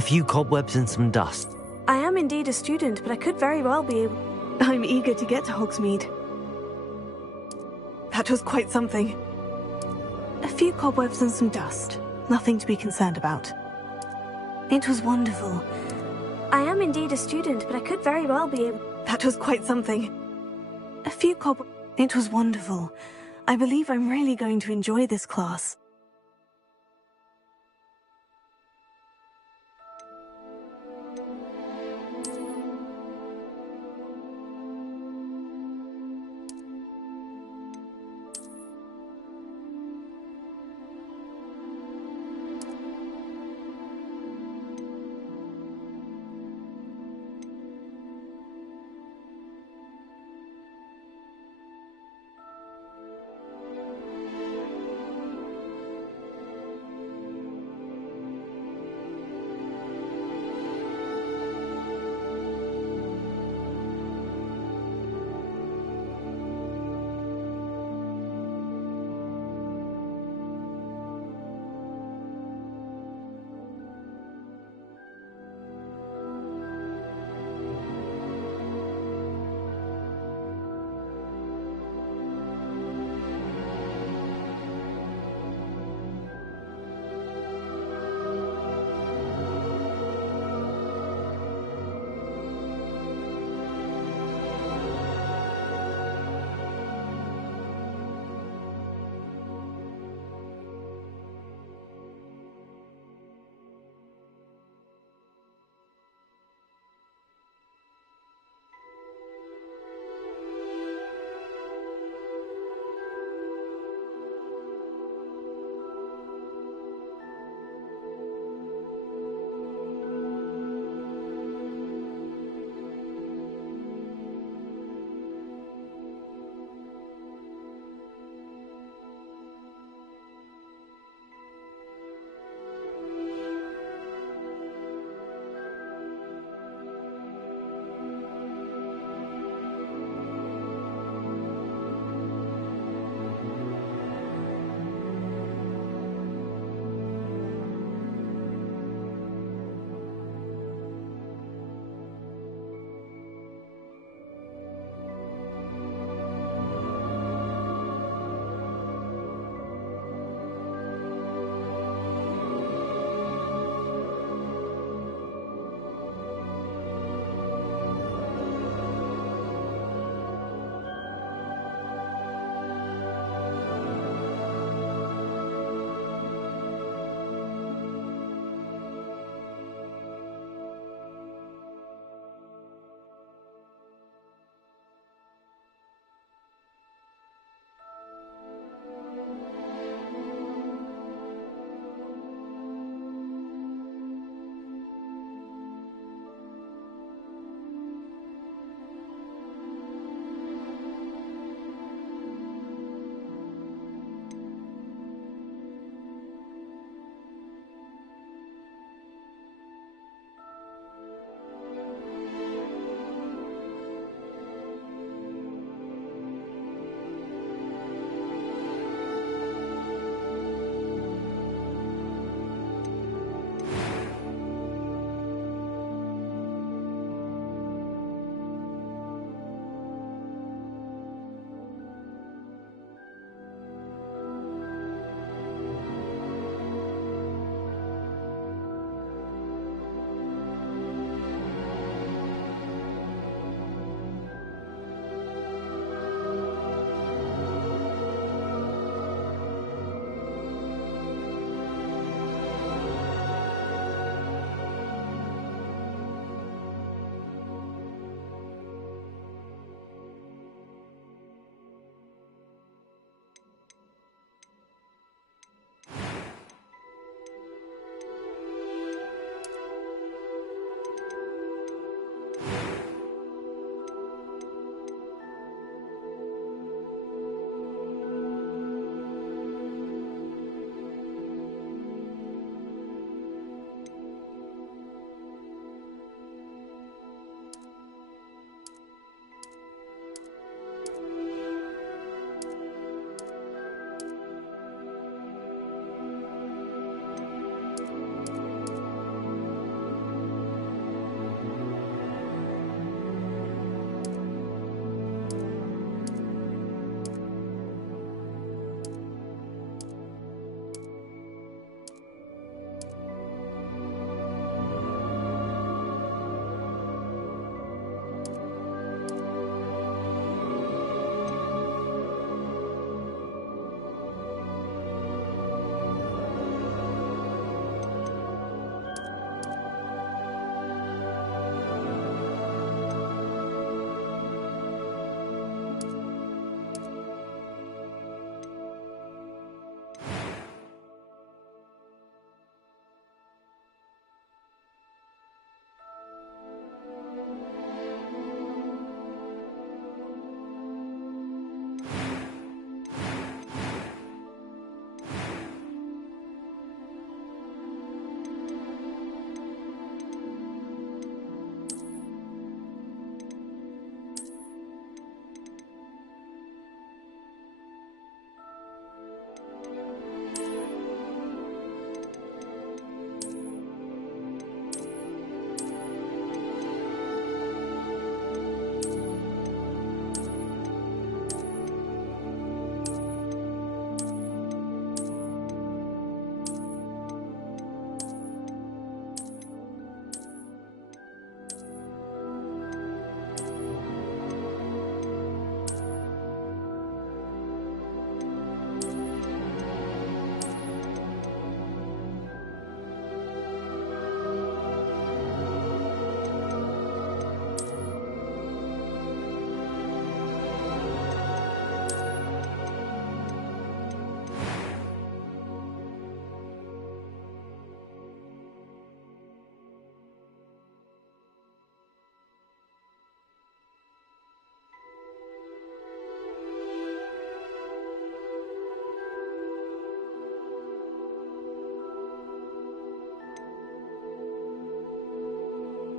A few cobwebs and some dust. I am indeed a student, but I could very well be able... I'm eager to get to Hogsmeade. That was quite something. A few cobwebs and some dust. Nothing to be concerned about. It was wonderful. I am indeed a student, but I could very well be able... That was quite something. A few cobwebs... It was wonderful. I believe I'm really going to enjoy this class.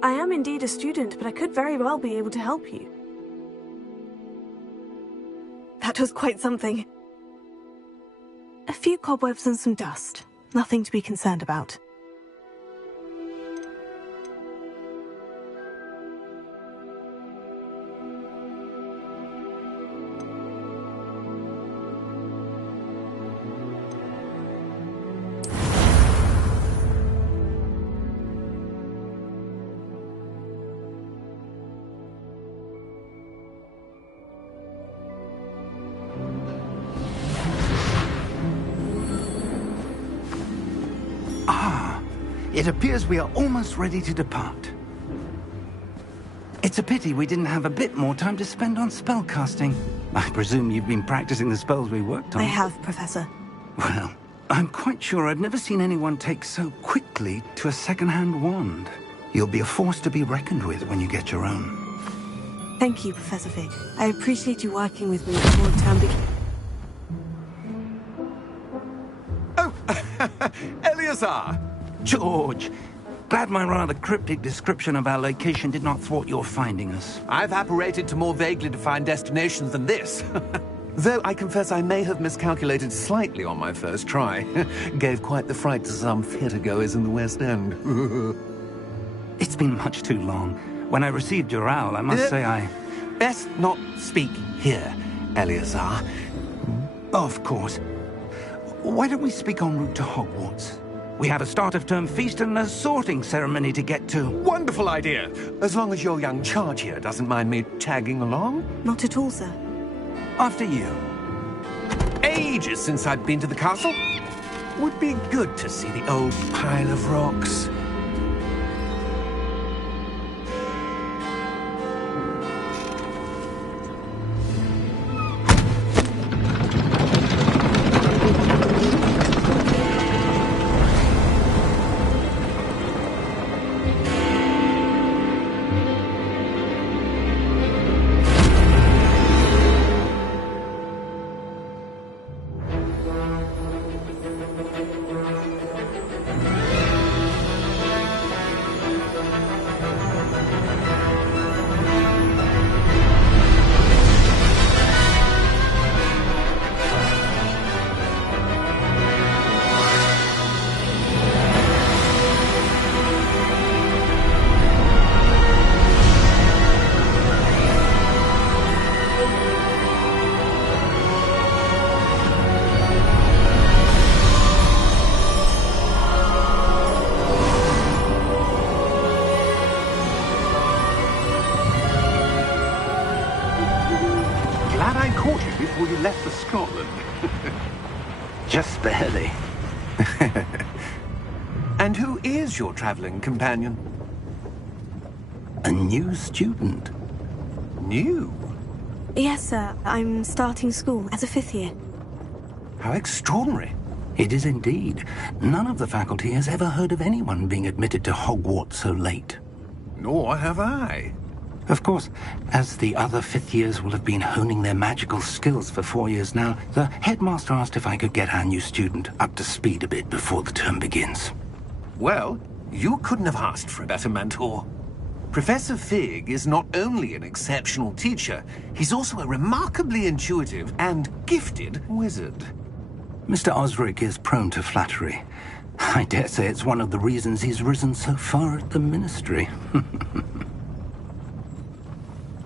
I am indeed a student, but I could very well be able to help you. That was quite something. A few cobwebs and some dust. Nothing to be concerned about. It appears we are almost ready to depart. It's a pity we didn't have a bit more time to spend on spellcasting. I presume you've been practicing the spells we worked on. I have, Professor. Well, I'm quite sure I've never seen anyone take so quickly to a second-hand wand. You'll be a force to be reckoned with when you get your own. Thank you, Professor Fig. I appreciate you working with me before the term begins. Oh, Eleazar! George, glad my rather cryptic description of our location did not thwart your finding us. I've apparated to more vaguely defined destinations than this. Though I confess I may have miscalculated slightly on my first try. Gave quite the fright to some theatre-goers in the West End. It's been much too long. When I received your owl, I must say I... Best not speak here, Eleazar. Of course. Why don't we speak en route to Hogwarts? We have a start-of-term feast and a sorting ceremony to get to. Wonderful idea! As long as your young charge here doesn't mind me tagging along. Not at all, sir. After you. Ages since I've been to the castle. Would be good to see the old pile of rocks. left for Scotland. Just barely. And who is your traveling companion? A new student. New? Yes, sir. I'm starting school as a 5th year. How extraordinary. It is indeed. None of the faculty has ever heard of anyone being admitted to Hogwarts so late. Nor have I. Of course, as the other 5th years will have been honing their magical skills for 4 years now, the headmaster asked if I could get our new student up to speed a bit before the term begins. Well, you couldn't have asked for a better mentor. Professor Fig is not only an exceptional teacher, he's also a remarkably intuitive and gifted wizard. Mr. Osric is prone to flattery. I dare say it's one of the reasons he's risen so far at the Ministry.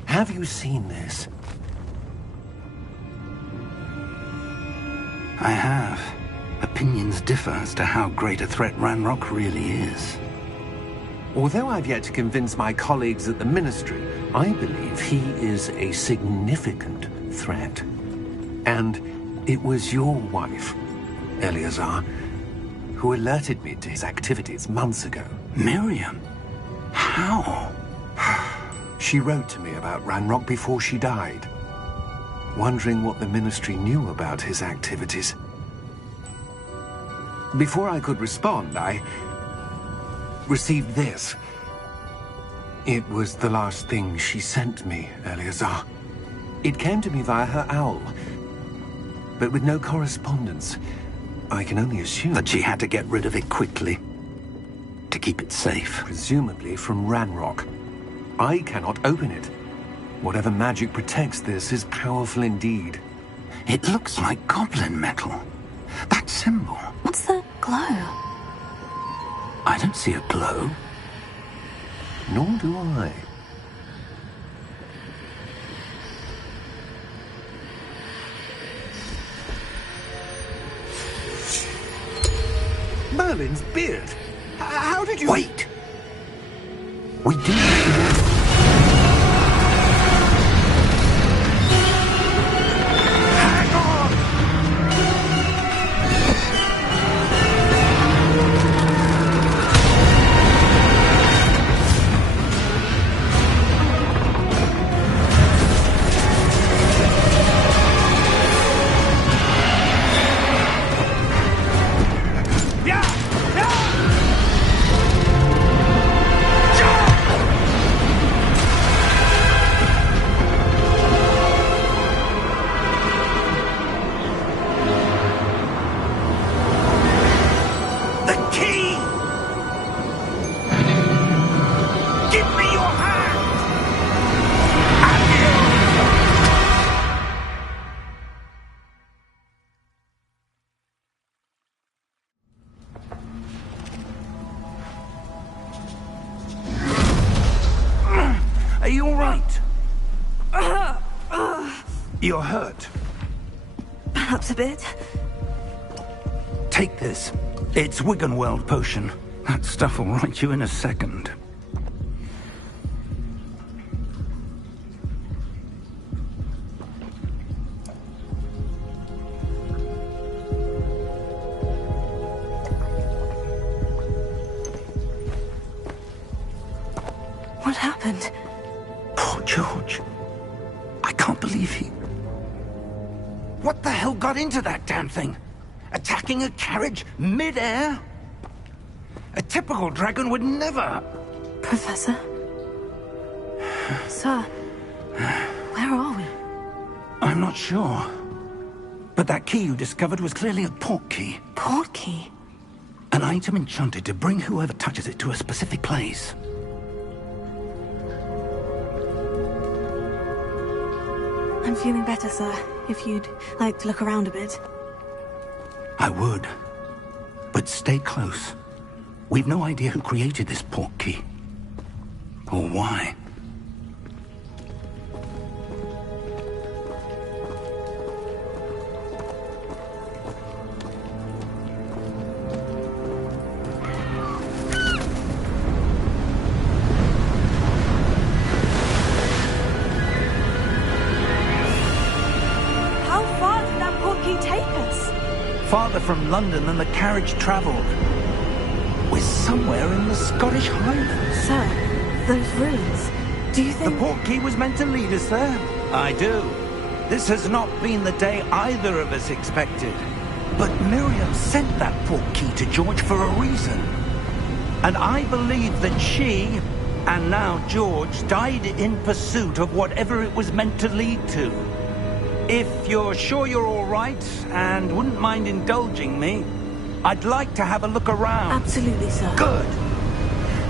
Have you seen this? I have. Opinions differ as to how great a threat Ranrock really is. Although I've yet to convince my colleagues at the Ministry, I believe he is a significant threat. And it was your wife, Eleazar, who alerted me to his activities months ago. Miriam? How? She wrote to me about Ranrock before she died, wondering what the Ministry knew about his activities. Before I could respond, I received this. It was the last thing she sent me, Eleazar. It came to me via her owl, but with no correspondence. I can only assume that she had to get rid of it quickly. to keep it safe. Presumably from Ranrock. I cannot open it. Whatever magic protects this is powerful indeed. It looks like goblin metal. That symbol. What's the glow? I don't see a glow. Nor do I. Merlin's beard. How did you... Wait! We do... Hang on! Are you all right? You're hurt. Perhaps a bit. Take this. It's Wiggenweld potion. That stuff will right you in a second. What happened? Poor George. I can't believe he... What the hell got into that damn thing? Attacking a carriage mid-air? A typical dragon would never... Professor? Sir, where are we? I'm not sure. But that key you discovered was clearly a port key. Port key? An item enchanted to bring whoever touches it to a specific place. I'm feeling better, sir. If you'd like to look around a bit. I would. But stay close. We've no idea who created this port key. Or why. Farther from London than the carriage travelled. We're somewhere in the Scottish Highlands. Sir, those ruins. Do you think... The port key was meant to lead us there? I do. This has not been the day either of us expected. But Miriam sent that port key to George for a reason. And I believe that she, and now George, died in pursuit of whatever it was meant to lead to. If you're sure you're all right, and wouldn't mind indulging me, I'd like to have a look around. Absolutely, sir. Good.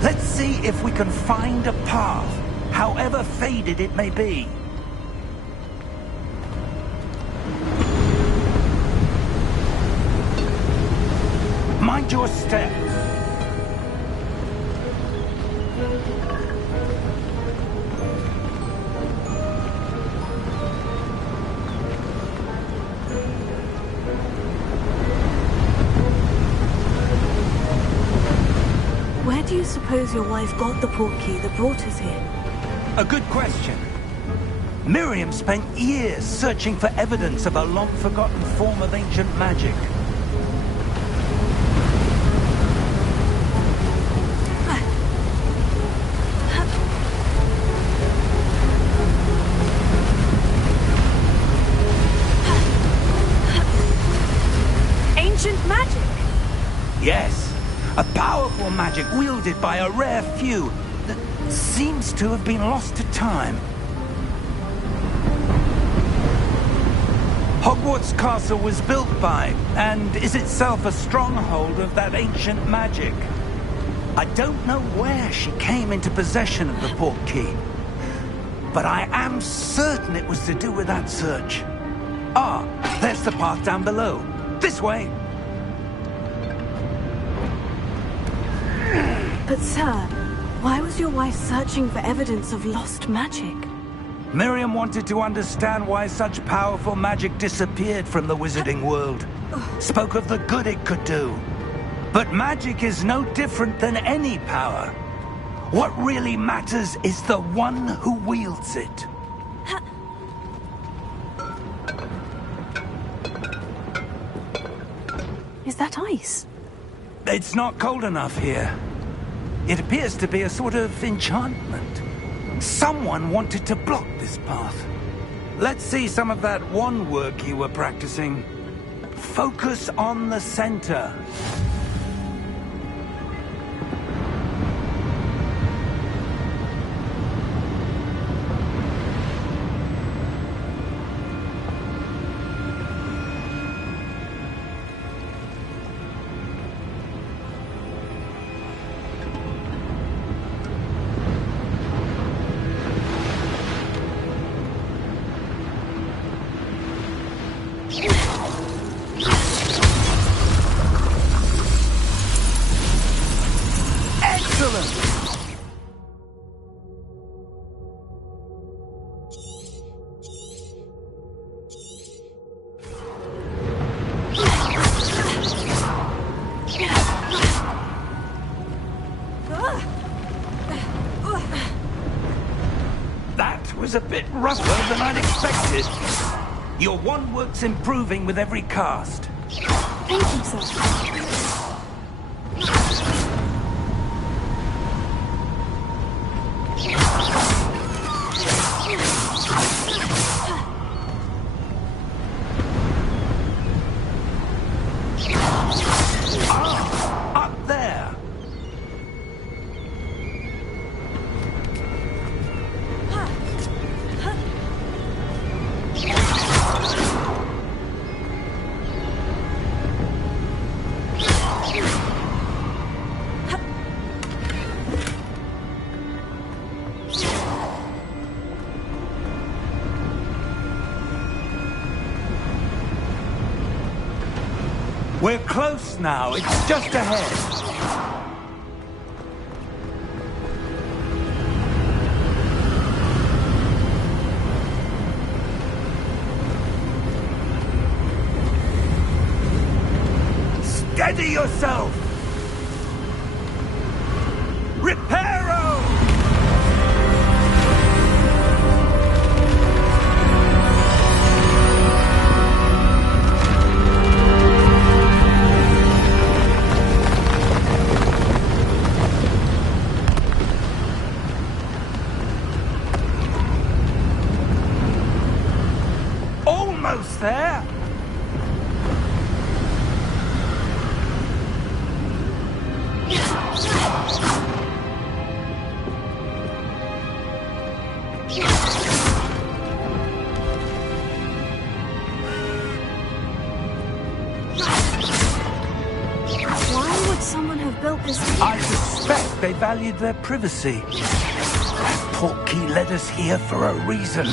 Let's see if we can find a path, however faded it may be. Mind your step. Where do you suppose your wife got the port key that brought us here? A good question. Miriam spent years searching for evidence of a long-forgotten form of ancient magic. Ancient magic? Yes. A powerful magic wielded by a rare few that seems to have been lost to time. Hogwarts Castle was built by, and is itself a stronghold of that ancient magic. I don't know where she came into possession of the port key, but I am certain it was to do with that search. Ah, there's the path down below. This way! But sir, why was your wife searching for evidence of lost magic? Miriam wanted to understand why such powerful magic disappeared from the wizarding world. Spoke of the good it could do. But magic is no different than any power. What really matters is the one who wields it. Is that ice? It's not cold enough here. It appears to be a sort of enchantment. Someone wanted to block this path. Let's see some of that wand work you were practicing. Focus on the center. Was a bit rougher than I'd expected. Your wand work's improving with every cast. Thank you, sir. Up there. We're close now. It's just ahead. Steady yourself! Reparo! Almost there! Why would someone have built this here? I suspect they valued their privacy. That port key led us here for a reason.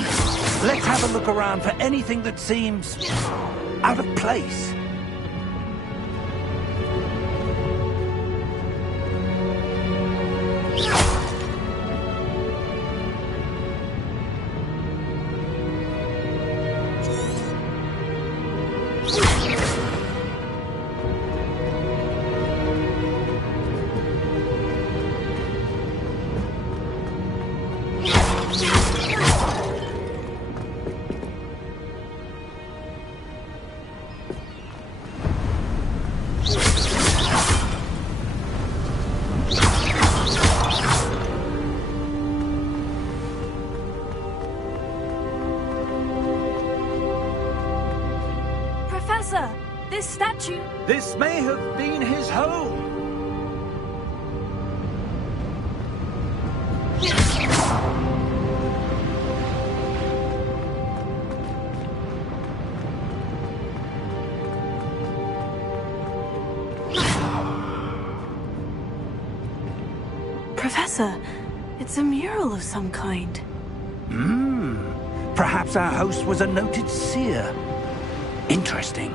Let's have a look around for anything that seems out of place. This statue... This may have been his home. closer. It's a mural of some kind. Perhaps our host was a noted seer. Interesting.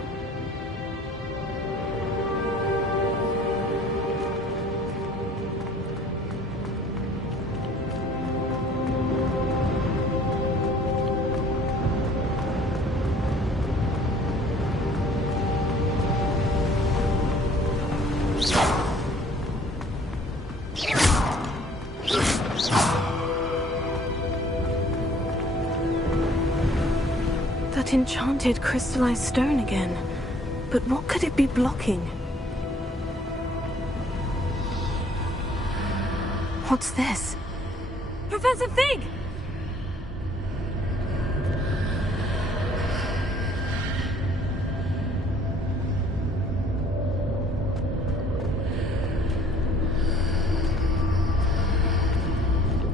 That enchanted crystallized stone again. But what could it be blocking? What's this? Professor Fig!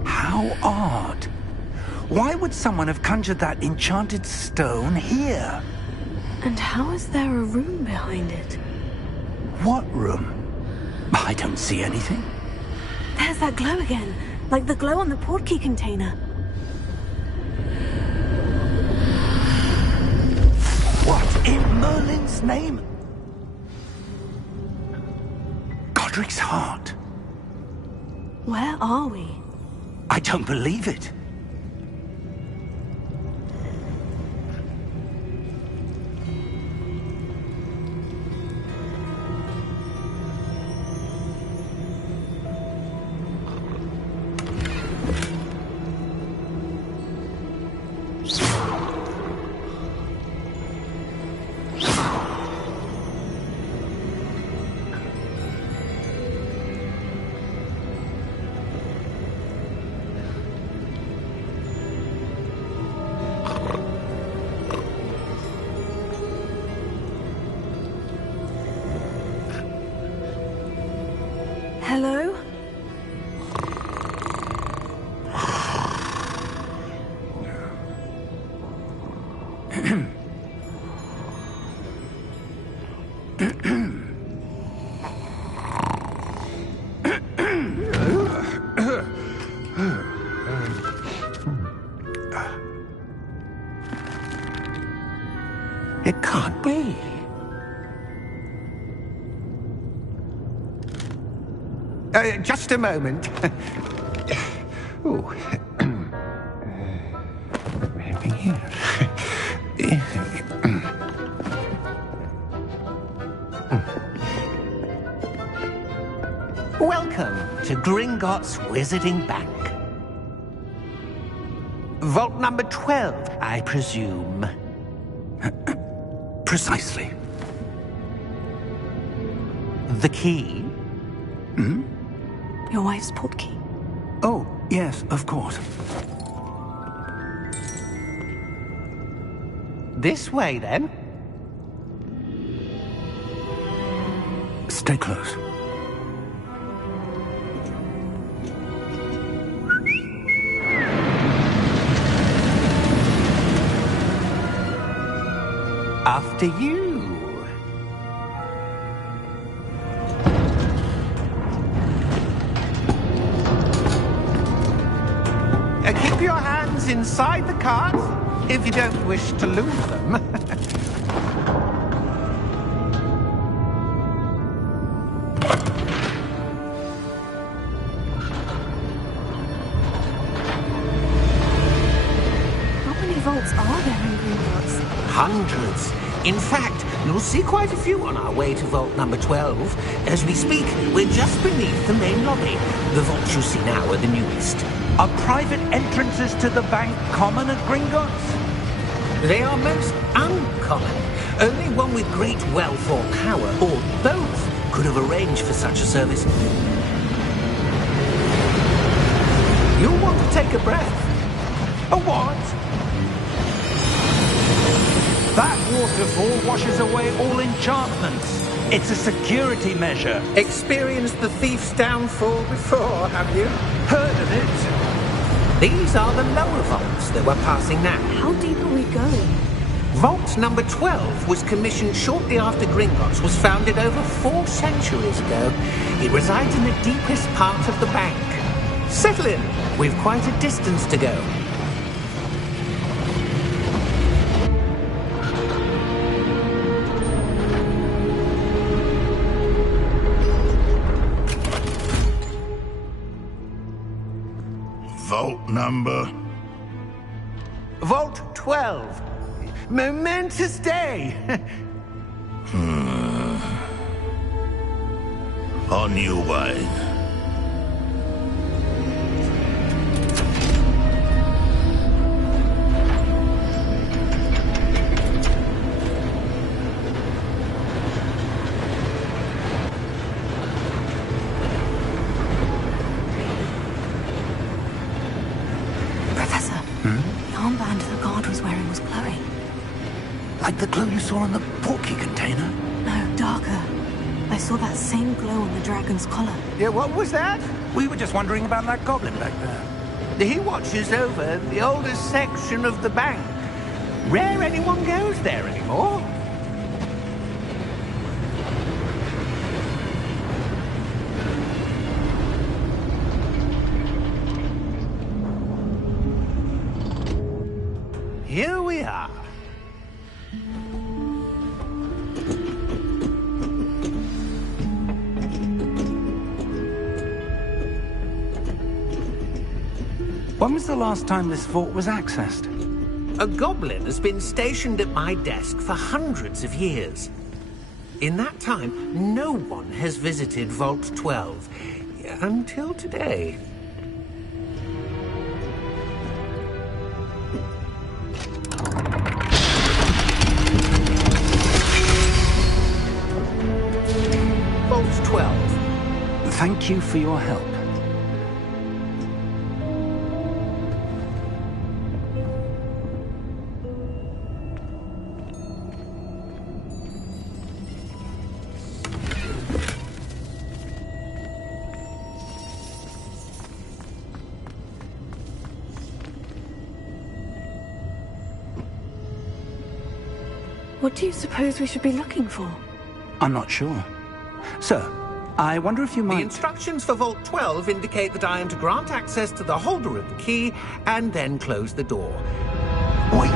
How odd. Why would someone have conjured that enchanted stone here? And how is there a room behind it? What room? I don't see anything. There's that glow again, like the glow on the portkey container. What in Merlin's name? Godric's heart. Where are we? I don't believe it. Hello? It can't be. Just a moment. Oh. Maybe here. Welcome to Gringotts Wizarding Bank. Vault number 12, I presume. Precisely. The key? Your wife's portkey. Oh, yes, of course. This way, then. Stay close. After you. Keep your hands inside the cart if you don't wish to lose them. How many vaults are there in Gringotts? Hundreds. In fact, you'll see quite a few on our way to vault number 12. As we speak, we're just beneath the main lobby. The vaults you see now are the newest. Are private entrances to the bank common at Gringotts? They are most uncommon. Only one with great wealth or power, or both, could have arranged for such a service. You'll want to take a breath. A what? That waterfall washes away all enchantments. It's a security measure. Experienced the thief's downfall before, have you? Heard of it? These are the lower vaults that we're passing now. How deep are we going? Vault number 12 was commissioned shortly after Gringotts was founded over 4 centuries ago. It resides in the deepest part of the bank. Settle in. We've quite a distance to go. Vault number? Vault 12. Momentous day. On your way. Professor, the armband the guard was wearing was glowing. Like the glow you saw in the portkey container? No, darker. I saw that same glow on the dragon's collar. Yeah, what was that? We were just wondering about that goblin back there. He watches over the oldest section of the bank. Rare anyone goes there anymore. Here we are. When was the last time this vault was accessed? A goblin has been stationed at my desk for hundreds of years. In that time, no one has visited Vault 12. Until today. Vault 12. Thank you for your help. What do you suppose we should be looking for? I'm not sure. Sir, I wonder if you The might... instructions for Vault 12 indicate that I am to grant access to the holder of the key and then close the door. Wait!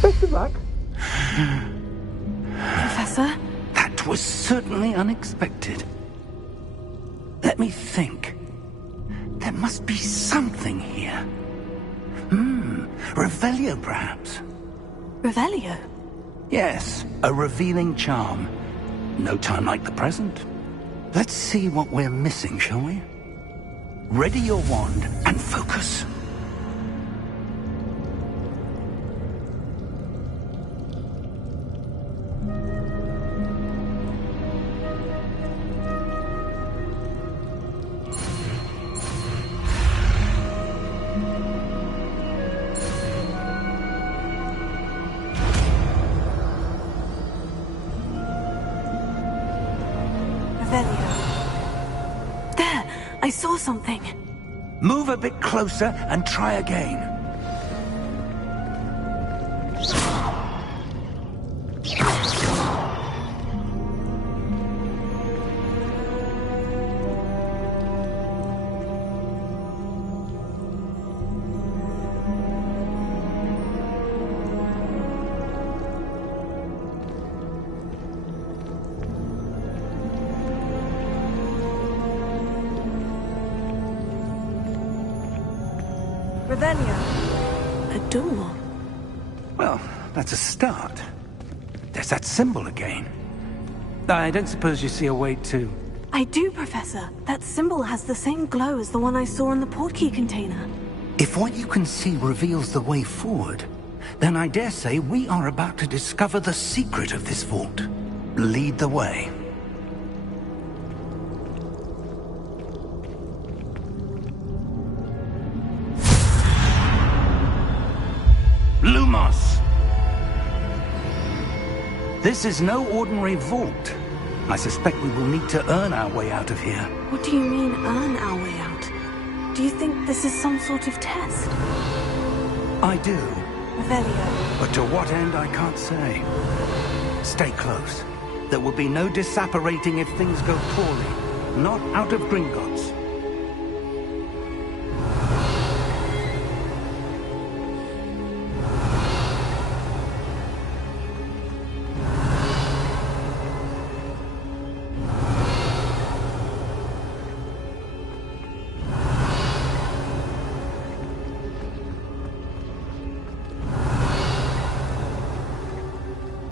Best of luck. Professor? That was certainly unexpected. Let me think. There must be something here. Revelio, perhaps? Revelio? Yes, a revealing charm. No time like the present. Let's see what we're missing, shall we? Ready your wand and focus. There! I saw something. Move a bit closer and try again. Revelio. A door. Well, that's a start. There's that symbol again. I don't suppose you see a way to... I do, Professor. That symbol has the same glow as the one I saw in the portkey container. If what you can see reveals the way forward, then I dare say we are about to discover the secret of this vault. Lead the way. Lumos! This is no ordinary vault. I suspect we will need to earn our way out of here. What do you mean, earn our way out? Do you think this is some sort of test? I do, Revelio. but to what end I can't say. Stay close. There will be no disapparating if things go poorly. not out of Gringotts.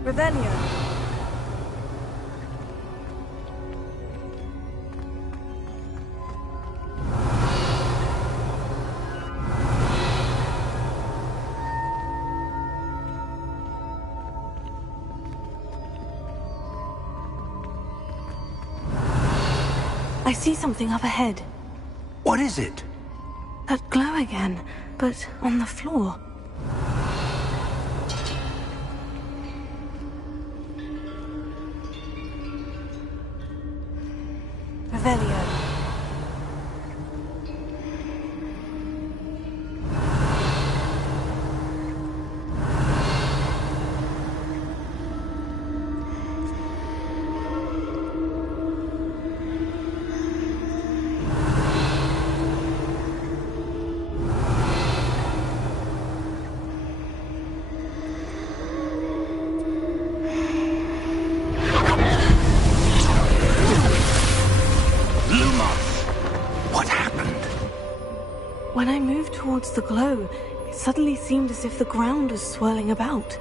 Revelio. I see something up ahead. What is it? That glow again, but on the floor. Revelio. When I moved towards the glow, it suddenly seemed as if the ground was swirling about.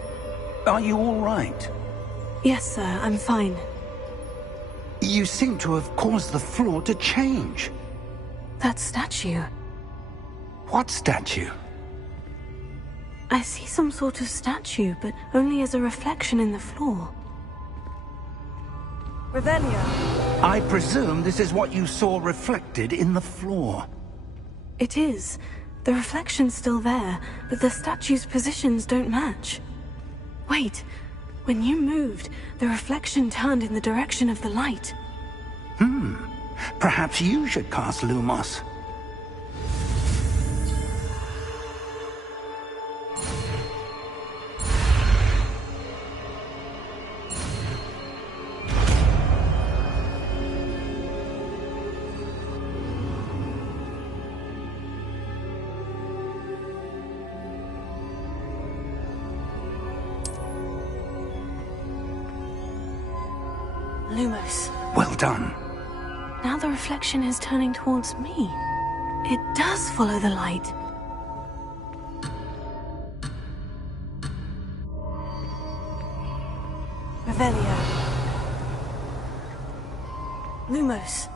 Are you all right? Yes, sir, I'm fine. You seem to have caused the floor to change. That statue. What statue? I see some sort of statue, but only as a reflection in the floor. Revelio. I presume this is what you saw reflected in the floor. It is. The reflection's still there, but the statue's positions don't match. Wait. When you moved, the reflection turned in the direction of the light. Perhaps you should cast Lumos. Lumos. Well done. Now the reflection is turning towards me. It does follow the light. Revelio. Lumos.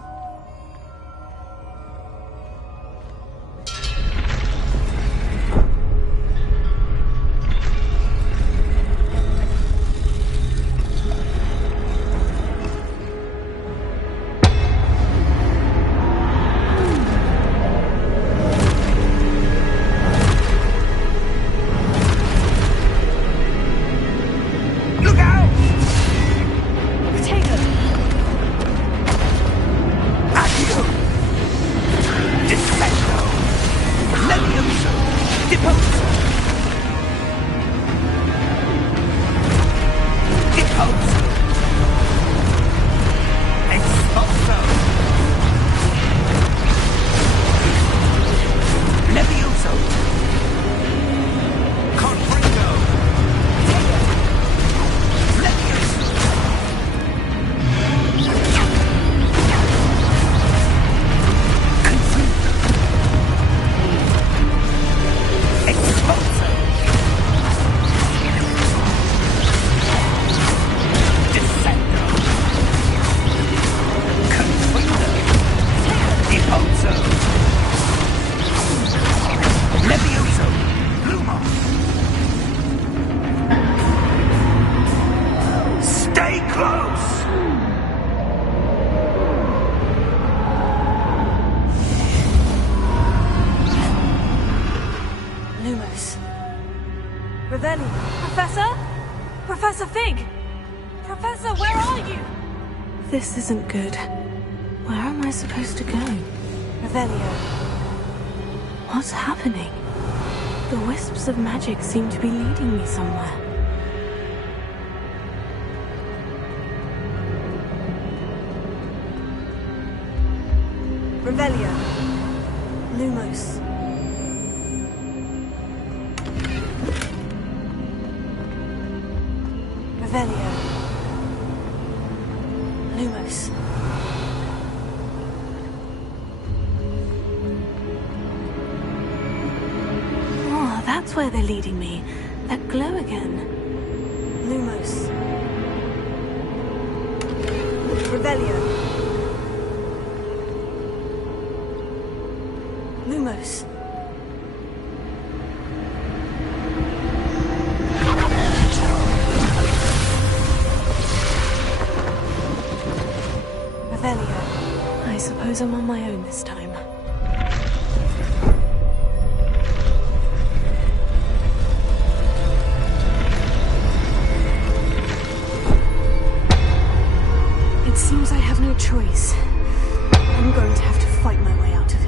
Professor Fig! Professor, where are you? This isn't good. Where am I supposed to go? Revelio. What's happening? The wisps of magic seem to be leading me somewhere. Lumos. Revelio. Lumos. Oh, that's where they're leading me. That glow again. Lumos. Revelio. Lumos. Revelio. I suppose I'm on my own this time. It seems I have no choice. I'm going to have to fight my way out of here.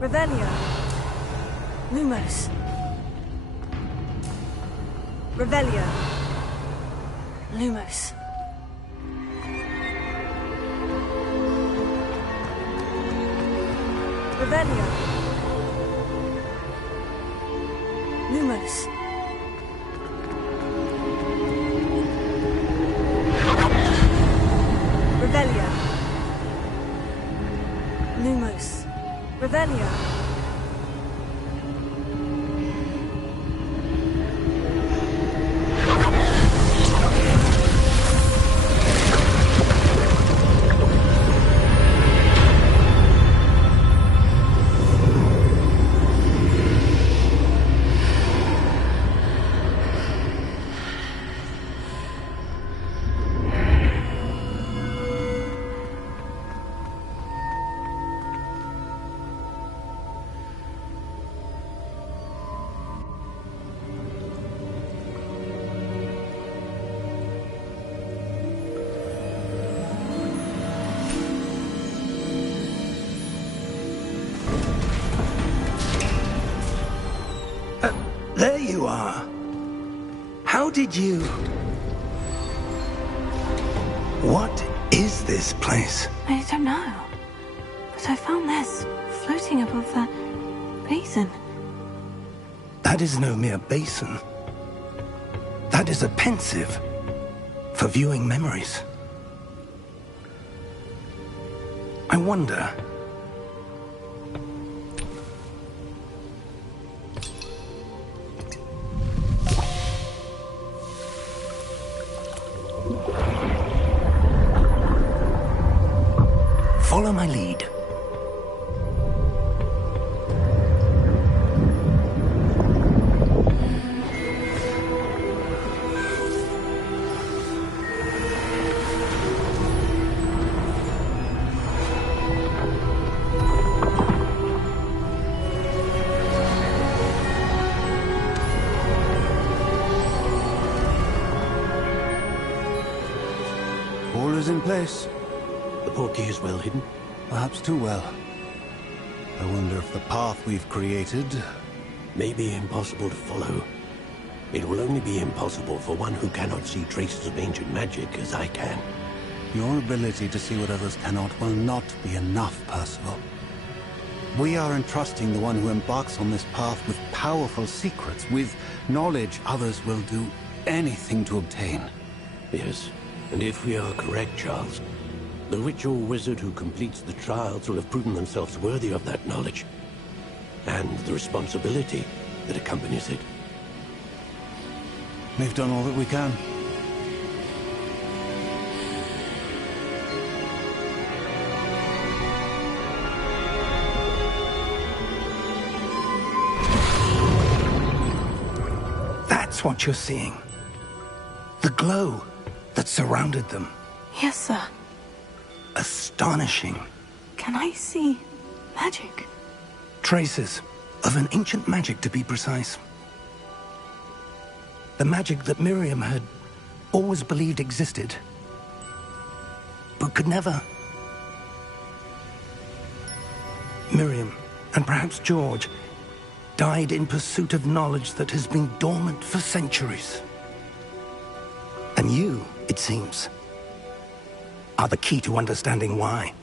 Revelio. Lumos. Revelio. Lumos. Revelio. Lumos. Revelio. Lumos. Revelio. There you are. How did you... What is this place? I don't know. But I found this floating above that basin. That is no mere basin. That is a pensive for viewing memories. I wonder... Follow my lead. All is in place. The portkey is well hidden. Perhaps too well. I wonder if the path we've created... May be impossible to follow. It will only be impossible for one who cannot see traces of ancient magic as I can. Your ability to see what others cannot will not be enough, Percival. We are entrusting the one who embarks on this path with powerful secrets, with knowledge others will do anything to obtain. Yes, and if we are correct, Charles, the ritual wizard who completes the trials will have proven themselves worthy of that knowledge, and the responsibility that accompanies it. We've done all that we can. That's what you're seeing. The glow that surrounded them. Yes, sir. Astonishing. Can I see magic? Traces of an ancient magic, to be precise. The magic that Miriam had always believed existed, but could never. Miriam, and perhaps George, died in pursuit of knowledge that has been dormant for centuries. And you, it seems, are the key to understanding why.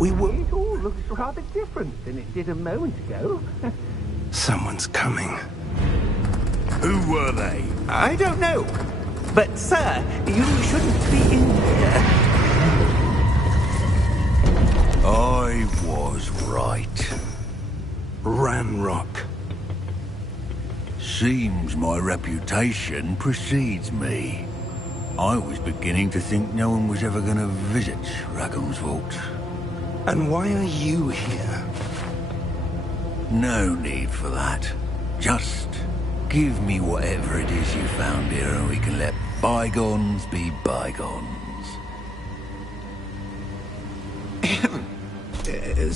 It all looks rather different than it did a moment ago. Someone's coming. Who were they? I don't know. But, sir, you shouldn't be in here. I was right. Ranrock. Seems my reputation precedes me. I was beginning to think no one was ever going to visit Rackham's vault. And why are you here? No need for that. Just give me whatever it is you found here and we can let bygones be bygones.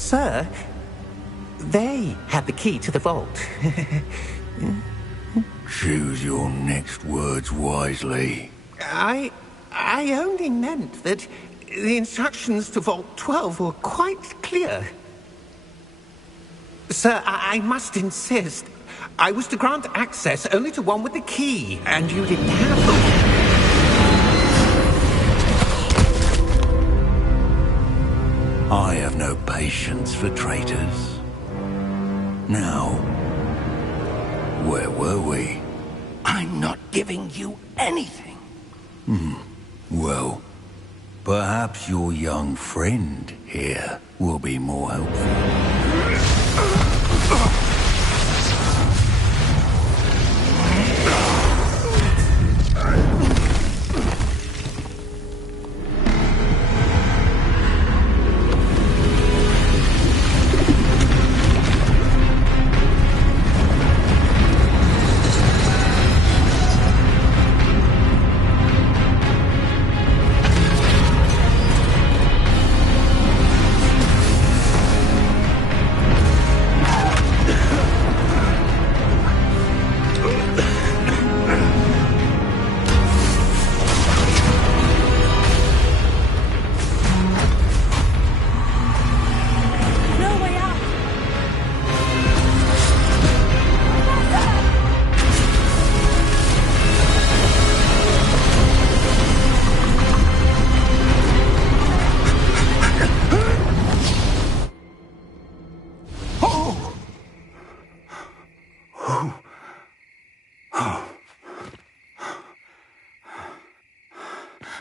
Sir, they had the key to the vault. Choose your next words wisely. I only meant that the instructions to Vault 12 were quite clear. Sir, I must insist. I was to grant access only to one with the key, and you didn't have them. I have no patience for traitors. Now, where were we? I'm not giving you anything. Well, perhaps your young friend here will be more helpful.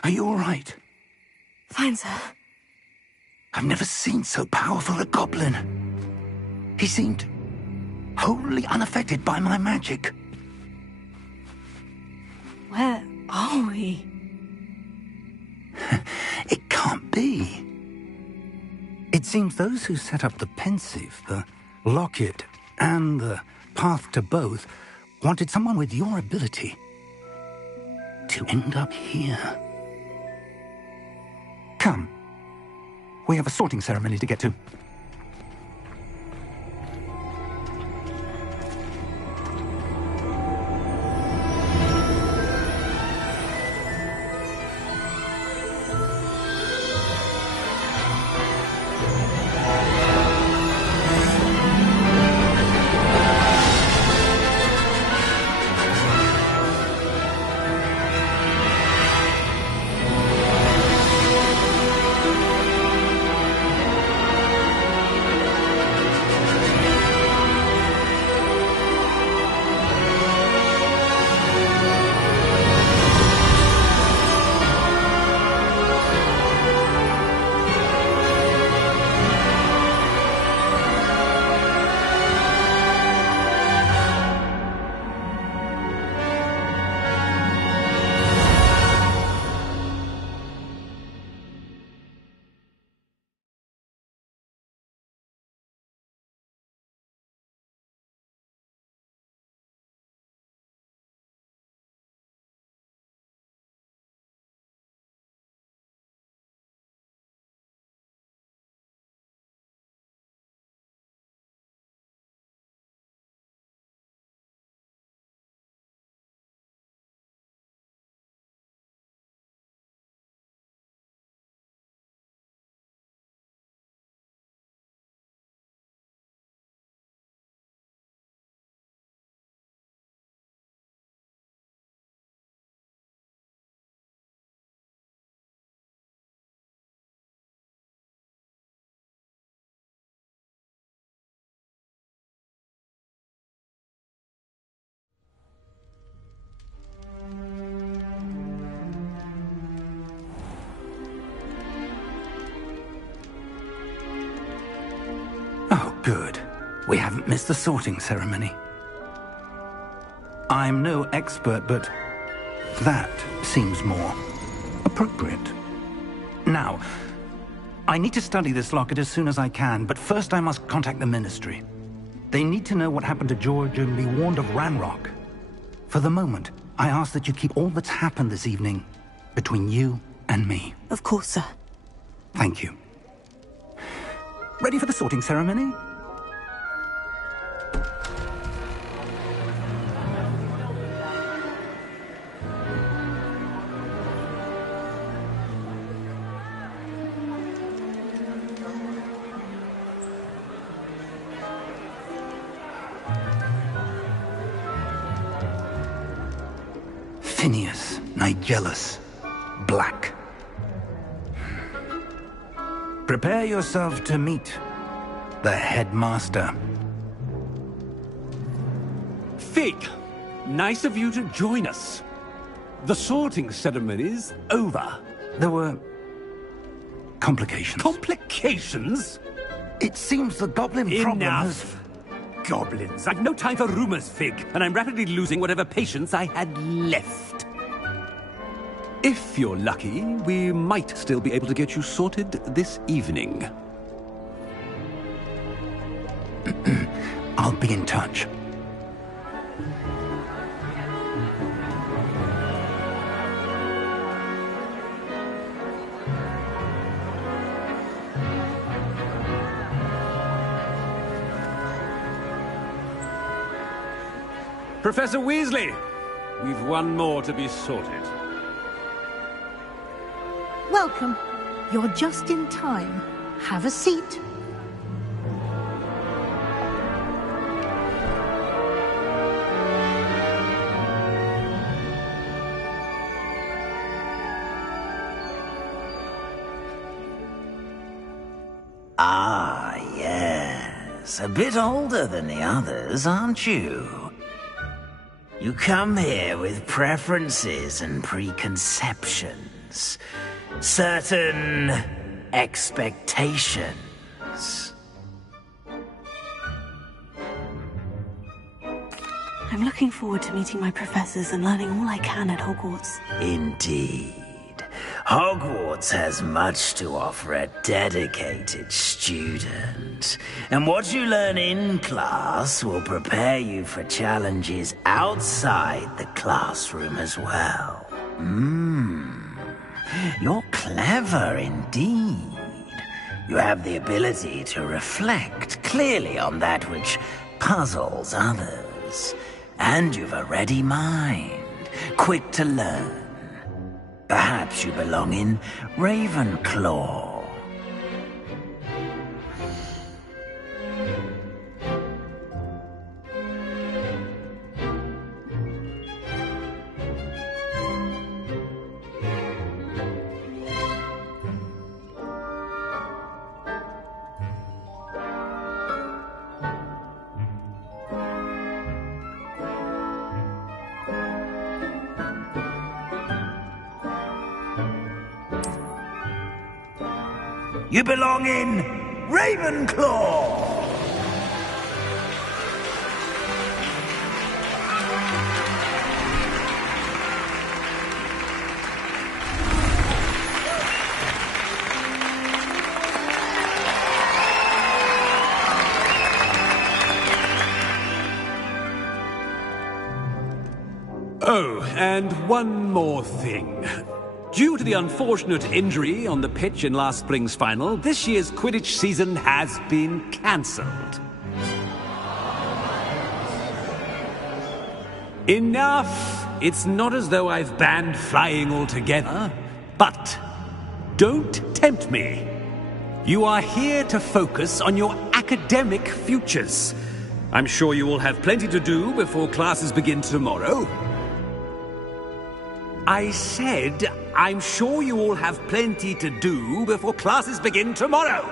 Are you all right? Fine, sir. I've never seen so powerful a goblin. He seemed wholly unaffected by my magic. Where are we? It can't be. It seems those who set up the pensive, the locket, and the path to both wanted someone with your ability to end up here. Come. We have a sorting ceremony to get to. Oh, good. We haven't missed the sorting ceremony. I'm no expert, but that seems more appropriate. Now, I need to study this locket as soon as I can, but first I must contact the Ministry. They need to know what happened to George and be warned of Ranrock. For the moment, I ask that you keep all that's happened this evening between you and me. Of course, sir. Thank you. Ready for the sorting ceremony? Phineas, Nigellus, Black. Prepare yourself to meet the headmaster. Fig, nice of you to join us. The sorting ceremony's over. There were complications. Complications? It seems the goblin problem has... Enough! Goblins. I've no time for rumors, Fig, and I'm rapidly losing whatever patience I had left. If you're lucky, we might still be able to get you sorted this evening. I'll be in touch. Professor Weasley, we've one more to be sorted. Welcome. You're just in time. Have a seat. Ah, yes. A bit older than the others, aren't you? You come here with preferences and preconceptions. Certain expectations. I'm looking forward to meeting my professors and learning all I can at Hogwarts. Indeed. Hogwarts has much to offer a dedicated student. And what you learn in class will prepare you for challenges outside the classroom as well. You're clever indeed. You have the ability to reflect clearly on that which puzzles others. And you've a ready mind, quick to learn. Perhaps you belong in Ravenclaw. You belong in Ravenclaw! Oh, and one more thing. Due to the unfortunate injury on the pitch in last spring's final, this year's Quidditch season has been cancelled. Enough! It's not as though I've banned flying altogether. But don't tempt me. You are here to focus on your academic futures. I'm sure you will have plenty to do before classes begin tomorrow. I said, I'm sure you all have plenty to do before classes begin tomorrow.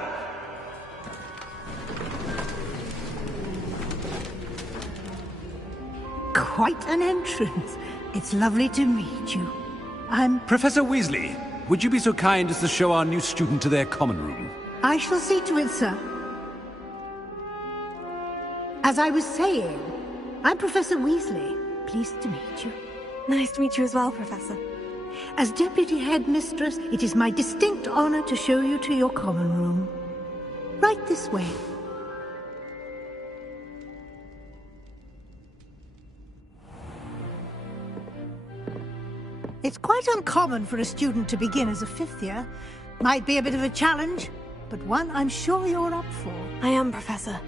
Quite an entrance. It's lovely to meet you. I'm... Professor Weasley, would you be so kind as to show our new student to their common room? I shall see to it, sir. As I was saying, I'm Professor Weasley. Pleased to meet you. Nice to meet you as well, Professor. As Deputy Headmistress, it is my distinct honor to show you to your common room. Right this way. It's quite uncommon for a student to begin as a fifth year. Might be a bit of a challenge, but one I'm sure you're up for. I am, Professor.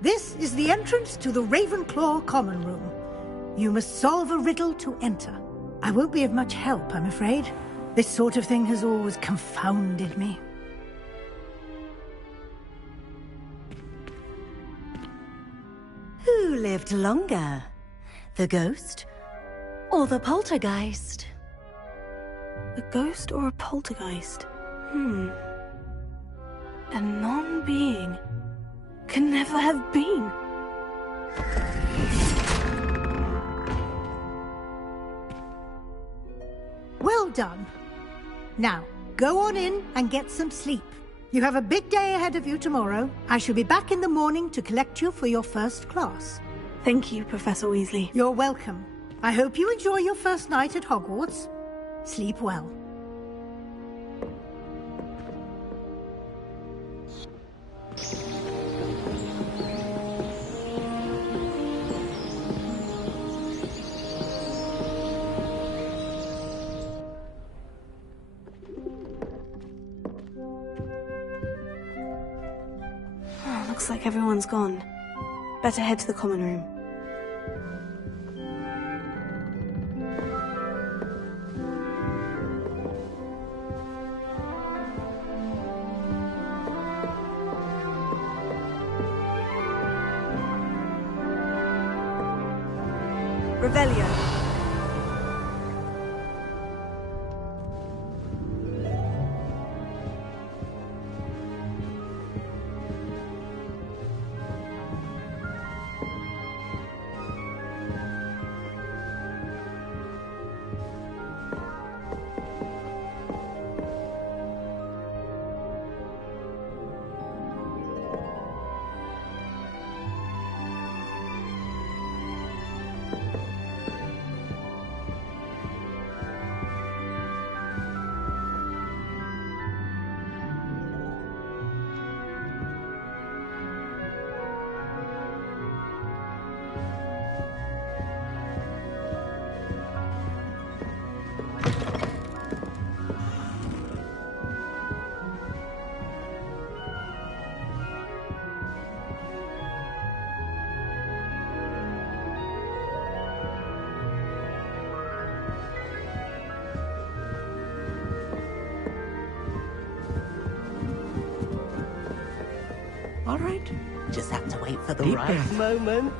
This is the entrance to the Ravenclaw common room. You must solve a riddle to enter. I won't be of much help, I'm afraid. This sort of thing has always confounded me. Who lived longer? The ghost or the poltergeist? A ghost or a poltergeist? A non-being can never have been. Well done. Now, go on in and get some sleep. You have a big day ahead of you tomorrow. I shall be back in the morning to collect you for your first class. Thank you, Professor Weasley. You're welcome. I hope you enjoy your first night at Hogwarts. Sleep well. Looks like everyone's gone. Better head to the common room. Revelio. All right. Just have to wait for the Deep right breath. moment.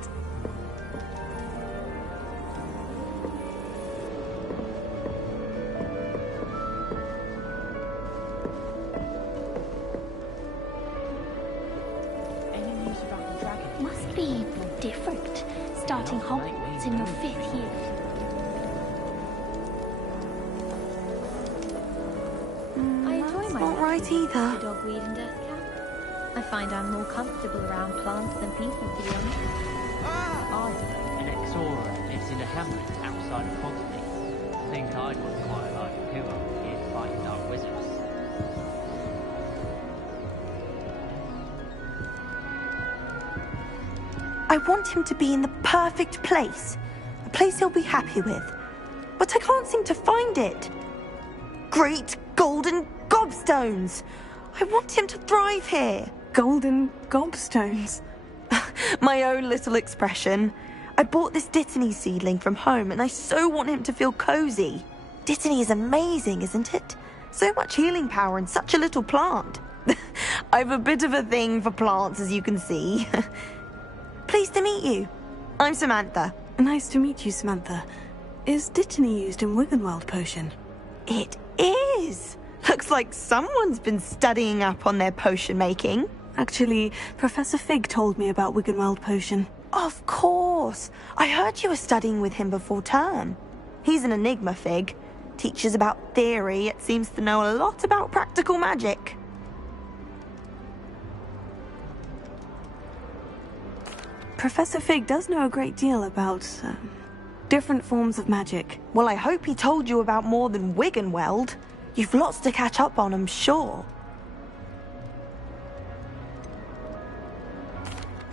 Must be different, starting Hogwarts in your 5th year. I enjoy my not right either. dogweed and death cap. I find I'm more comfortable around plants than people, to be honest. Arthur, an ex-Aura, lives in a hamlet outside of Hogsmeade. I think I'd look quite like a hero here fighting dark wizards. I want him to be in the perfect place. A place he'll be happy with. But I can't seem to find it. Great golden gobstones! I want him to thrive here. Golden gobstones? My own little expression. I bought this Dittany seedling from home and I so want him to feel cozy. Dittany is amazing, isn't it? So much healing power in such a little plant. I've a bit of a thing for plants, as you can see. Pleased to meet you. I'm Samantha. Nice to meet you, Samantha. Is Dittany used in Wiggenweld potion? It is! Looks like someone's been studying up on their potion making. Actually, Professor Fig told me about Wiggenweld potion. Of course. I heard you were studying with him before term. He's an enigma, Fig. Teaches about theory, yet seems to know a lot about practical magic. Professor Fig does know a great deal about, different forms of magic. Well, I hope he told you about more than Wiggenweld. You've lots to catch up on, I'm sure.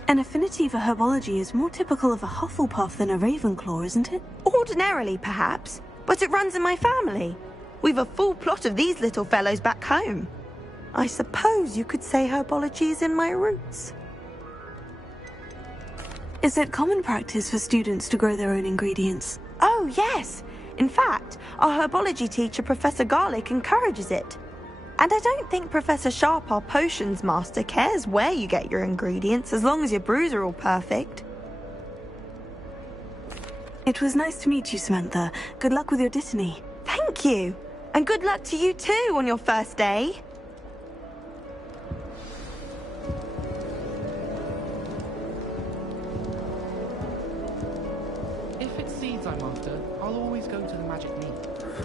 An affinity for herbology is more typical of a Hufflepuff than a Ravenclaw, isn't it? Ordinarily, perhaps, but it runs in my family. We've a full plot of these little fellows back home. I suppose you could say herbology is in my roots. Is it common practice for students to grow their own ingredients? Oh, yes. In fact, our herbology teacher, Professor Garlick, encourages it. And I don't think Professor Sharp, our potions master, cares where you get your ingredients, as long as your brews are all perfect. It was nice to meet you, Samantha. Good luck with your Dittany. Thank you. And good luck to you too on your first day. If it's seeds I'm after, I'll always go to the magic meet.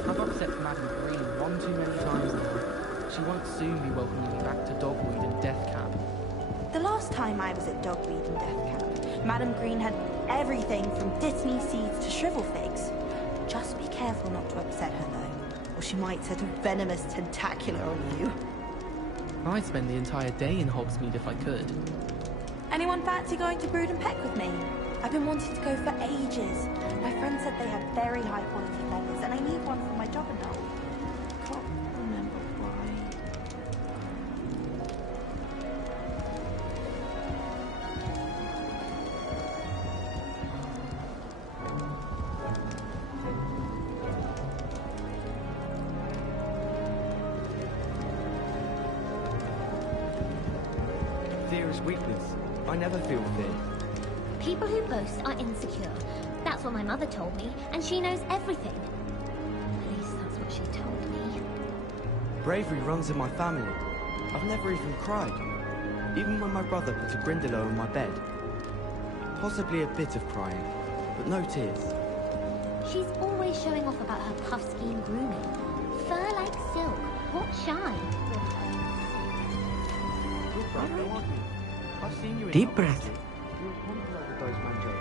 I've upset Madam Green one too many times now. She won't soon be welcoming me back to Dogweed and Deathcap. The last time I was at Dogweed and Deathcap, Madam Green had everything from Dittany seeds to shrivel figs. Just be careful not to upset her though, or she might set a venomous tentacular on you. I'd spend the entire day in Hogsmeade if I could. Anyone fancy going to Brood and Peck with me? I've been wanting to go for ages. My friend said they have very high quality feathers, and I need one for my juggernaut. Can't remember why. Fear is weakness. I never feel fear. People who boast are insecure. That's what my mother told me, and she knows everything. At least that's what she told me. Bravery runs in my family. I've never even cried. Even when my brother put a Grindylow on my bed. Possibly a bit of crying, but no tears. She's always showing off about her puff scheme grooming. Fur like silk. What shine? I've seen you in Deep breath. You're popular with those manjos.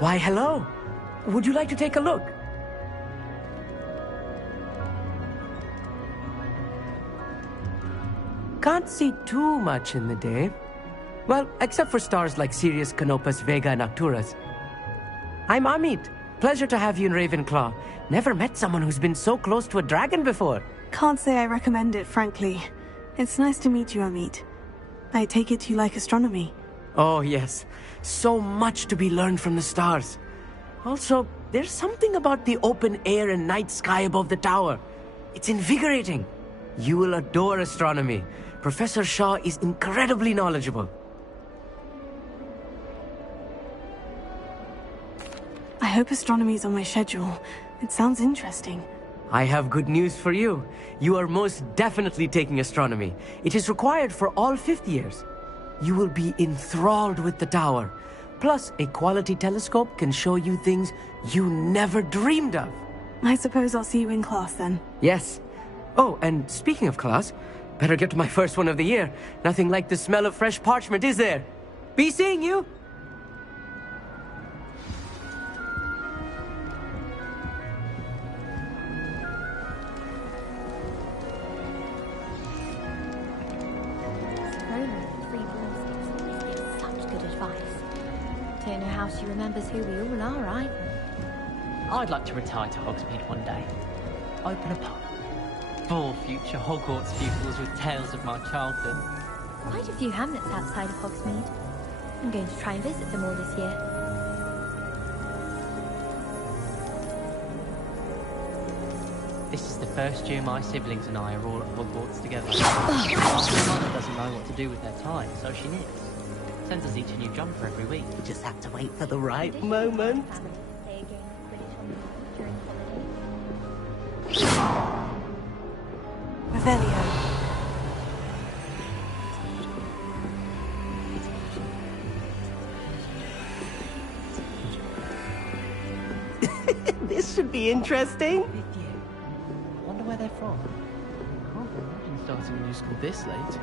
Why, hello. Would you like to take a look? Can't see too much in the day. Well, except for stars like Sirius, Canopus, Vega, and Arcturus. I'm Amit. Pleasure to have you in Ravenclaw. Never met someone who's been so close to a dragon before. Can't say I recommend it, frankly. It's nice to meet you, Amit. I take it you like astronomy. Oh, yes. So much to be learned from the stars. Also, there's something about the open air and night sky above the tower. It's invigorating. You will adore astronomy. Professor Shaw is incredibly knowledgeable. I hope astronomy is on my schedule. It sounds interesting. I have good news for you. You are most definitely taking astronomy. It is required for all 5th years. You will be enthralled with the tower. Plus, a quality telescope can show you things you never dreamed of. I suppose I'll see you in class then. Yes. Oh, and speaking of class, better get to my first one of the year. Nothing like the smell of fresh parchment, is there? Be seeing you! Don't know how she remembers who we all are, right? I'd like to retire to Hogsmeade one day. Open a pub. For future Hogwarts pupils with tales of my childhood. Quite a few hamlets outside of Hogsmeade. I'm going to try and visit them all this year. This is the first year my siblings and I are all at Hogwarts together. My mother doesn't know what to do with their time, so she knits. Sends us each a new jumper every week. You just have to wait for the right moment. Revelio. This should be interesting. Wonder where they're from. Can't imagine starting a new school this late.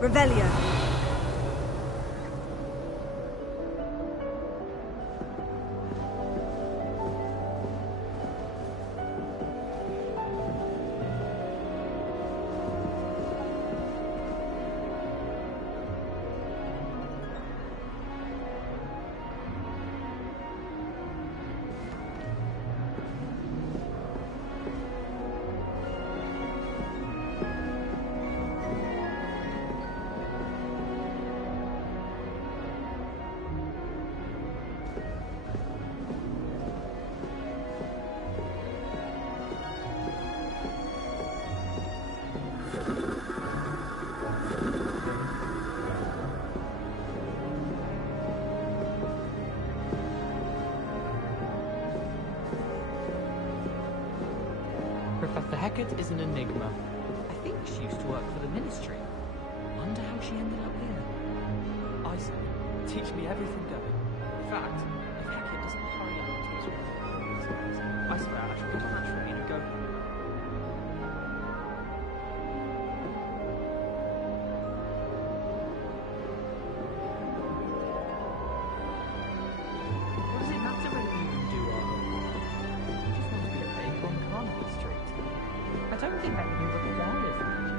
Revelio. Professor Hecat is an enigma. I think she used to work for the Ministry. Wonder how she ended up here. Isaac, teach me everything going. In fact, if Hecat doesn't hurry up to his room, I swear I shall catch rain and go. What does it matter whether you can do or not? I just want to be a baker on Carnival Street. I don't think that would be required for magic.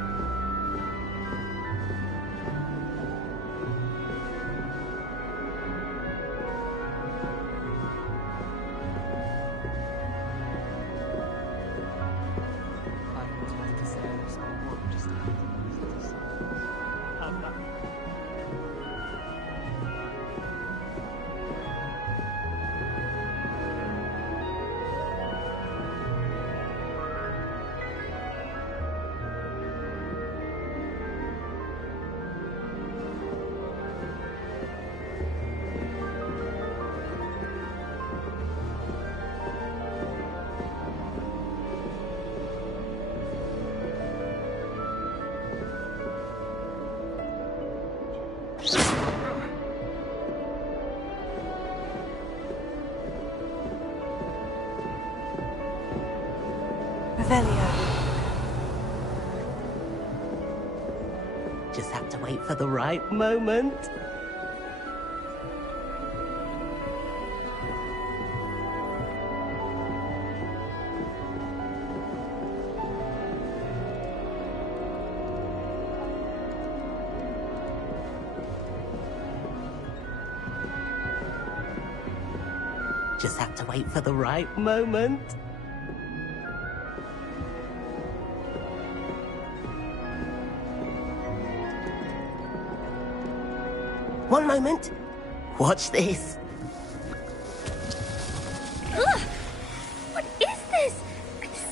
I would like to say I lost my watch just now. Just have to wait for the right moment. Just have to wait for the right moment. One moment. Watch this. Ugh! What is this?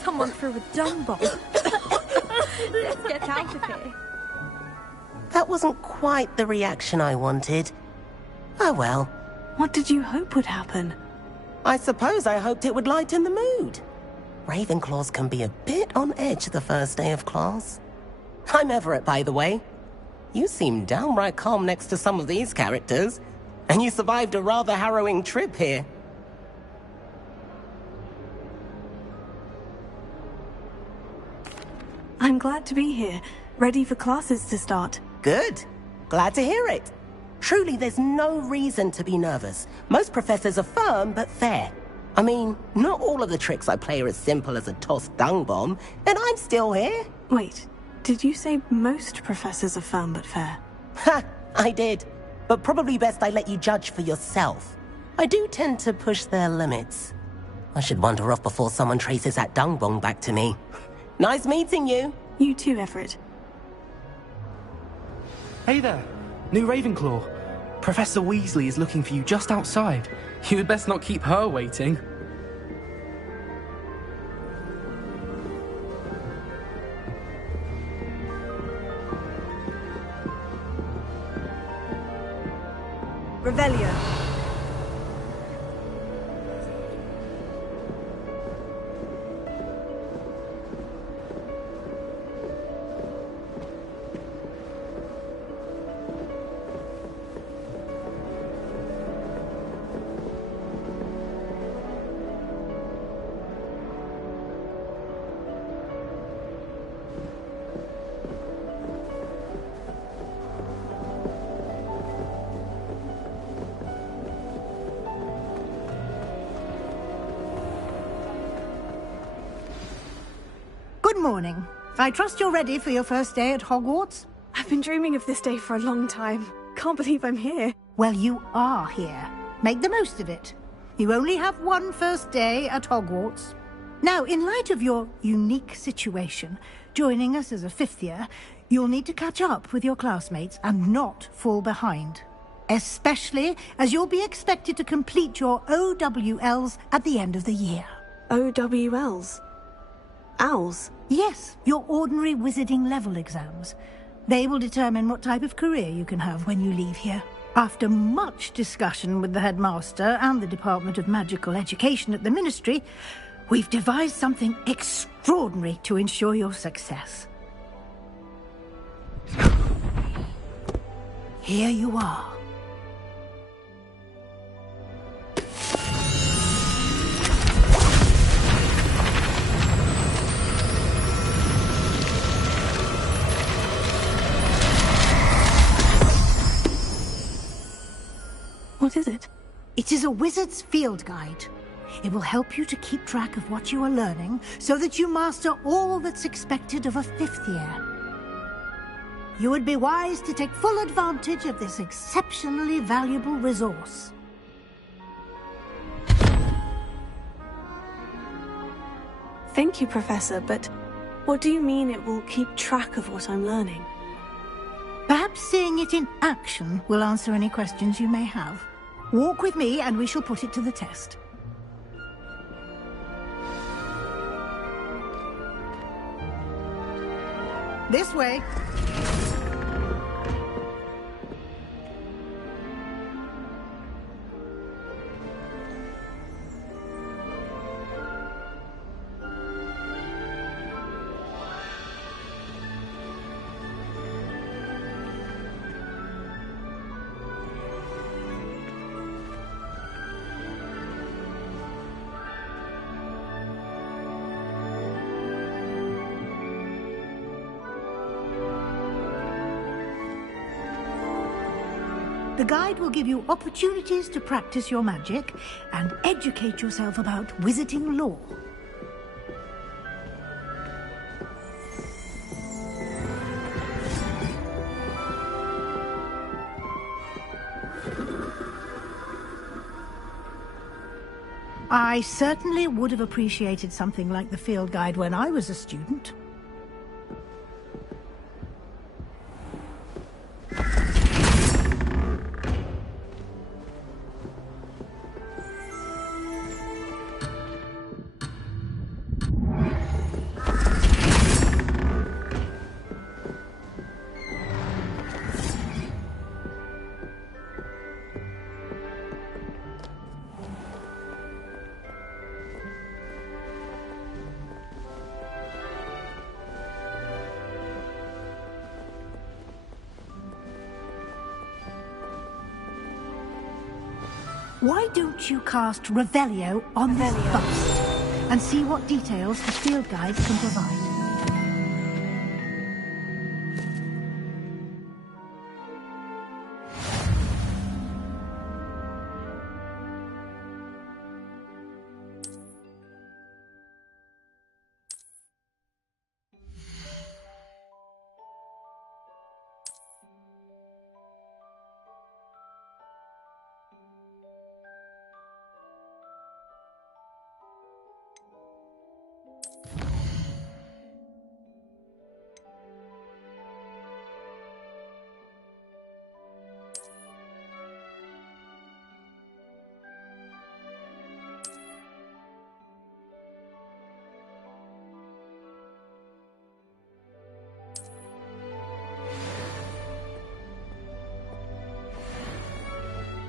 Someone threw a dung bomb. Let's get out of here. That wasn't quite the reaction I wanted. Oh well. What did you hope would happen? I suppose I hoped it would lighten the mood. Ravenclaws can be a bit on edge the first day of class. I'm Everett, by the way. You seem downright calm next to some of these characters, and you survived a rather harrowing trip here. I'm glad to be here, ready for classes to start. Good. Glad to hear it. Truly, there's no reason to be nervous. Most professors are firm but fair. I mean, not all of the tricks I play are as simple as a tossed dung bomb, and I'm still here. Wait, did you say most professors are firm but fair? Ha! I did. But probably best I let you judge for yourself. I do tend to push their limits. I should wander off before someone traces that dung bomb back to me. Nice meeting you. You too, Everett. Hey there, new Ravenclaw. Professor Weasley is looking for you just outside. You had best not keep her waiting. Revelio. Good morning. I trust you're ready for your first day at Hogwarts? I've been dreaming of this day for a long time. Can't believe I'm here. Well, you are here. Make the most of it. You only have one first day at Hogwarts. Now, in light of your unique situation, joining us as a fifth year, you'll need to catch up with your classmates and not fall behind. Especially as you'll be expected to complete your OWLs at the end of the year. OWLs? Owls? Yes, your ordinary wizarding level exams. They will determine what type of career you can have when you leave here. After much discussion with the headmaster and the Department of Magical Education at the Ministry, we've devised something extraordinary to ensure your success. Here you are. What is it? It is a wizard's field guide. It will help you to keep track of what you are learning so that you master all that's expected of a fifth year. You would be wise to take full advantage of this exceptionally valuable resource. Thank you, Professor, but what do you mean it will keep track of what I'm learning? Perhaps seeing it in action will answer any questions you may have. Walk with me and we shall put it to the test. This way. The guide will give you opportunities to practice your magic and educate yourself about wizarding lore. I certainly would have appreciated something like the field guide when I was a student. Why don't you cast Revelio on this bust and see what details the field guides can provide?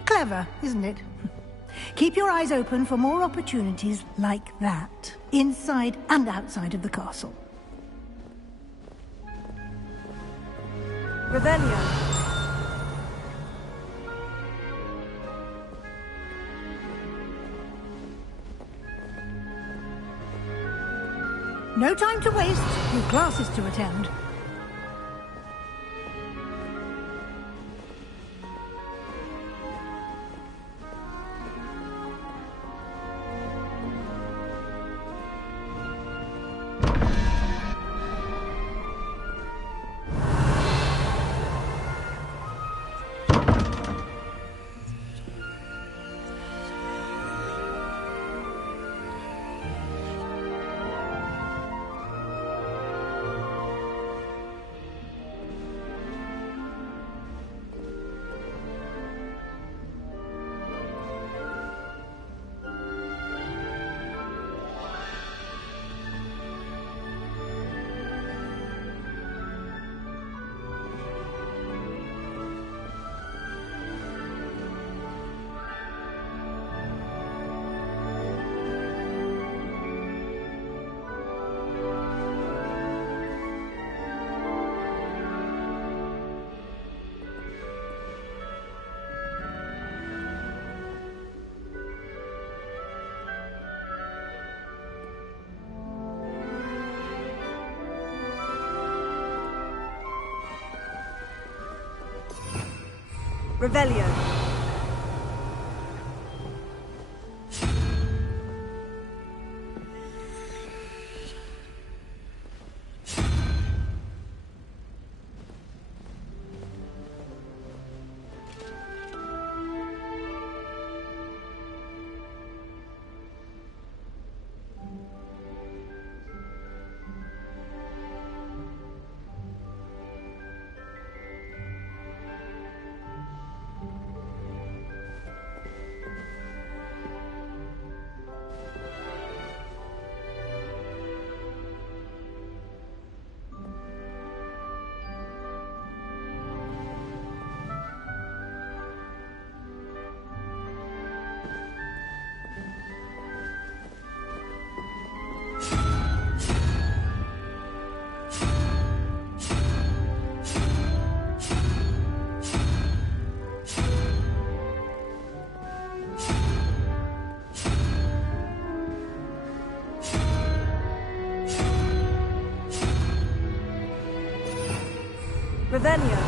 Clever, isn't it? Keep your eyes open for more opportunities like that, inside and outside of the castle. Revelio. No time to waste. You've classes to attend. Revelio. Revelio.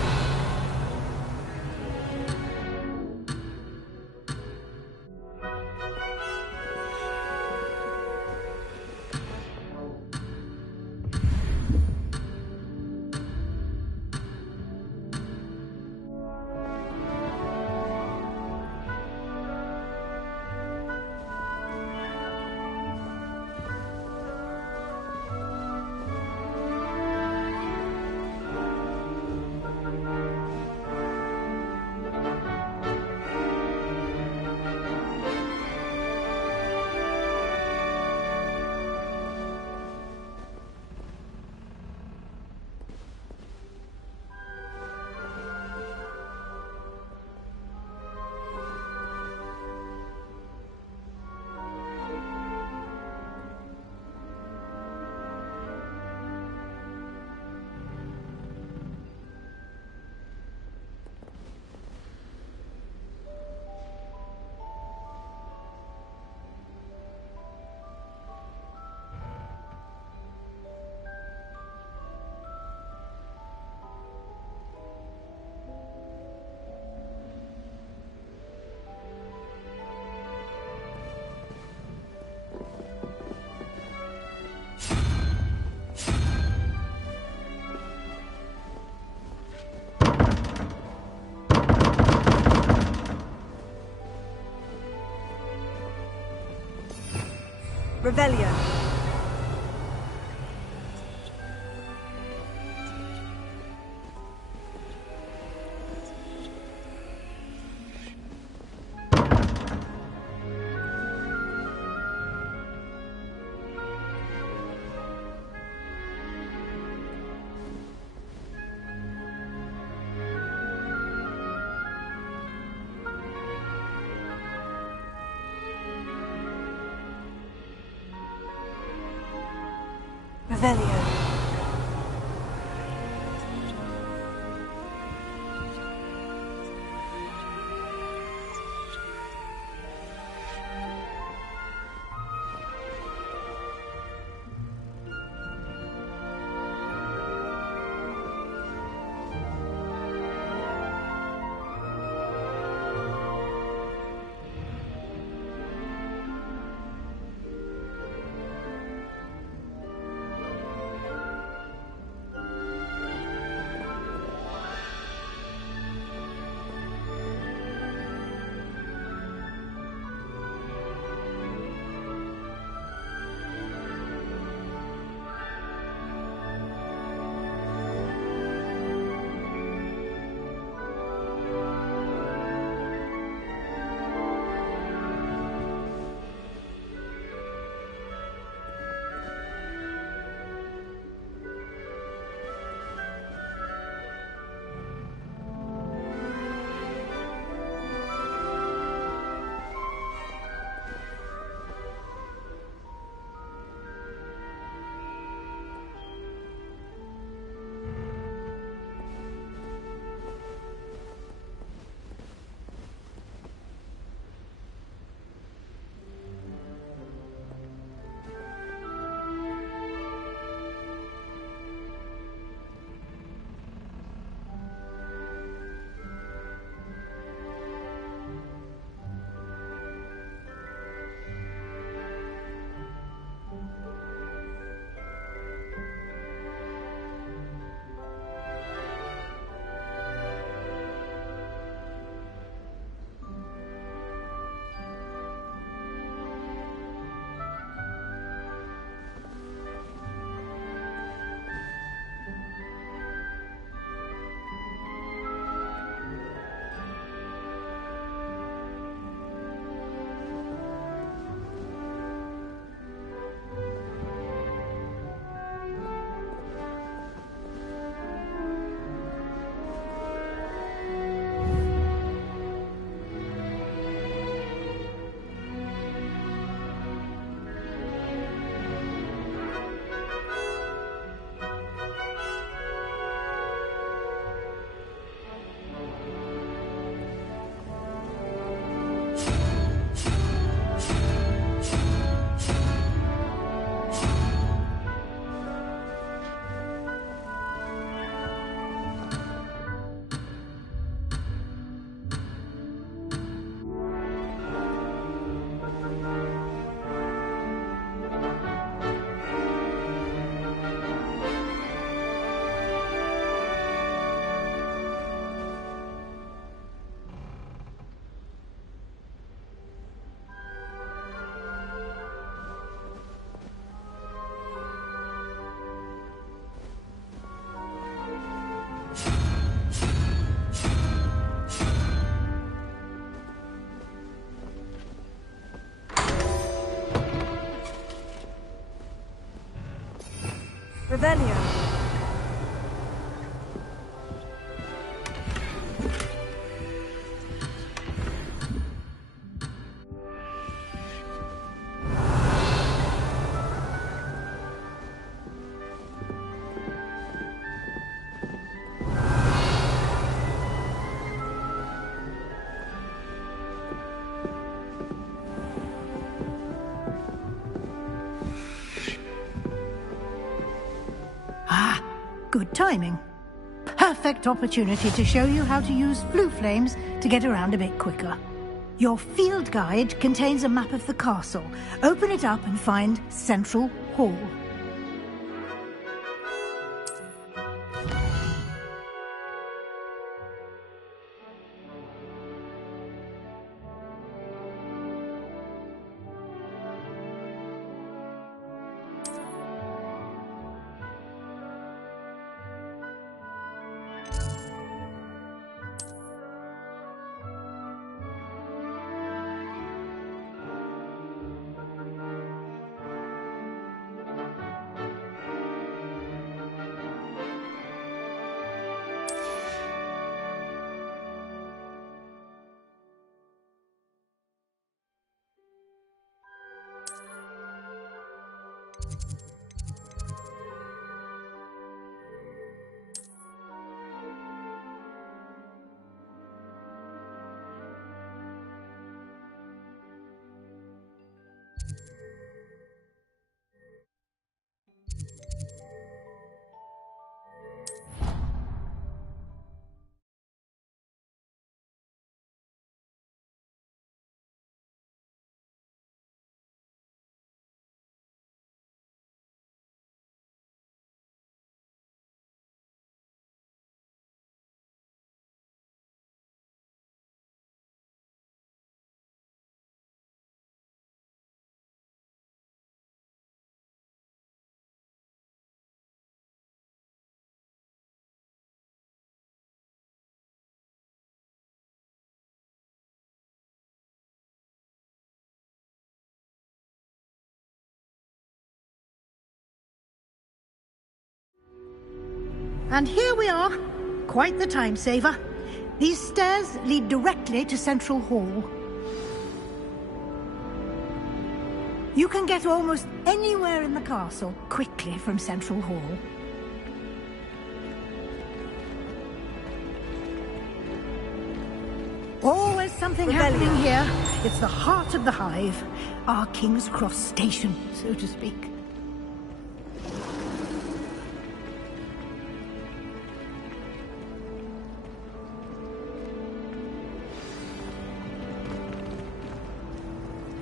Revelio. Revelio. Revelio. Good timing. Perfect opportunity to show you how to use blue flames to get around a bit quicker. Your field guide contains a map of the castle. Open it up and find Central Hall. And here we are. Quite the time saver. These stairs lead directly to Central Hall. You can get almost anywhere in the castle quickly from Central Hall. Always something happening here. It's the heart of the hive. Our King's Cross station, so to speak.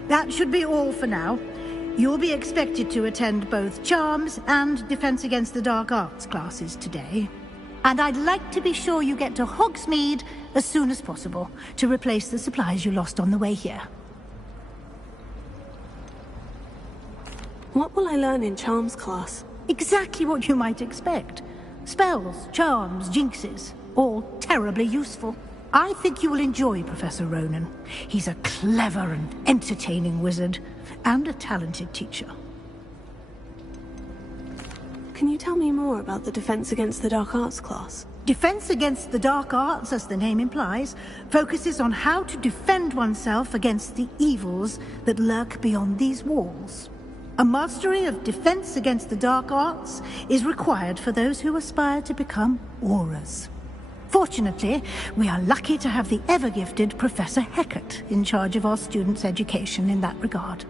That should be all for now. You'll be expected to attend both Charms and Defense Against the Dark Arts classes today. And I'd like to be sure you get to Hogsmeade as soon as possible to replace the supplies you lost on the way here. What will I learn in Charms class? Exactly what you might expect. Spells, charms, jinxes, all terribly useful. I think you will enjoy Professor Ronan. He's a clever and entertaining wizard, and a talented teacher. Can you tell me more about the Defense Against the Dark Arts class? Defense Against the Dark Arts, as the name implies, focuses on how to defend oneself against the evils that lurk beyond these walls. A mastery of Defense Against the Dark Arts is required for those who aspire to become auras. Fortunately, we are lucky to have the ever-gifted Professor Hecat in charge of our students' education in that regard.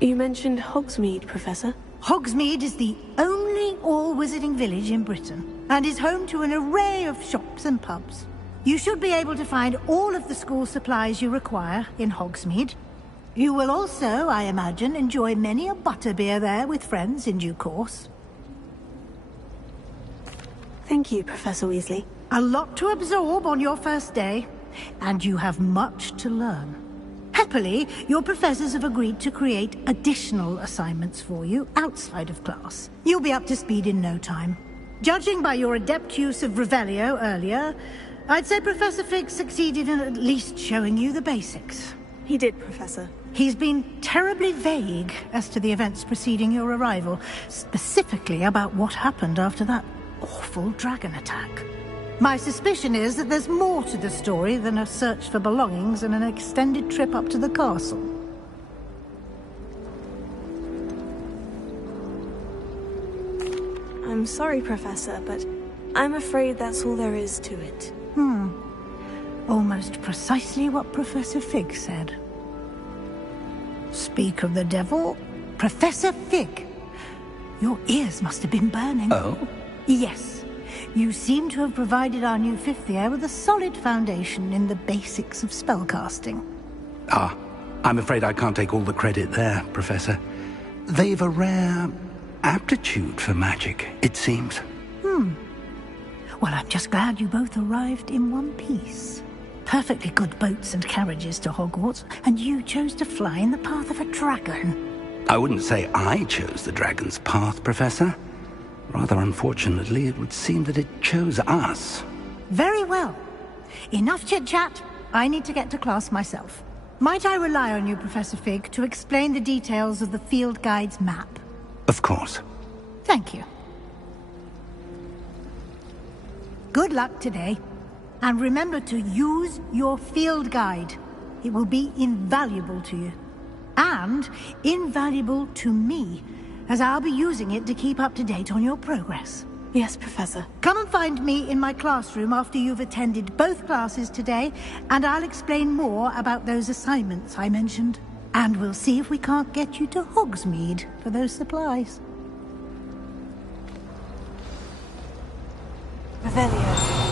You mentioned Hogsmeade, Professor. Hogsmeade is the only all-wizarding village in Britain, and is home to an array of shops and pubs. You should be able to find all of the school supplies you require in Hogsmeade. You will also, I imagine, enjoy many a butterbeer there with friends in due course. Thank you, Professor Weasley. A lot to absorb on your first day, and you have much to learn. Happily, your professors have agreed to create additional assignments for you outside of class. You'll be up to speed in no time. Judging by your adept use of Revelio earlier, I'd say Professor Fig succeeded in at least showing you the basics. He did, Professor. He's been terribly vague as to the events preceding your arrival, specifically about what happened after that awful dragon attack. My suspicion is that there's more to the story than a search for belongings and an extended trip up to the castle. I'm sorry, Professor, but I'm afraid that's all there is to it. Almost precisely what Professor Fig said. Speak of the devil, Professor Fig. Your ears must have been burning. Oh? Yes. You seem to have provided our new fifth year with a solid foundation in the basics of spellcasting. Ah, I'm afraid I can't take all the credit there, Professor. They've a rare aptitude for magic, it seems. Well, I'm just glad you both arrived in one piece. Perfectly good boats and carriages to Hogwarts, and you chose to fly in the path of a dragon. I wouldn't say I chose the dragon's path, Professor. Rather unfortunately, it would seem that it chose us. Very well. Enough chit-chat. I need to get to class myself. Might I rely on you, Professor Fig, to explain the details of the field guide's map? Of course. Thank you. Good luck today. And remember to use your field guide. It will be invaluable to you. And invaluable to me, as I'll be using it to keep up to date on your progress. Yes, Professor. Come and find me in my classroom after you've attended both classes today, and I'll explain more about those assignments I mentioned. And we'll see if we can't get you to Hogsmeade for those supplies. Revelio.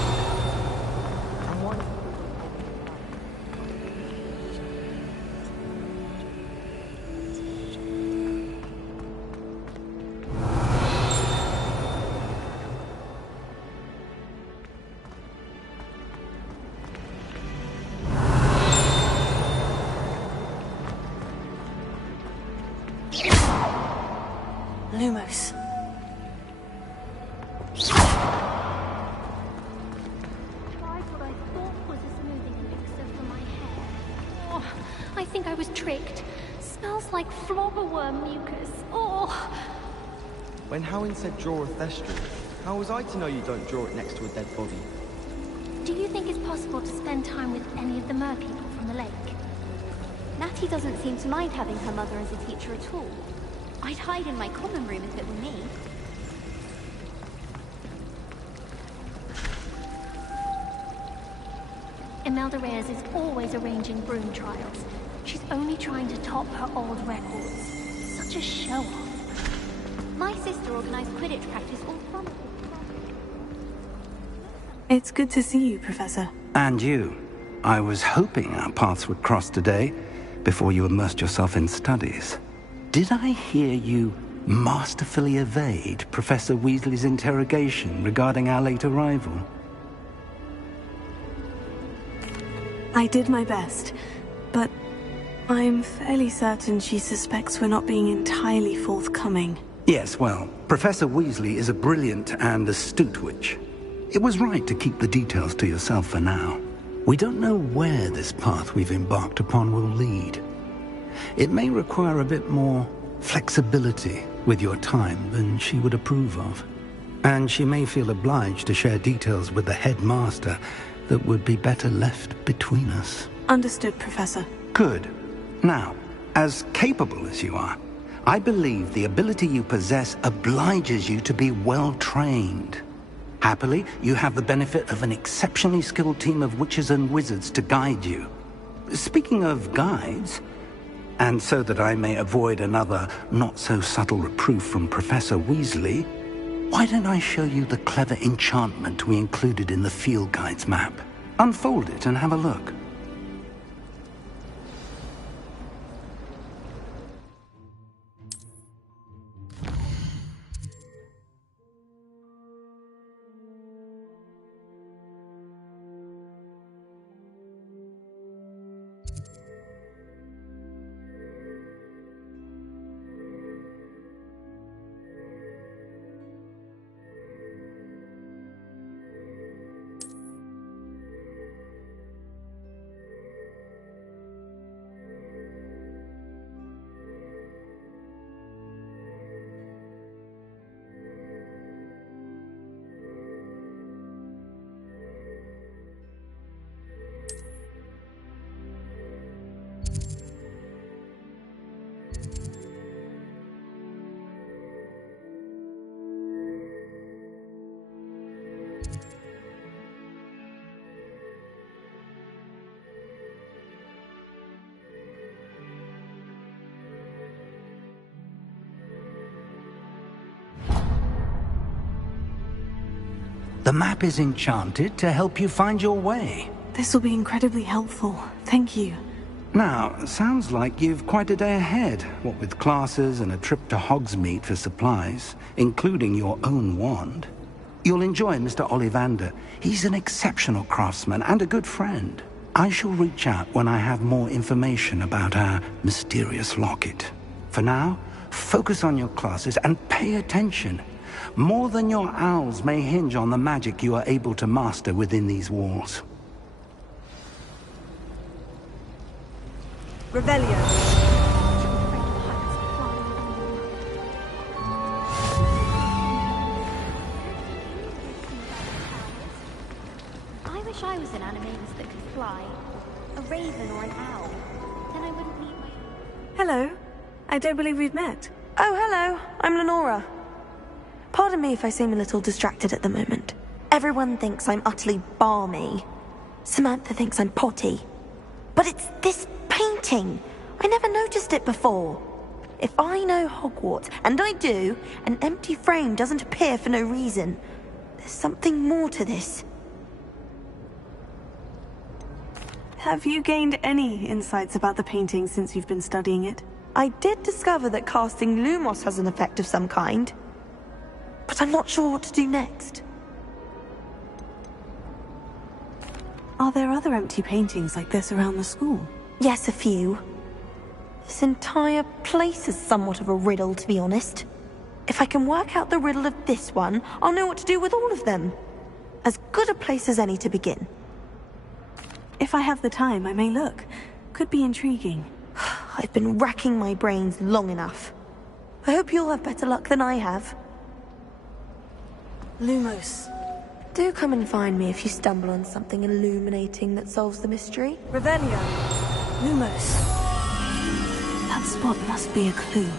Lumos. Tried what I thought was a smoothing elixir for my hair. Oh, I think I was tricked. Smells like flobberworm mucus. Oh. When Howin said draw a thestral, how was I to know you don't draw it next to a dead body? Do you think it's possible to spend time with any of the merpeople from the lake? Natty doesn't seem to mind having her mother as a teacher at all. I'd hide in my common room if it were me. Imelda Reyes is always arranging broom trials. She's only trying to top her old records. Such a show-off. My sister organised Quidditch practice all from. It's good to see you, Professor. And you. I was hoping our paths would cross today, before you immersed yourself in studies. Did I hear you masterfully evade Professor Weasley's interrogation regarding our late arrival? I did my best, but I'm fairly certain she suspects we're not being entirely forthcoming. Yes, well, Professor Weasley is a brilliant and astute witch. It was right to keep the details to yourself for now. We don't know where this path we've embarked upon will lead. It may require a bit more flexibility with your time than she would approve of. And she may feel obliged to share details with the headmaster that would be better left between us. Understood, Professor. Good. Now, as capable as you are, I believe the ability you possess obliges you to be well-trained. Happily, you have the benefit of an exceptionally skilled team of witches and wizards to guide you. Speaking of guides, and so that I may avoid another not-so-subtle reproof from Professor Weasley, why don't I show you the clever enchantment we included in the field guide's map? Unfold it and have a look. The map is enchanted to help you find your way. This will be incredibly helpful. Thank you. Now, sounds like you've quite a day ahead, what with classes and a trip to Hogsmeade for supplies, including your own wand. You'll enjoy Mr. Ollivander. He's an exceptional craftsman and a good friend. I shall reach out when I have more information about our mysterious locket. For now, focus on your classes and pay attention. More than your owls may hinge on the magic you are able to master within these walls. Revelio. I wish I was an animagus that could fly. A raven or an owl. Then I wouldn't need my... Hello. I don't believe we've met. Oh, hello. I'm Lenora. Pardon me if I seem a little distracted at the moment. Everyone thinks I'm utterly balmy. Samantha thinks I'm potty. But it's this painting. I never noticed it before. If I know Hogwarts, and I do, an empty frame doesn't appear for no reason. There's something more to this. Have you gained any insights about the painting since you've been studying it? I did discover that casting Lumos has an effect of some kind. But I'm not sure what to do next. Are there other empty paintings like this around the school? Yes, a few. This entire place is somewhat of a riddle, to be honest. If I can work out the riddle of this one, I'll know what to do with all of them. As good a place as any to begin. If I have the time, I may look. Could be intriguing. I've been racking my brains long enough. I hope you'll have better luck than I have. Lumos. Do come and find me if you stumble on something illuminating that solves the mystery. Revelio. Lumos. That spot must be a clue.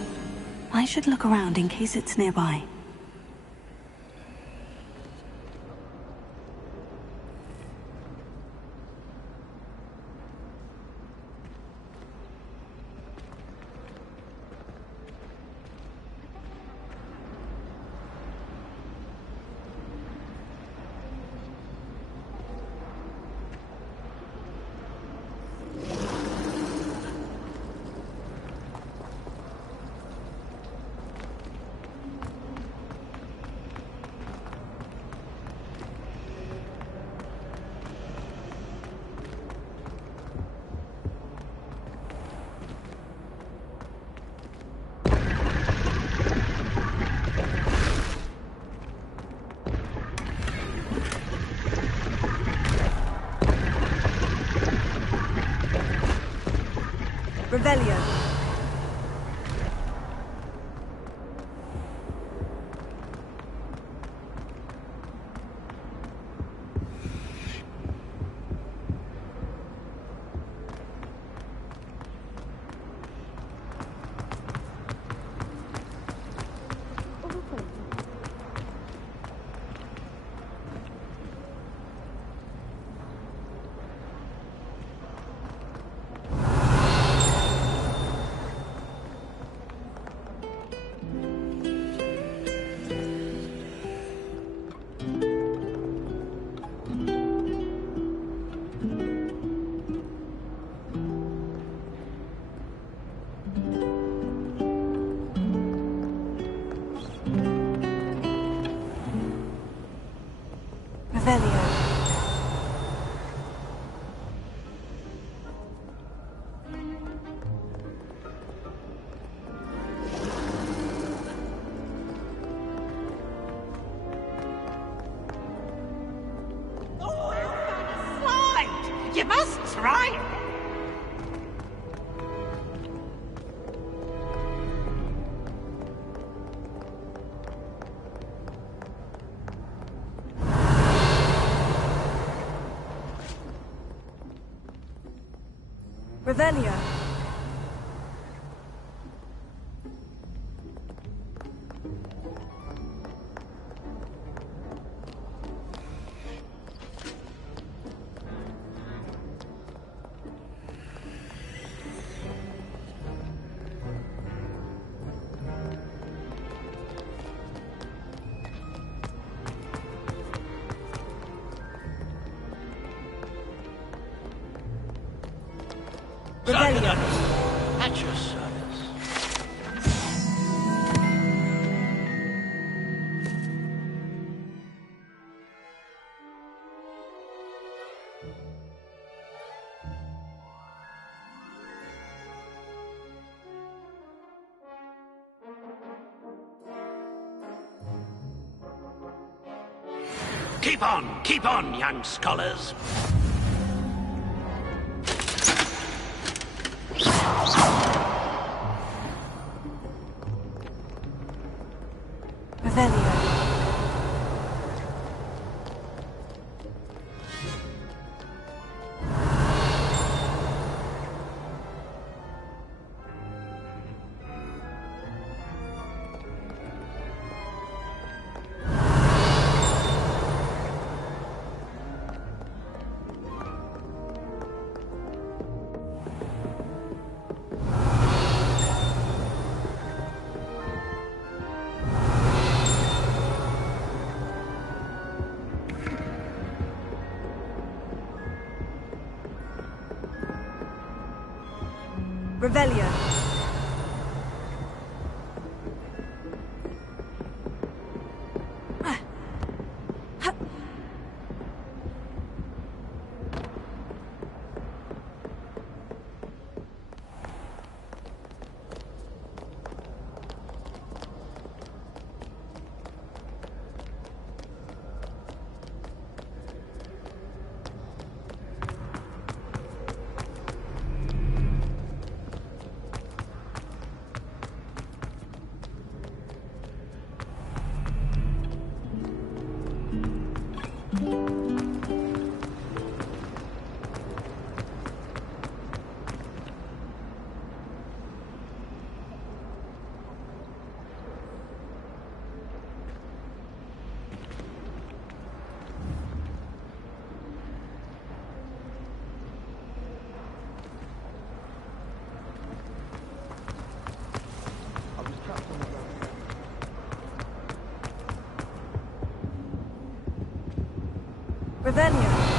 I should look around in case it's nearby. Revelio. You must try it. Revelio. Taka-dono. At your service. Keep on, young scholars. Revelio. Revelio. Revelio.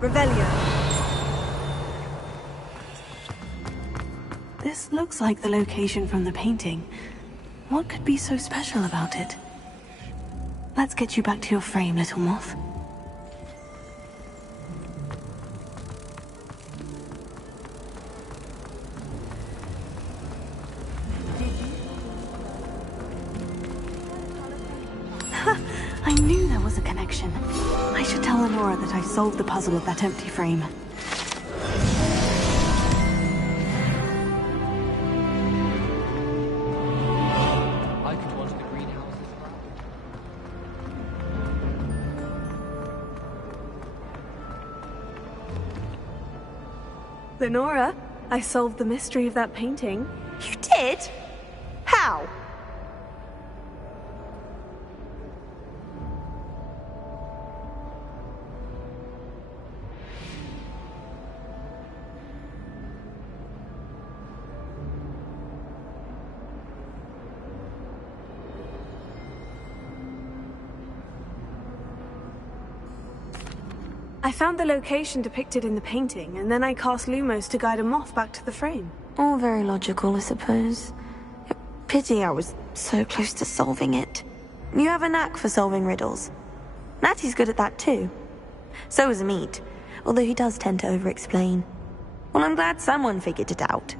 Revelio. This looks like the location from the painting. What could be so special about it? Let's get you back to your frame, little moth. I knew there was a connection. I should tell Lenora that I solved the puzzle of that empty frame. I could watch the greenhouses. Lenora, I solved the mystery of that painting. You did? How? I found the location depicted in the painting, and then I cast Lumos to guide a moth back to the frame. All very logical, I suppose. Pity I was so close to solving it. You have a knack for solving riddles. Natty's good at that too. So is Amit, although he does tend to over-explain. Well, I'm glad someone figured it out.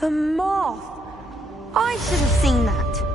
The moth! I should have seen that.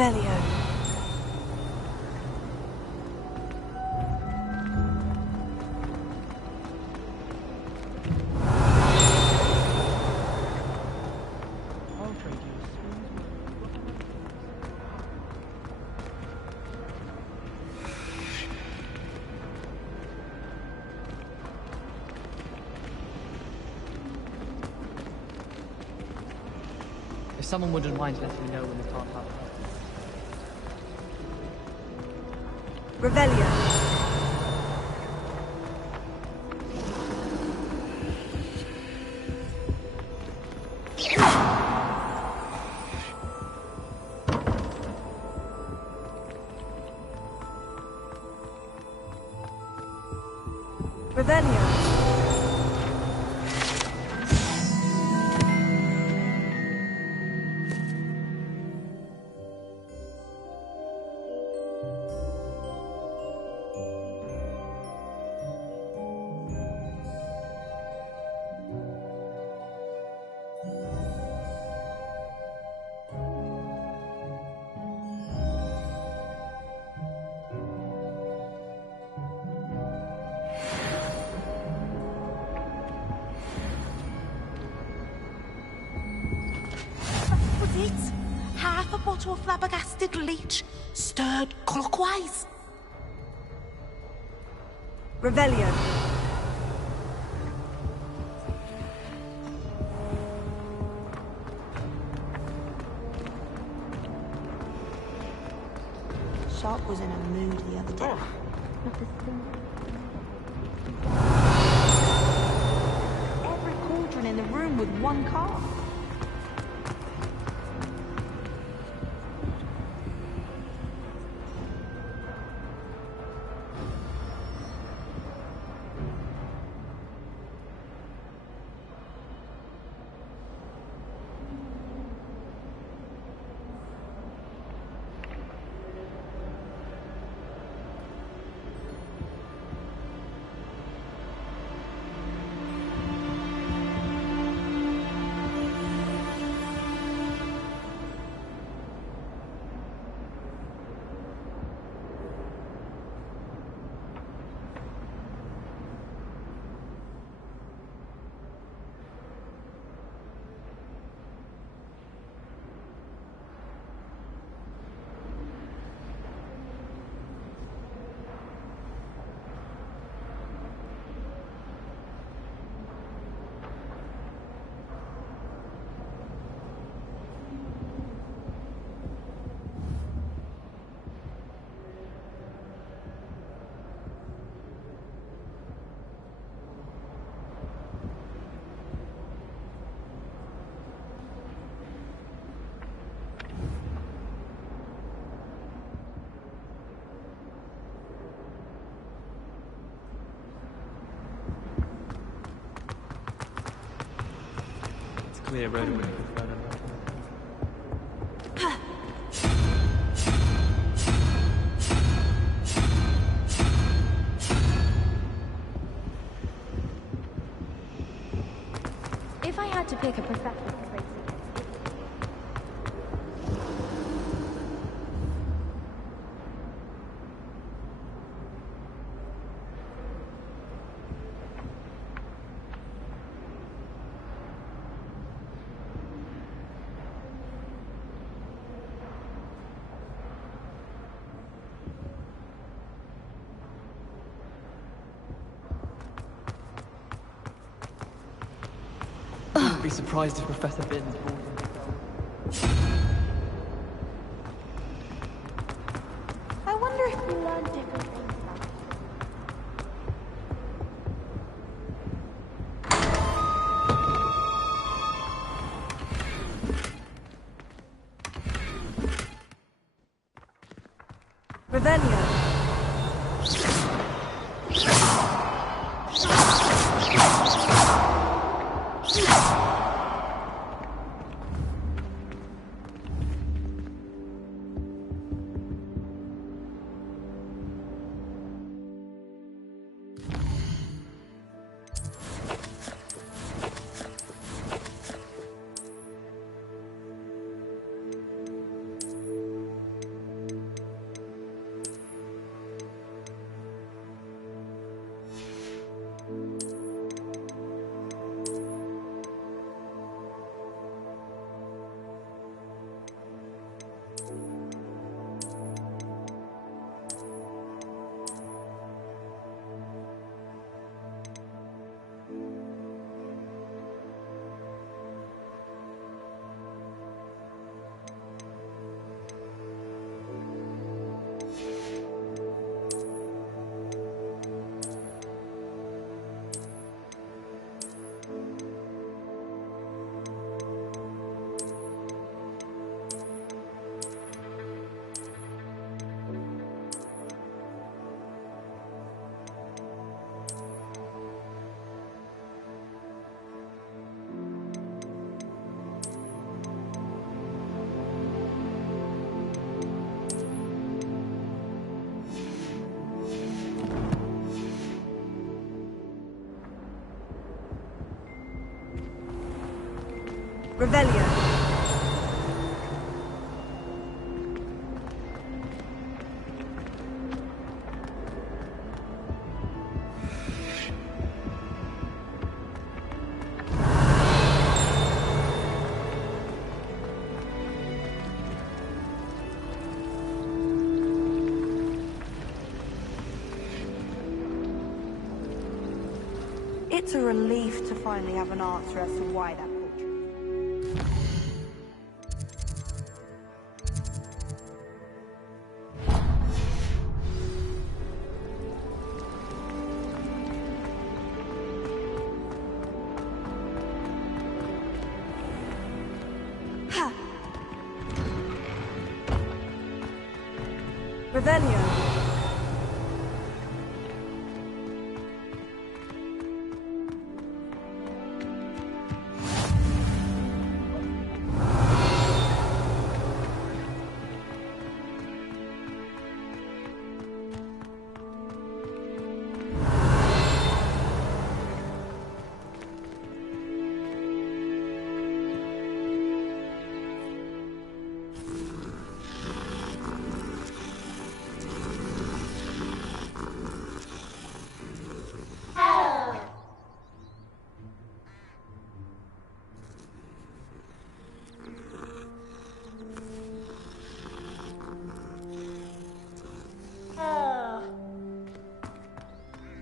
Revelio. If someone wouldn't mind letting me know when the time happens. Revelio. Revelio. Half a bottle of flabbergasted leech, stirred clockwise. Revelio. Sharp was in a mood the other day. Every cauldron in the room with one card. Clear roadway. If I had to pick a profession to race I wouldn't be surprised if Professor Binns brought him. I wonder if we learned different things about Revelio. Revelio. It's a relief to finally have an answer as to why that portrait. Ha! Revelio.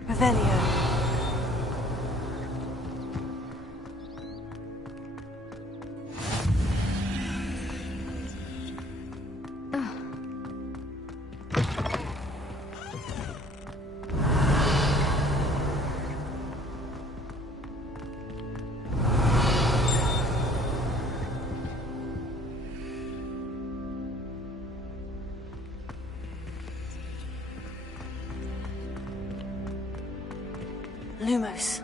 Revelio. Lumos.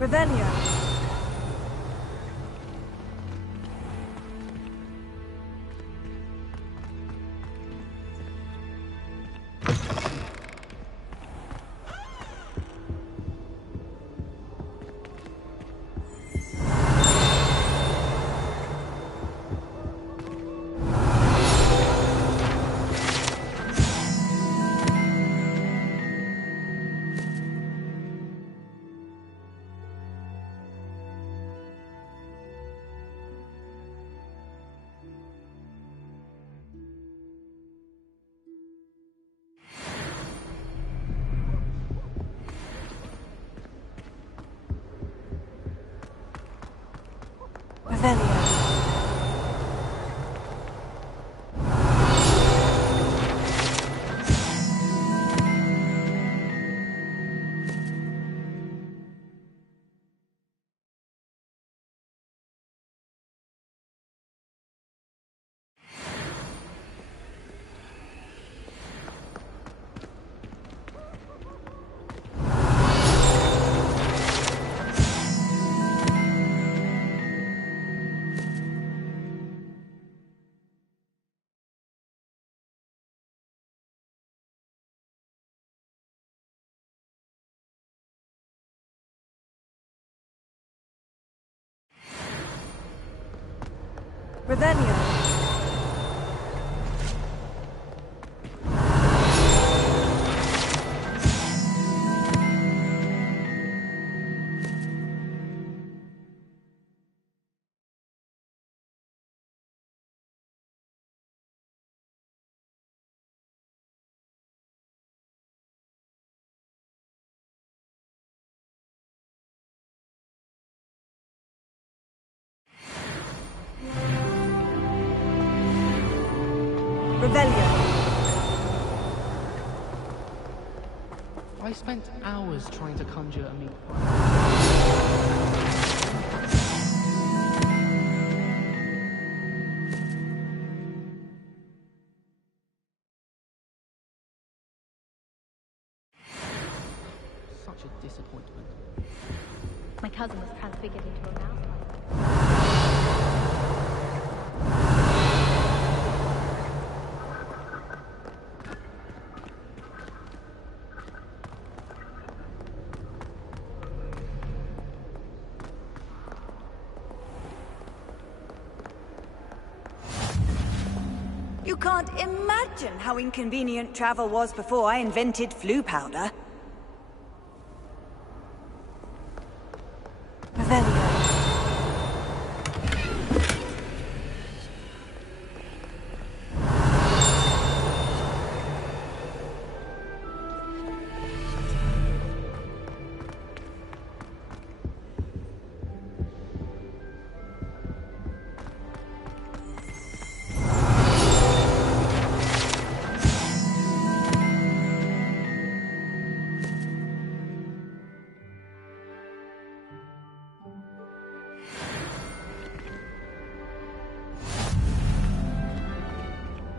Revelio. Revelio. Revelio. Revelio. I spent hours trying to conjure a meat disappointment. My cousin was transfigured into a mouse. You can't imagine how inconvenient travel was before I invented flu powder. Revelio.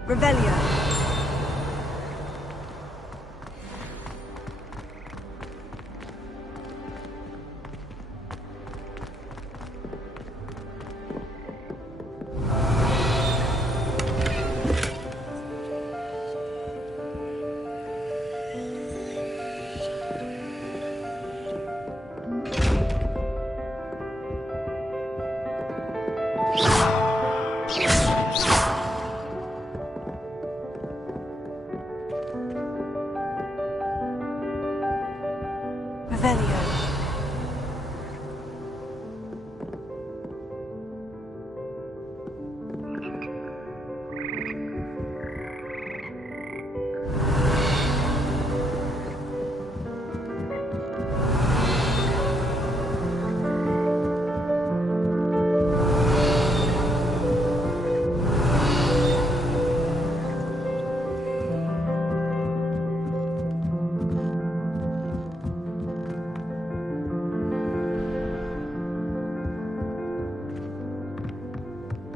Revelio.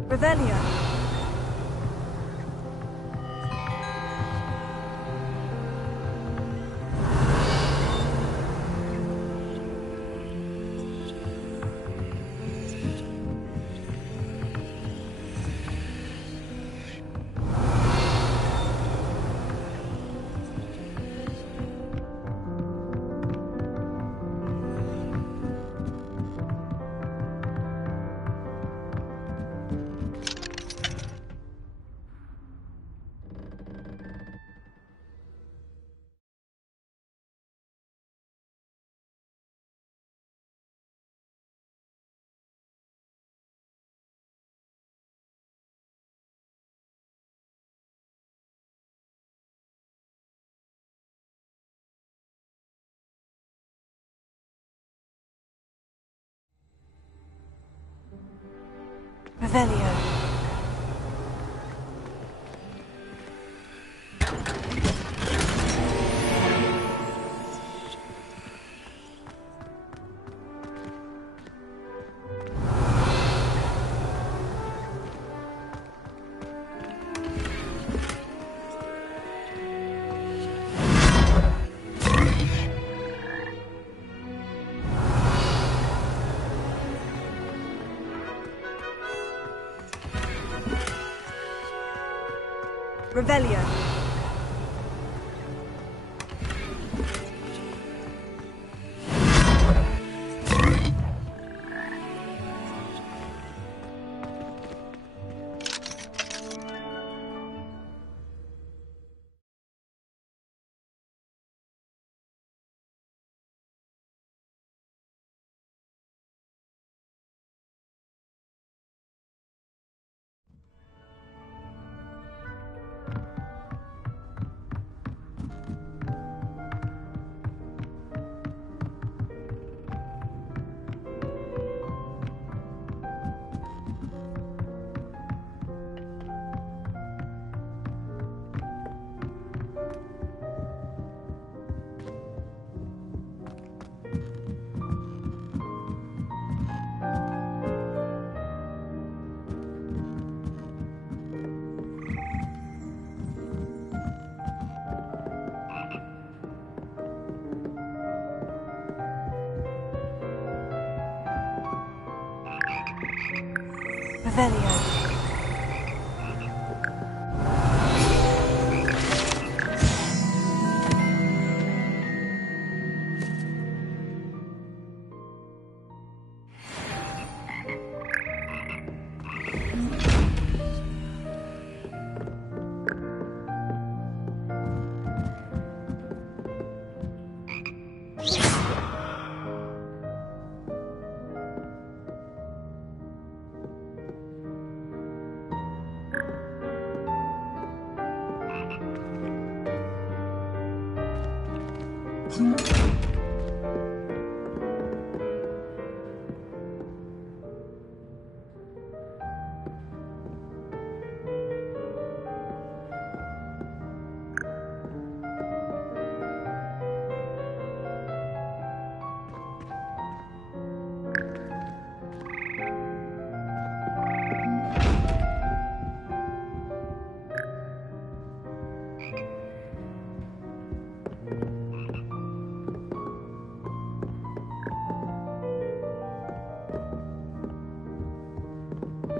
Revelio. Revelio. Revelio. Revelio.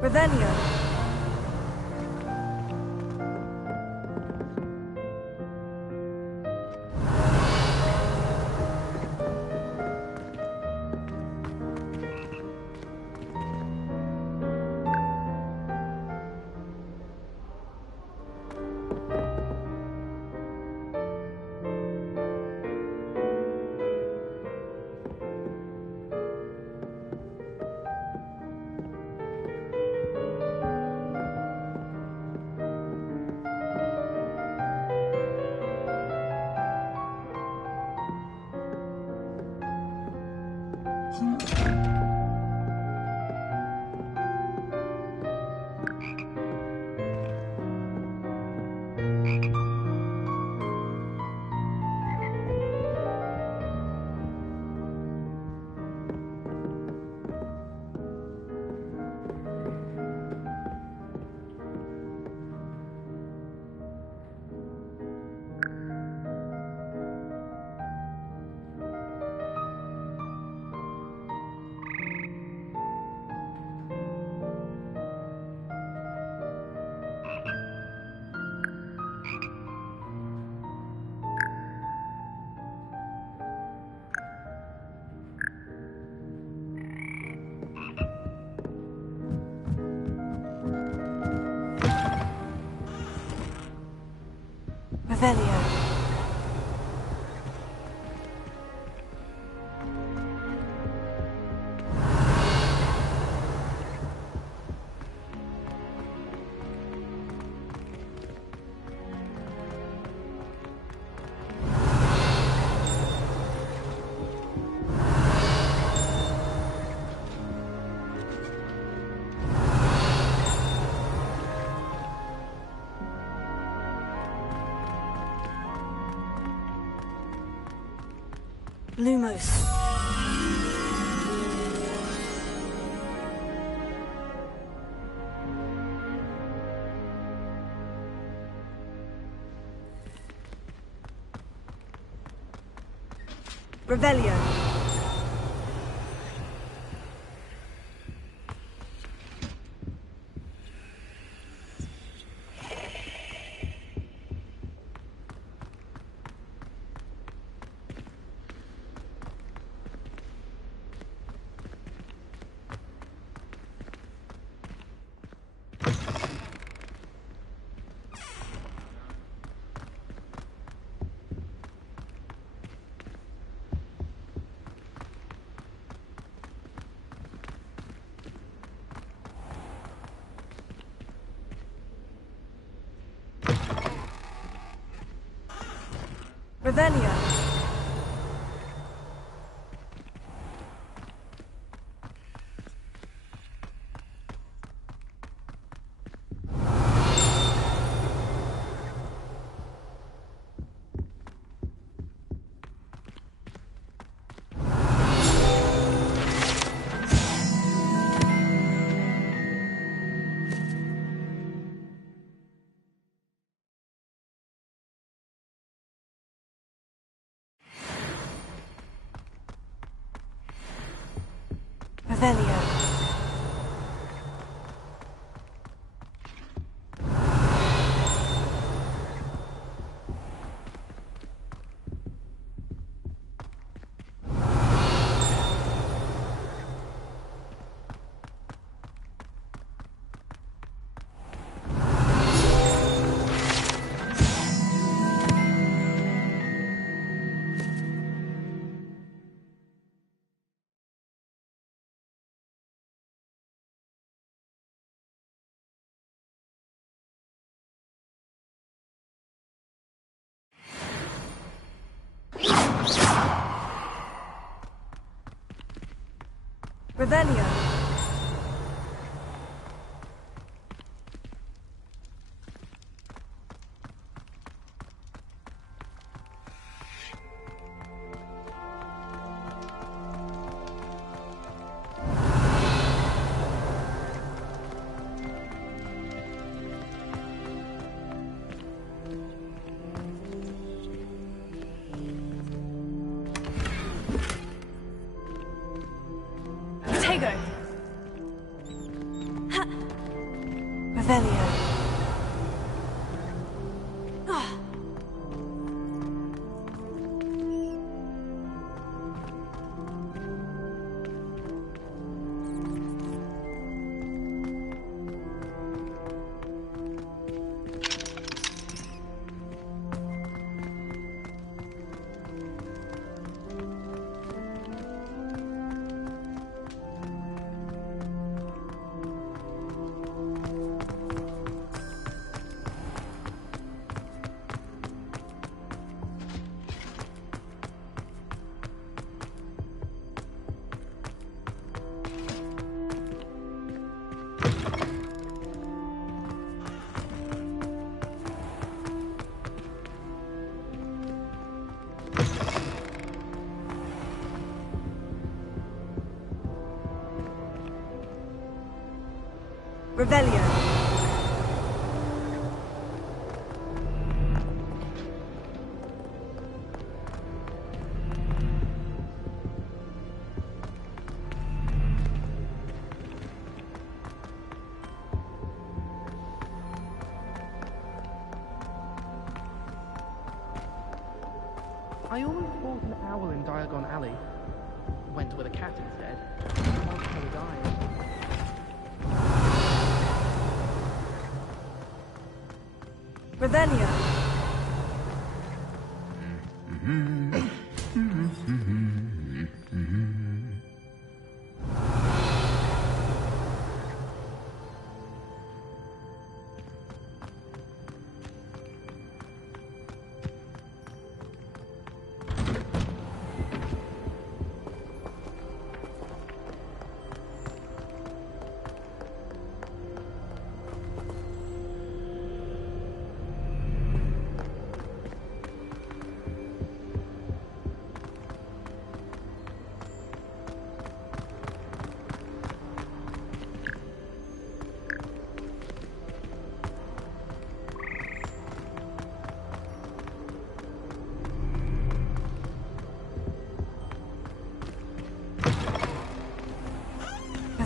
Revelio. Revelio. Lumos. Revelio. Revelio. Revelio. Revelio. Revelio. Revelio. I always fought an owl in Diagon Alley. Went with a cat instead. One fellow died. Revelio.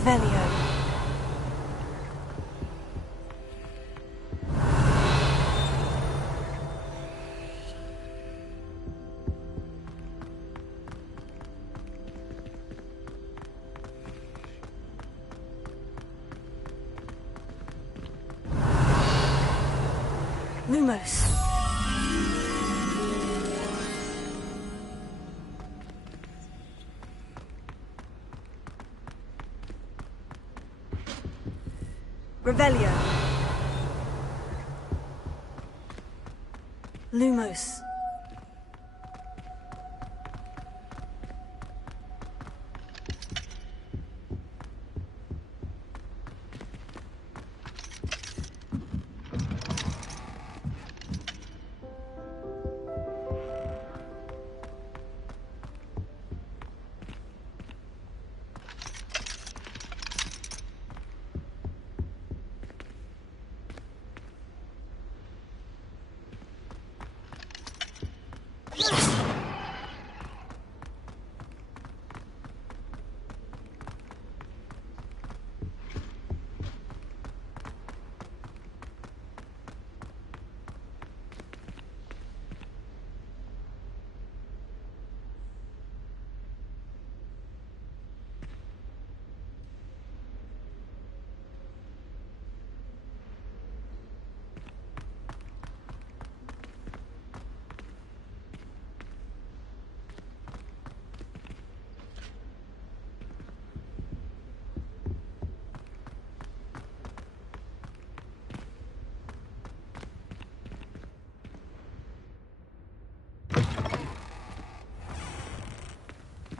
Revelio. Lumos. Revelio. Lumos.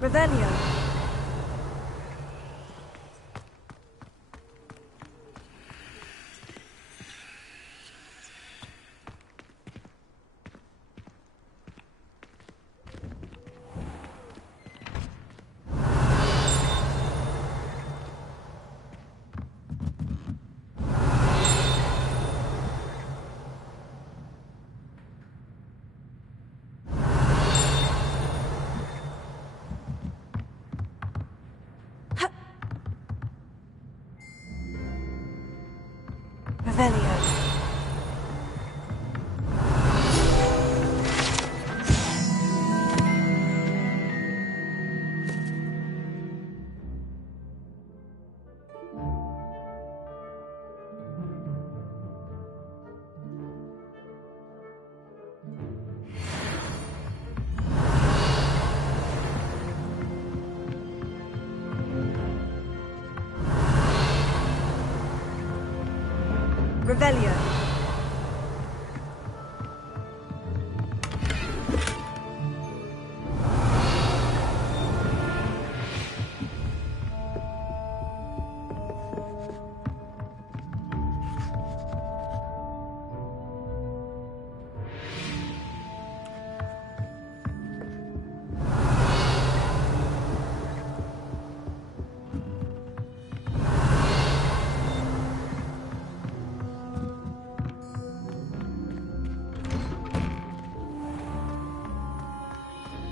Revelio. Revelio.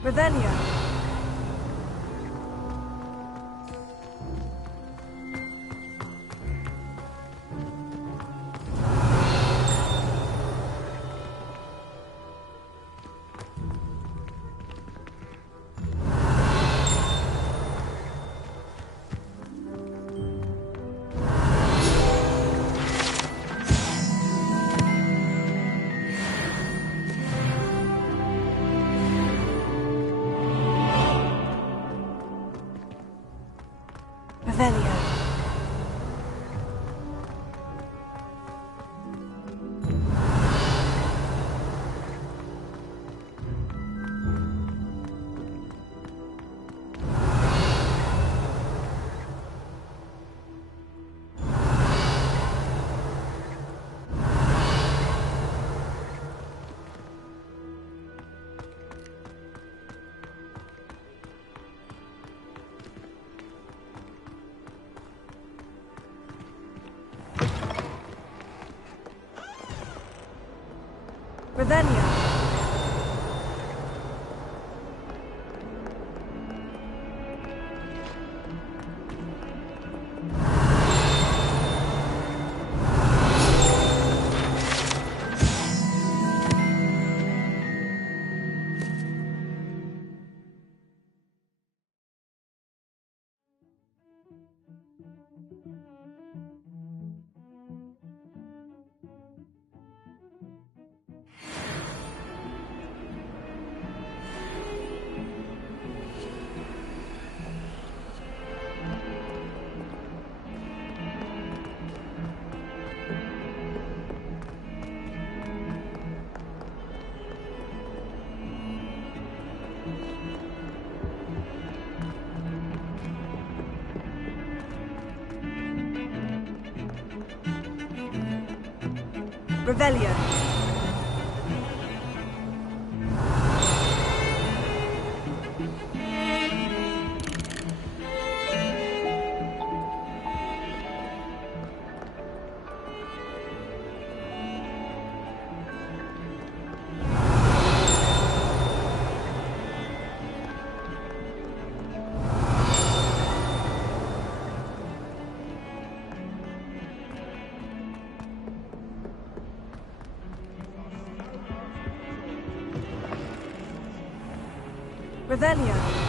Revelio. Revelio. Revelio. Revelio. Revelio.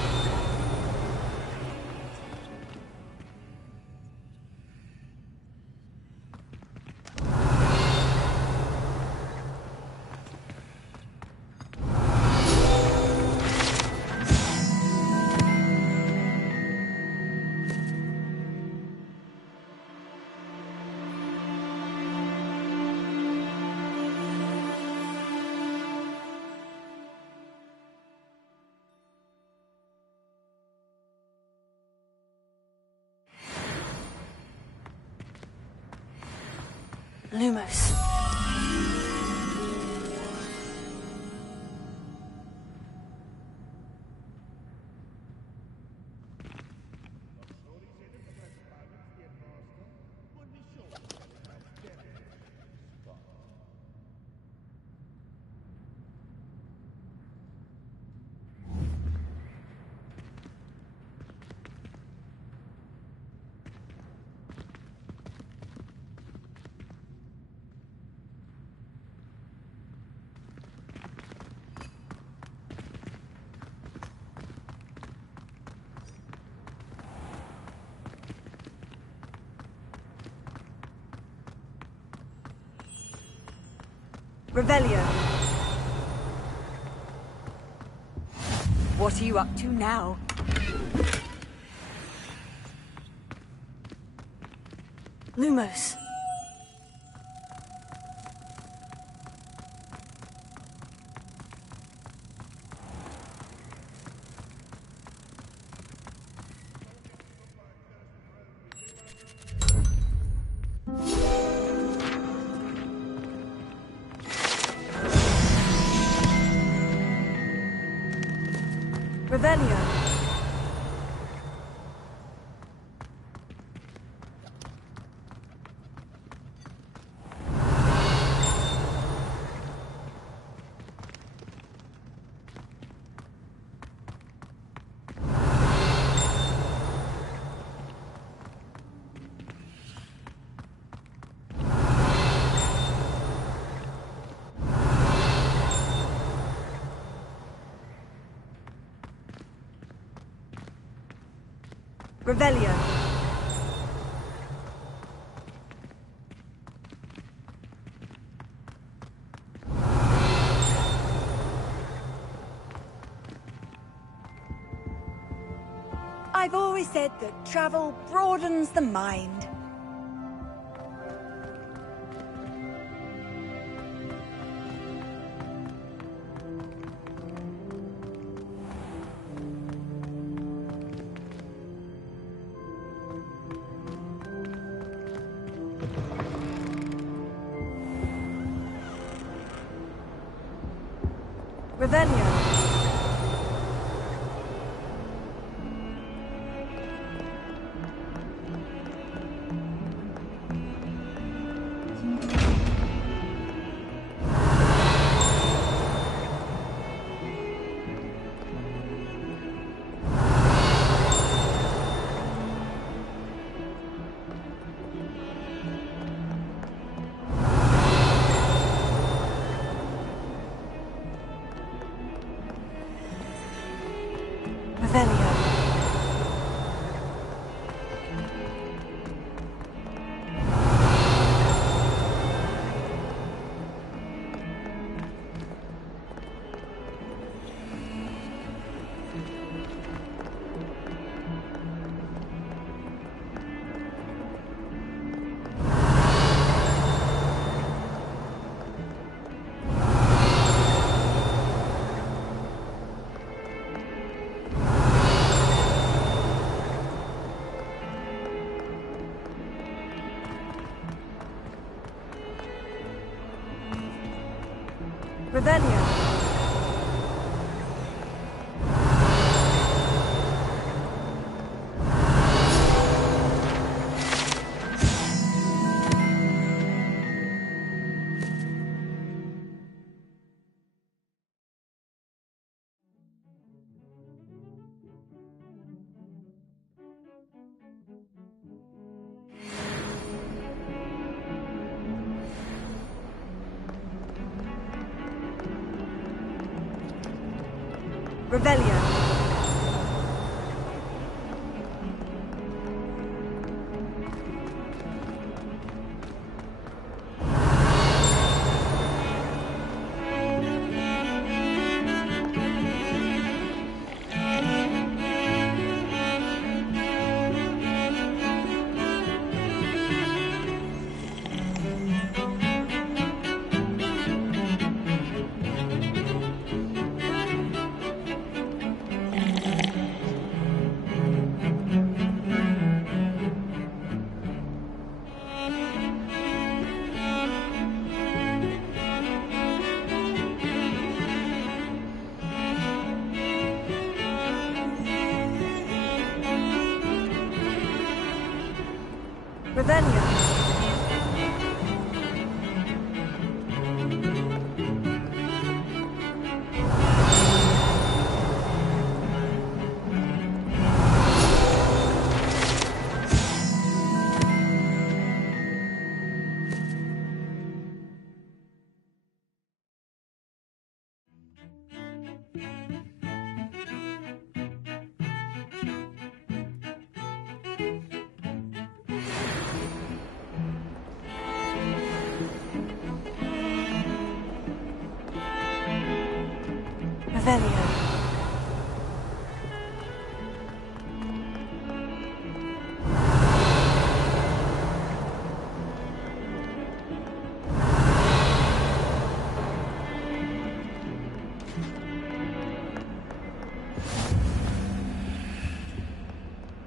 Lumos. Revelio. What are you up to now? Lumos. Revelio. Revelio. I've always said that travel broadens the mind. Revelio. Revelio. Revelio. Revelio. Revelio.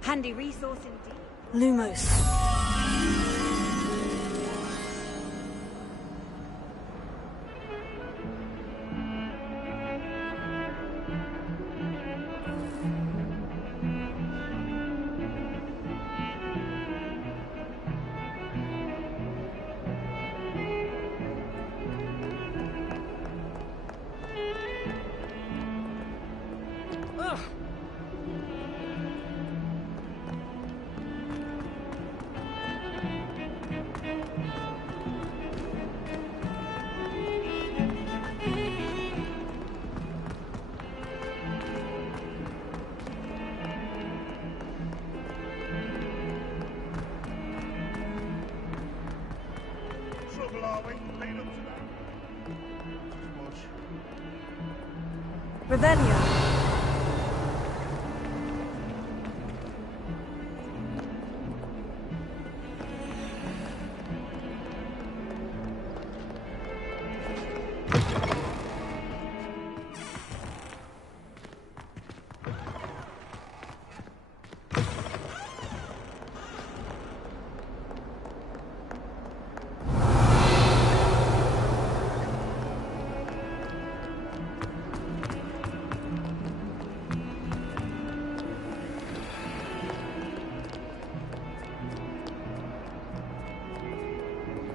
Handy resource indeed. Lumos. Revelio.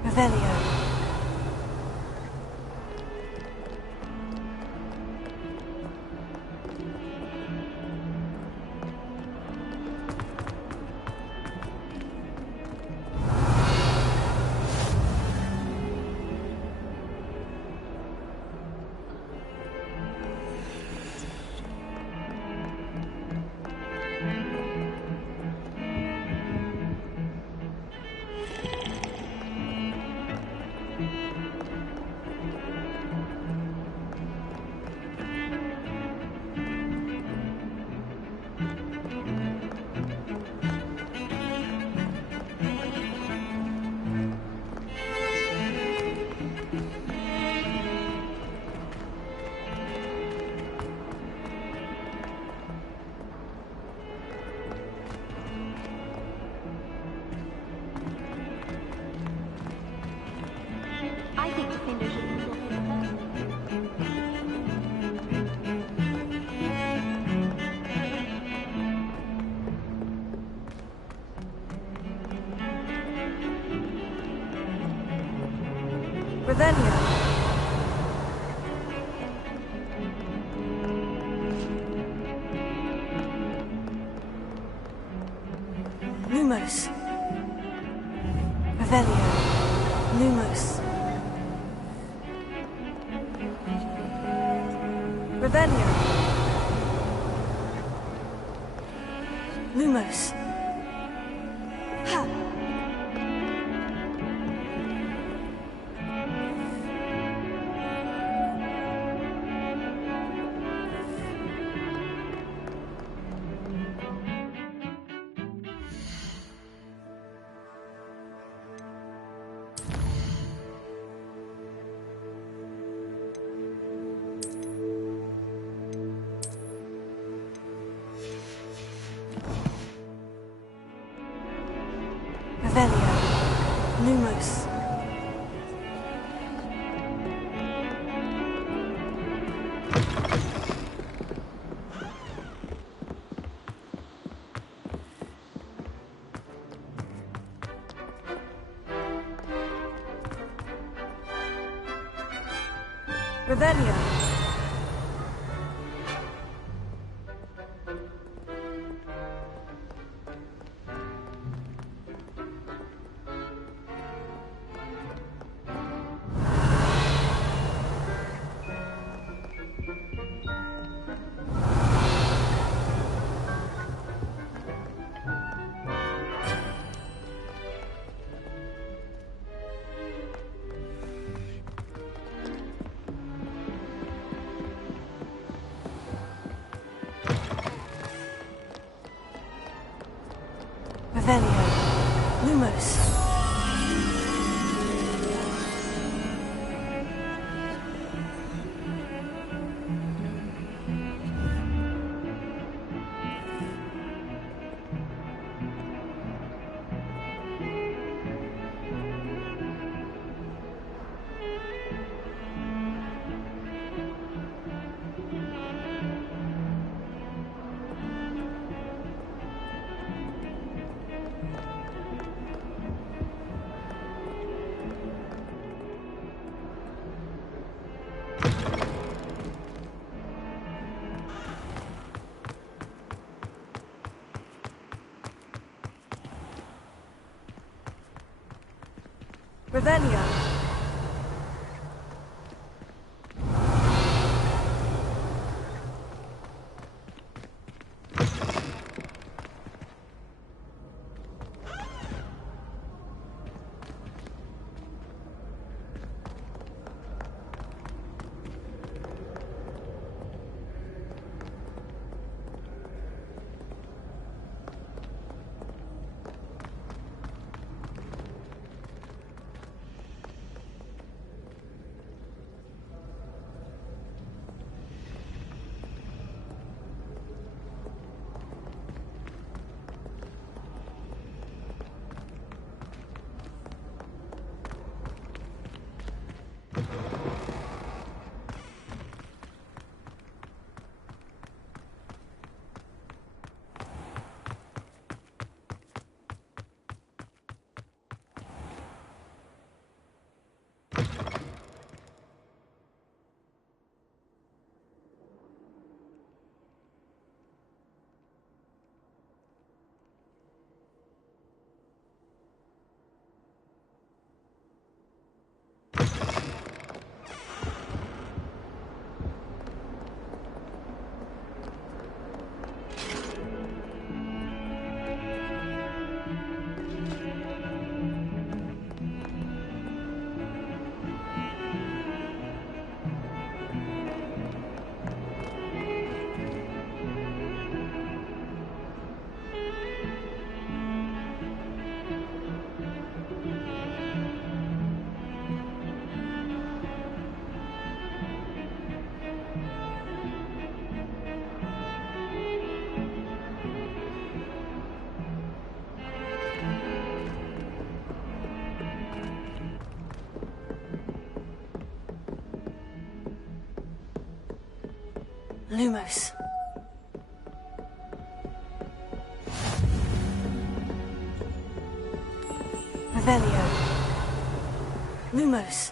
Revelio. I think Defender should be dropped in personally. Revelio. Lumos. Revelio. Lumos. Revelio. Lumos. Ha! Revelio. Lumos. Revelio. Revelio. Lumos. Revelio. Lumos. Revelio. Lumos.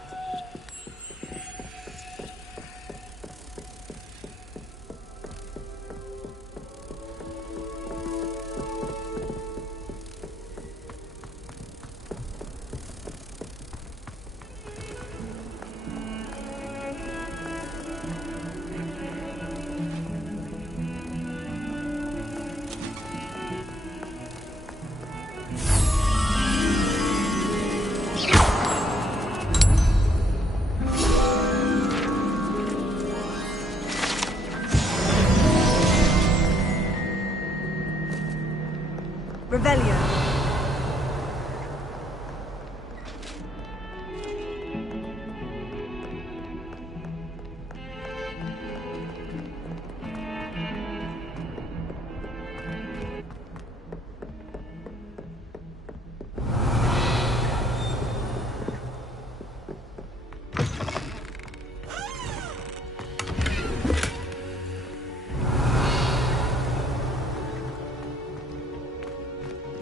Revelio.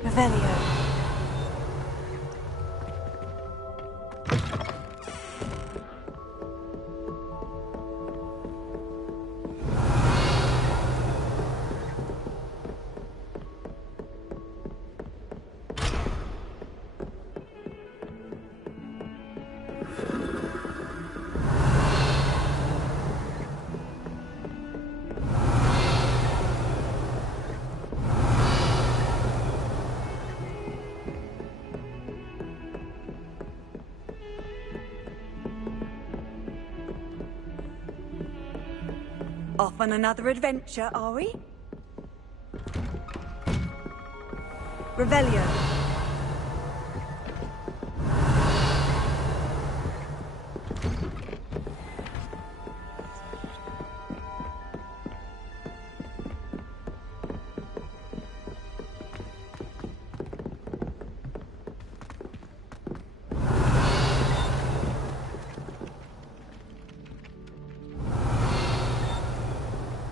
Revelio. Off on another adventure, are we? Revelio.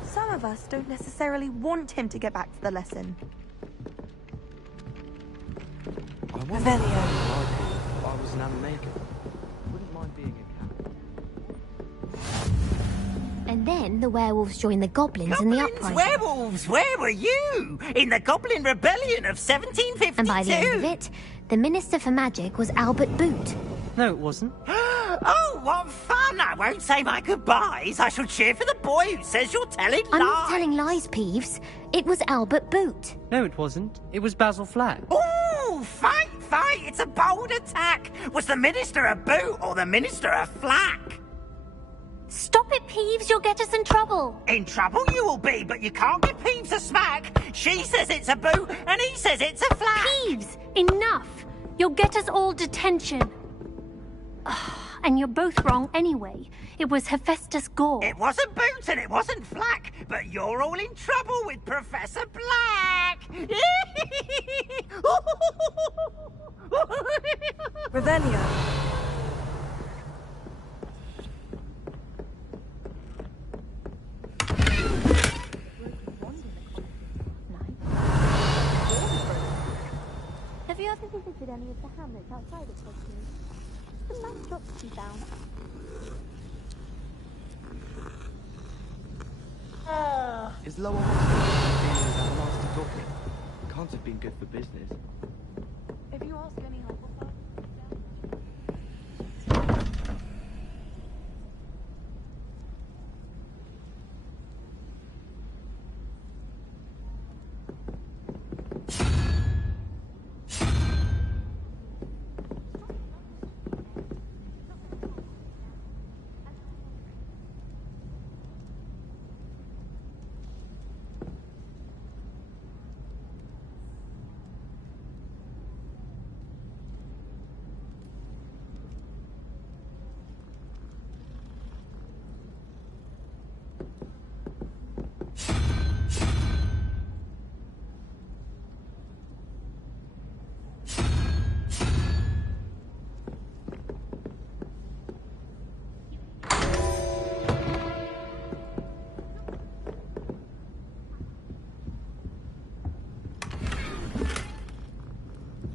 Some of us don't necessarily want him to get back to the lesson. I wonder what I'd be if I was an animaker. Wouldn't mind being a cat. And then the werewolves joined the goblins in the uprising. Werewolves, where were you? In the Goblin Rebellion of 1752? And by the end of it, the Minister for Magic was Albert Boot. No, it wasn't. Oh, what fun! I won't say my goodbyes. I shall cheer for the boy who says you're telling lies. I'm not telling lies, Peeves. It was Albert Boot. No, it wasn't. It was Basil Flack. Ooh, fight! It's a bold attack. Was the Minister a boot or the Minister a flack? Stop it, Peeves. You'll get us in trouble. In trouble you will be, but you can't give Peeves a smack. She says it's a boot and he says it's a flack. Peeves, enough. You'll get us all detention. And you're both wrong anyway. It was Hephaestus Gore. It wasn't Boot and it wasn't Flack, but you're all in trouble with Professor Black. Revelio. Have you ever visited any of the hamlets outside of Tokyo? Some nice shops to be found. Is Lower Hospital dealing with that nasty goblin? Can't have been good for business. If you ask any help,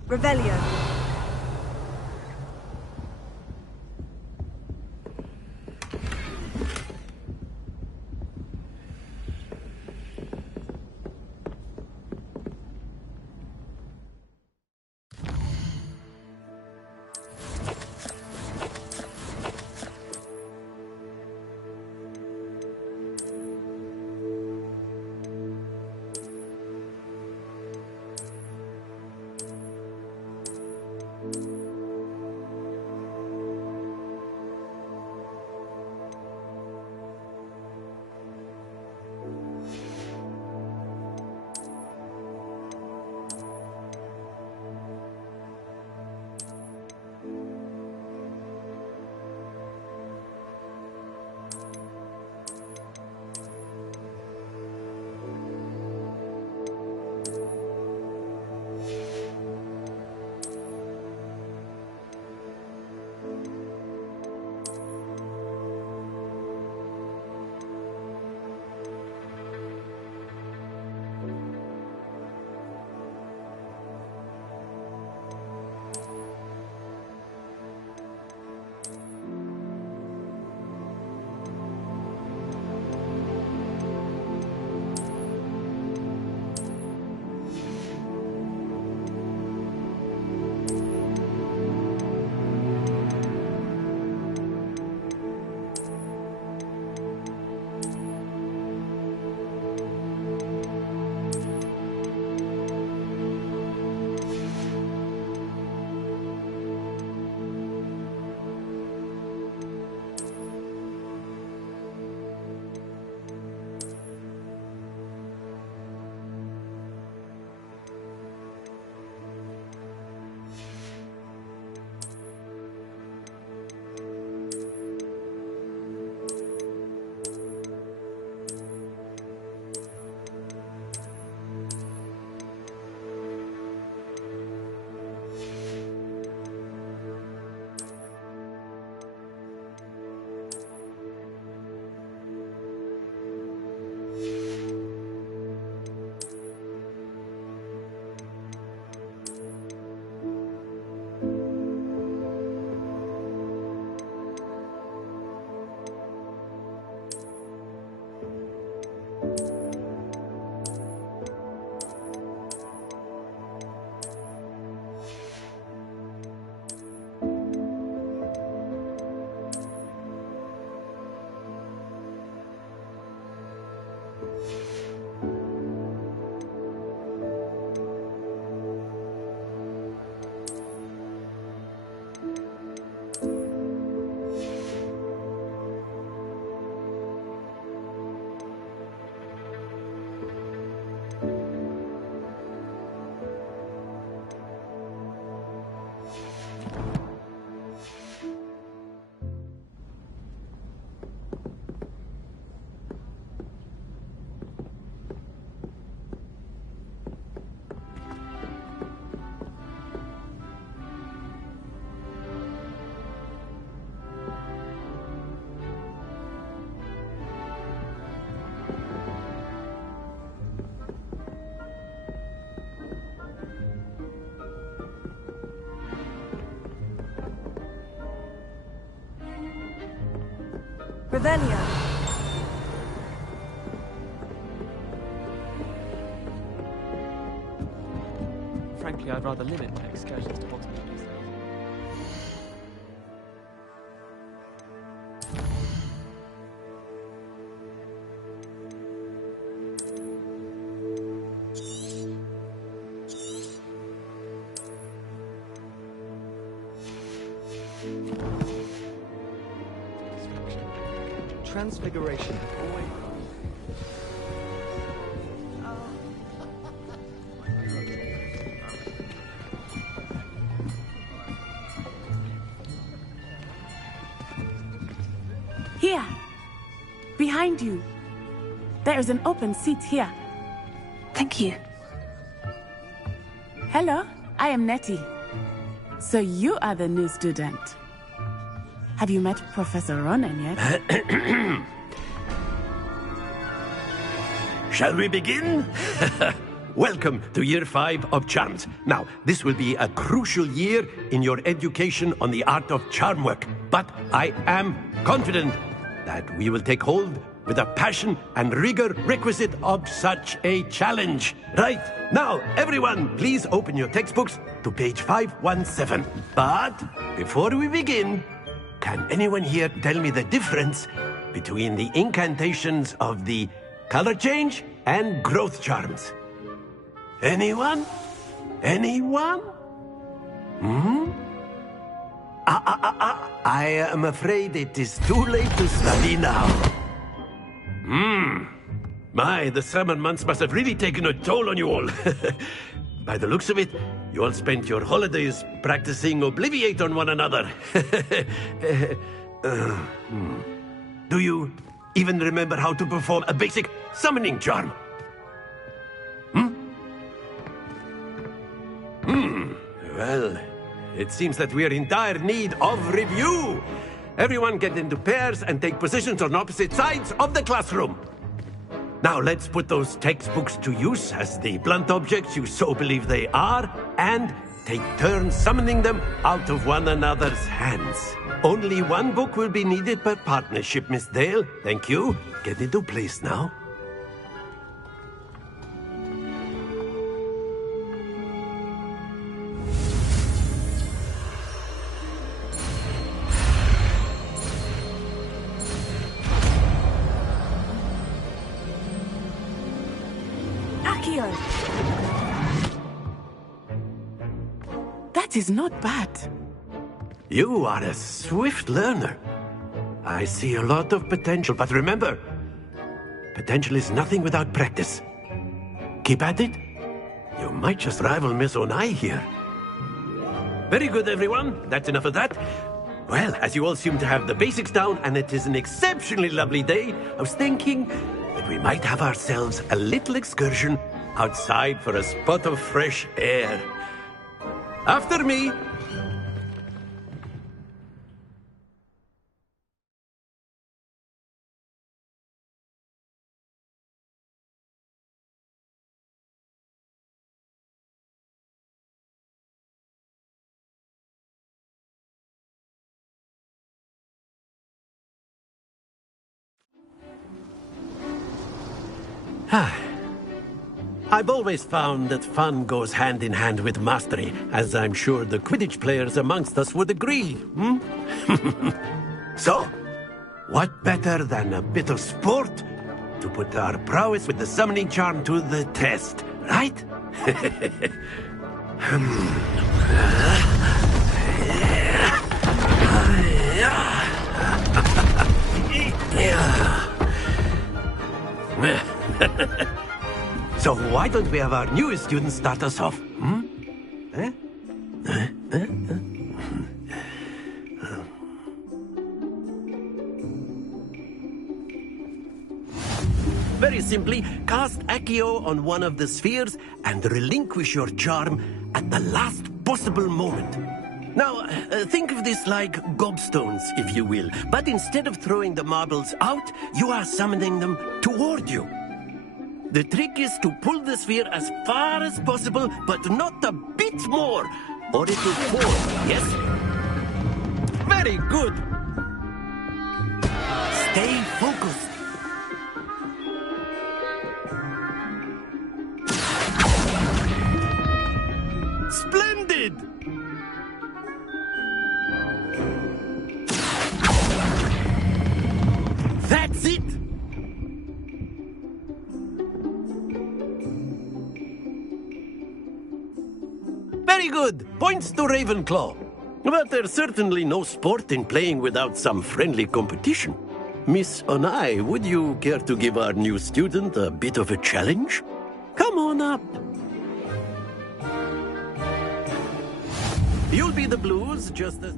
Revelio. Revelio. Frankly, I'd rather limit my excursions to hospitals. Transfiguration. Here. Behind you. There is an open seat here. Thank you. Hello, I am Nettie. So you are the new student. Have you met Professor Ronan yet? Shall we begin? welcome to Year 5 of Charms. Now, this will be a crucial year in your education on the art of charm work, but I am confident that we will take hold with the passion and rigor requisite of such a challenge. Right, now, everyone, please open your textbooks to page 517. But before we begin, can anyone here tell me the difference between the incantations of the color change and growth charms? Anyone? Anyone? I am afraid it is too late to study now. My, the summer months must have really taken a toll on you all. By the looks of it, you all spent your holidays practicing Obliviate on one another. Do you even remember how to perform a basic summoning charm? Well, it seems that we are in dire need of review. Everyone get into pairs and take positions on opposite sides of the classroom. Now let's put those textbooks to use as the blunt objects you so believe they are, and take turns summoning them out of one another's hands. Only one book will be needed per partnership, Miss Dale. Thank you. Get into place now. That is not bad. You are a swift learner. I see a lot of potential, but remember, potential is nothing without practice. Keep at it. You might just rival Miss Onai here. Very good, everyone. That's enough of that. Well, as you all seem to have the basics down, and it is an exceptionally lovely day, I was thinking that we might have ourselves a little excursion outside for a spot of fresh air. After me. I've always found that fun goes hand in hand with mastery, as I'm sure the Quidditch players amongst us would agree, So, what better than a bit of sport to put our prowess with the summoning charm to the test, right? So why don't we have our newest student start us off? Very simply, cast Accio on one of the spheres and relinquish your charm at the last possible moment. Now, think of this like gobstones, if you will. But instead of throwing the marbles out, you are summoning them toward you. The trick is to pull the sphere as far as possible, but not a bit more, or it will fall, yes? Very good. Stay focused. Splendid! That's it! Very good. Points to Ravenclaw. But there's certainly no sport in playing without some friendly competition. Miss Onai, would you care to give our new student a bit of a challenge? Come on up. You'll be the blues just as...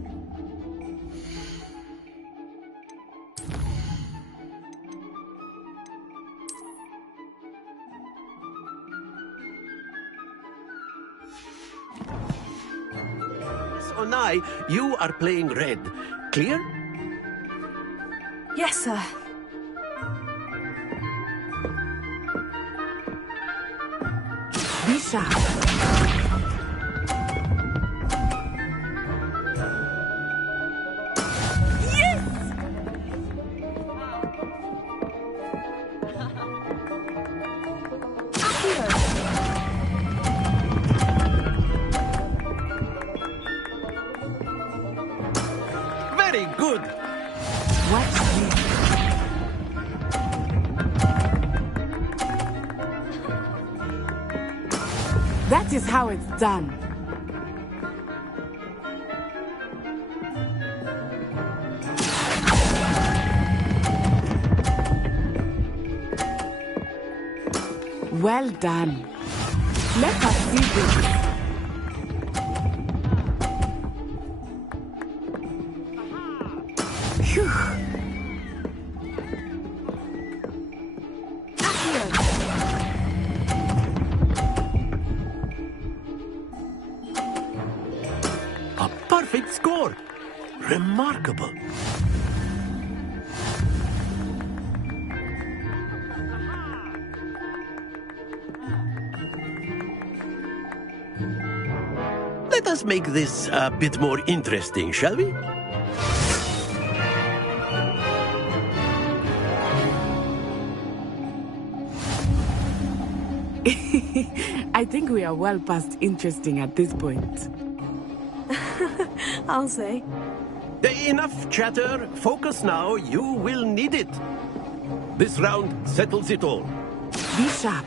Onai, you are playing red. Clear? Yes, sir. sharp. Very good. Watch this. That is how it's done. Well done. Let us see this. Phew. A perfect score. Remarkable. Let us make this a bit more interesting, shall we? I think we are well past interesting at this point. I'll say. Enough chatter. Focus now. You will need it. This round settles it all. Be sharp.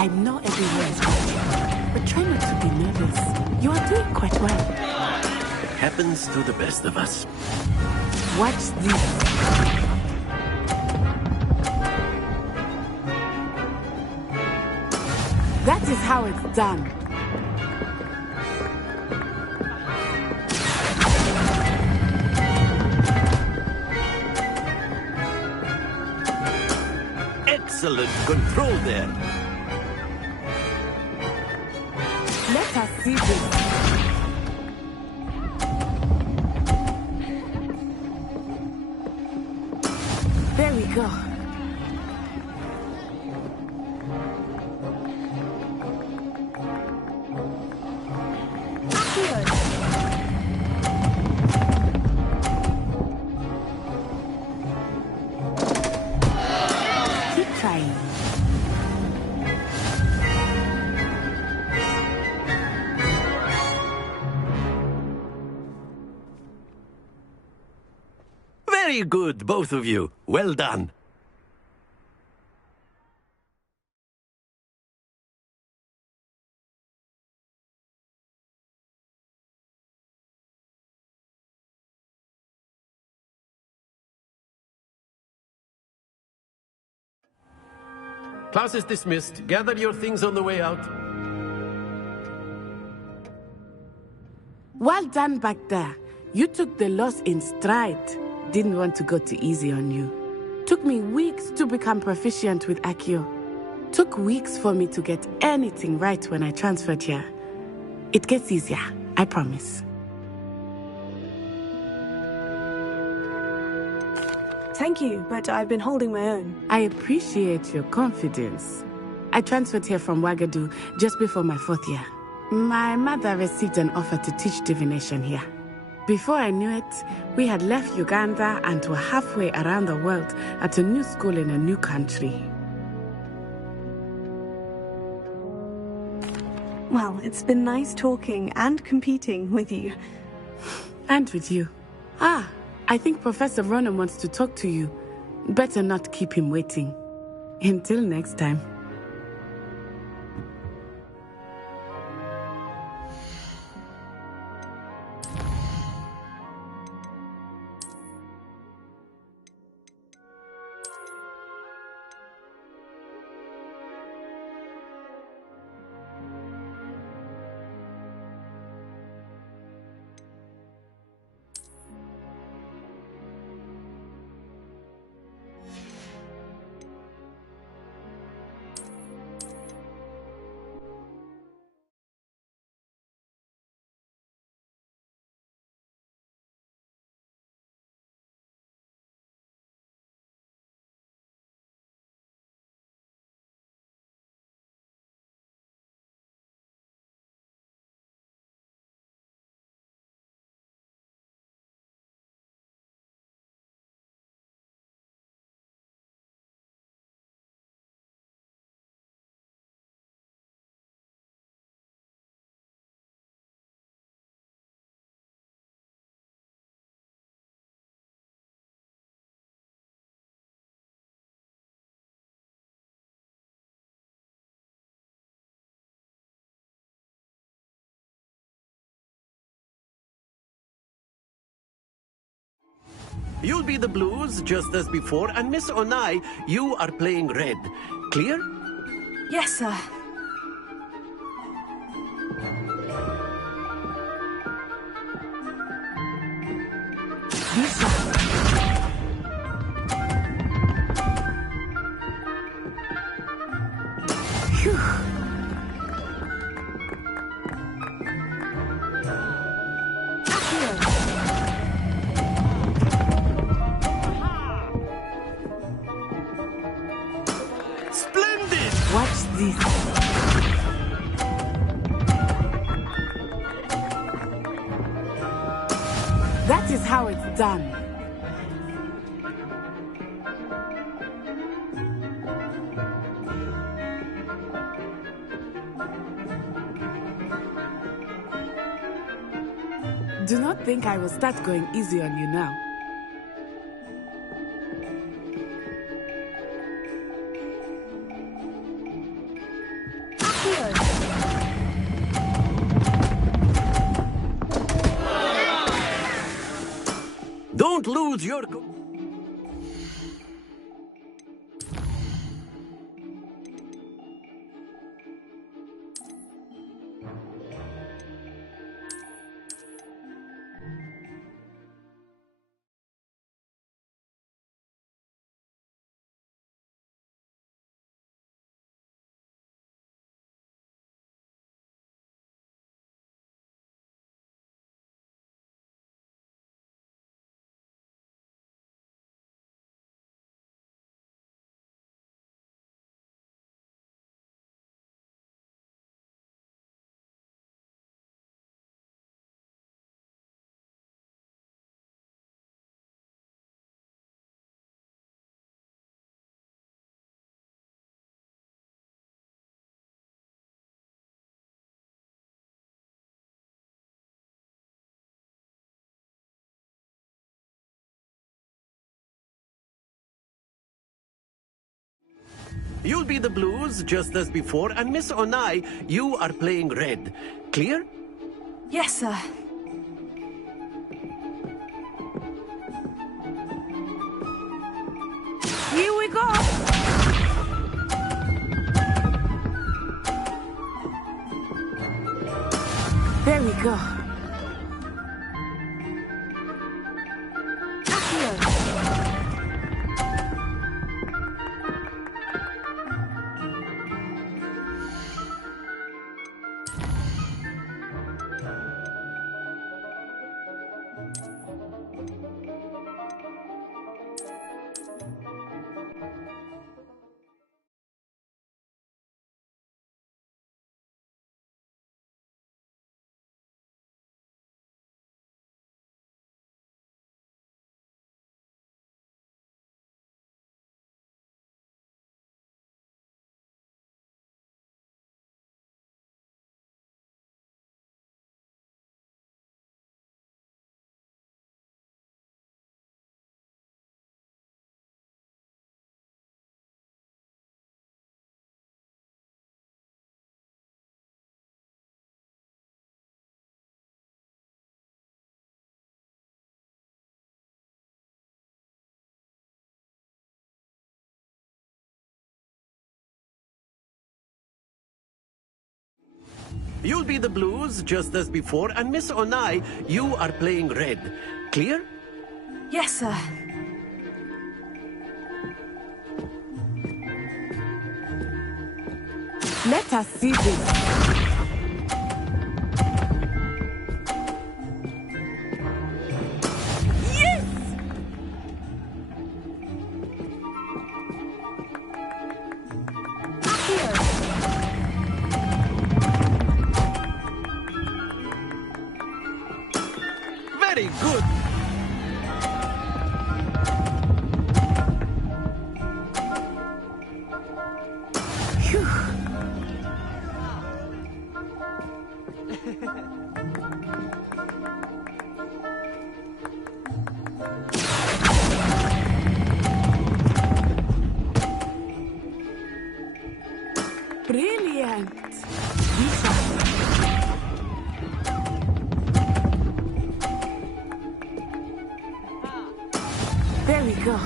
I know everyone is watching, but try not to be nervous. You are doing quite well. Happens to the best of us. Watch this. That is how it's done. Excellent control there. Let us see this. There we go. Keep trying. Very good, both of you. Well done. Class is dismissed. Gather your things on the way out. Well done back there. You took the loss in stride. Didn't want to go too easy on you. Took me weeks to become proficient with Accio. Took weeks for me to get anything right when I transferred here. It gets easier, I promise. Thank you, but I've been holding my own. I appreciate your confidence. I transferred here from Wagadu just before my 4th year. My mother received an offer to teach divination here. Before I knew it, we had left Uganda and were halfway around the world at a new school in a new country. Well, it's been nice talking and competing with you. And with you. Ah, I think Professor Ronan wants to talk to you. Better not keep him waiting. Until next time. You'll be the blues, just as before, and Miss Onai, you are playing red. Clear? Yes, sir. Splendid! Watch this. That is how it's done. Do not think I will start going easy on you now. Don't lose your... You'll be the blues, just as before, and Miss Onai, you are playing red. Clear? Yes, sir. Here we go! There we go. You'll be the blues, just as before, and Miss Onai, you are playing red. Clear? Yes, sir. Let us see this. Very good. Brilliant. There we go.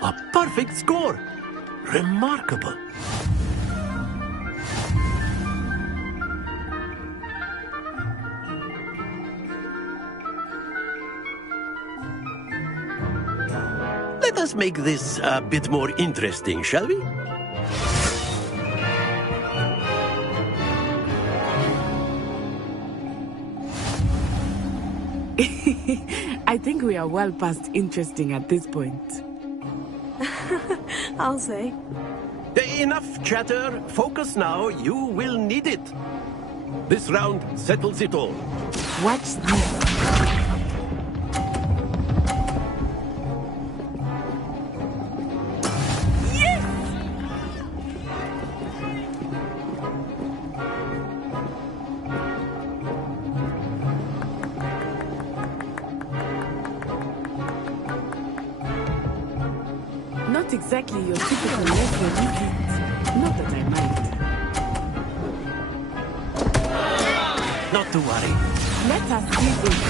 A perfect score! Remarkable. Let us make this a bit more interesting, shall we? I think we are well past interesting at this point. I'll say. Enough chatter. Focus now. You will need it. This round settles it all. Watch this. Not exactly your typical lesson, is it? Not that I mind. Not to worry. Let us do this.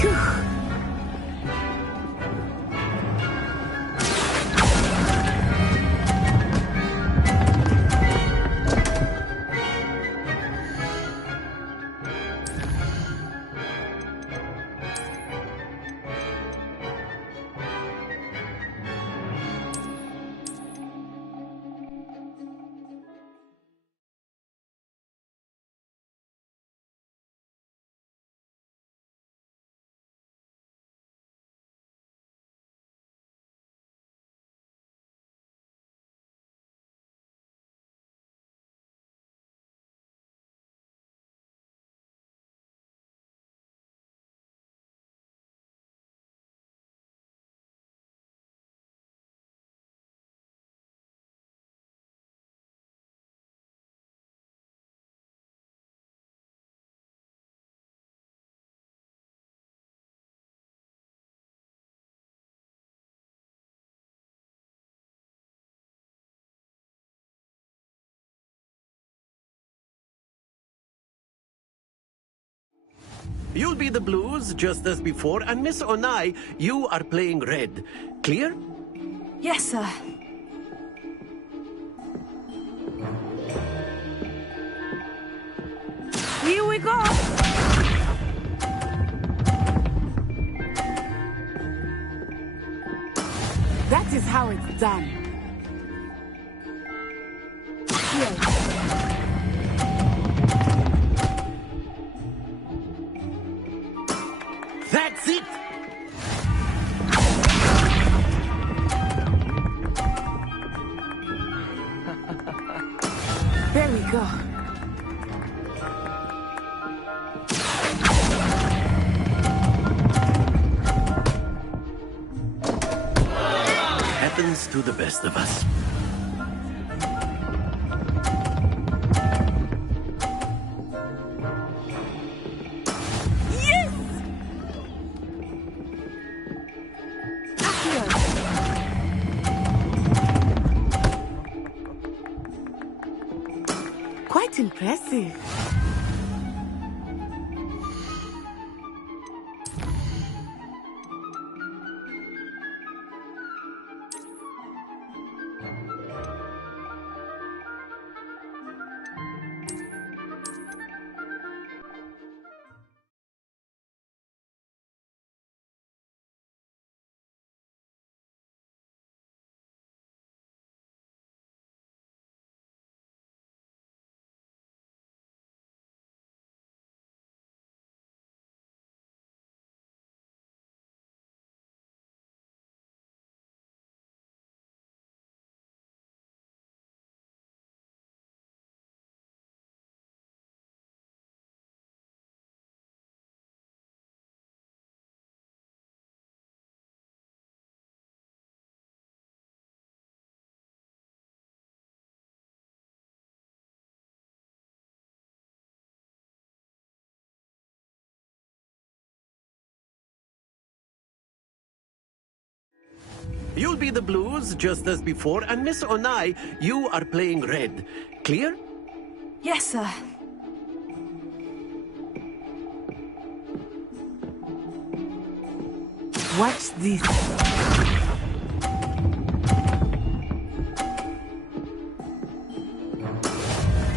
Phew. You'll be the blues, just as before, and Miss Onai, you are playing red. Clear? Yes, sir. Here we go. That is how it's done. That's it! There we go. Happens to the best of us. Quite impressive. You'll be the blues, just as before, and Miss Onai, you are playing red. Clear? Yes, sir. Watch this.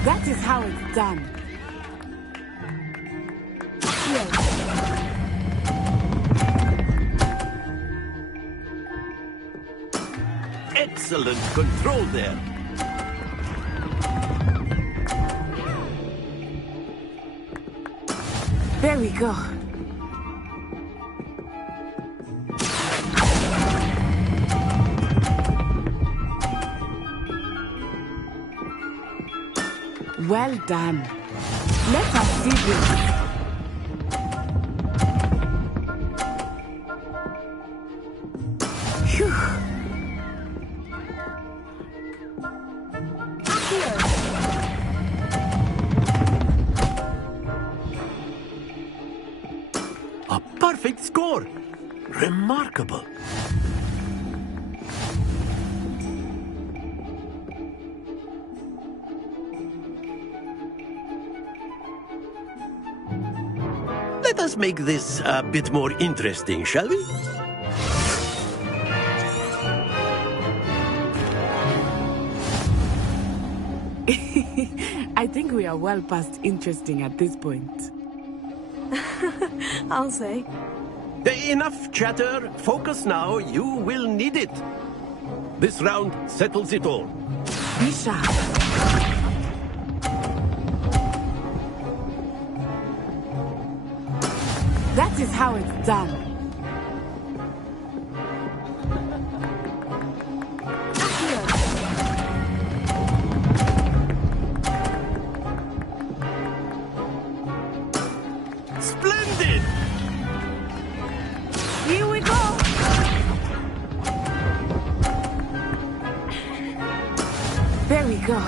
That is how it's done. Excellent control there. There we go. Well done. Let us see this. Phew. A perfect score. Remarkable. Let us make this a bit more interesting, shall we? I think we are well past interesting at this point. I'll say. Enough chatter. Focus now. You will need it. This round settles it all. Be sharp. That is how it's done. Splendid! Here we go! There we go.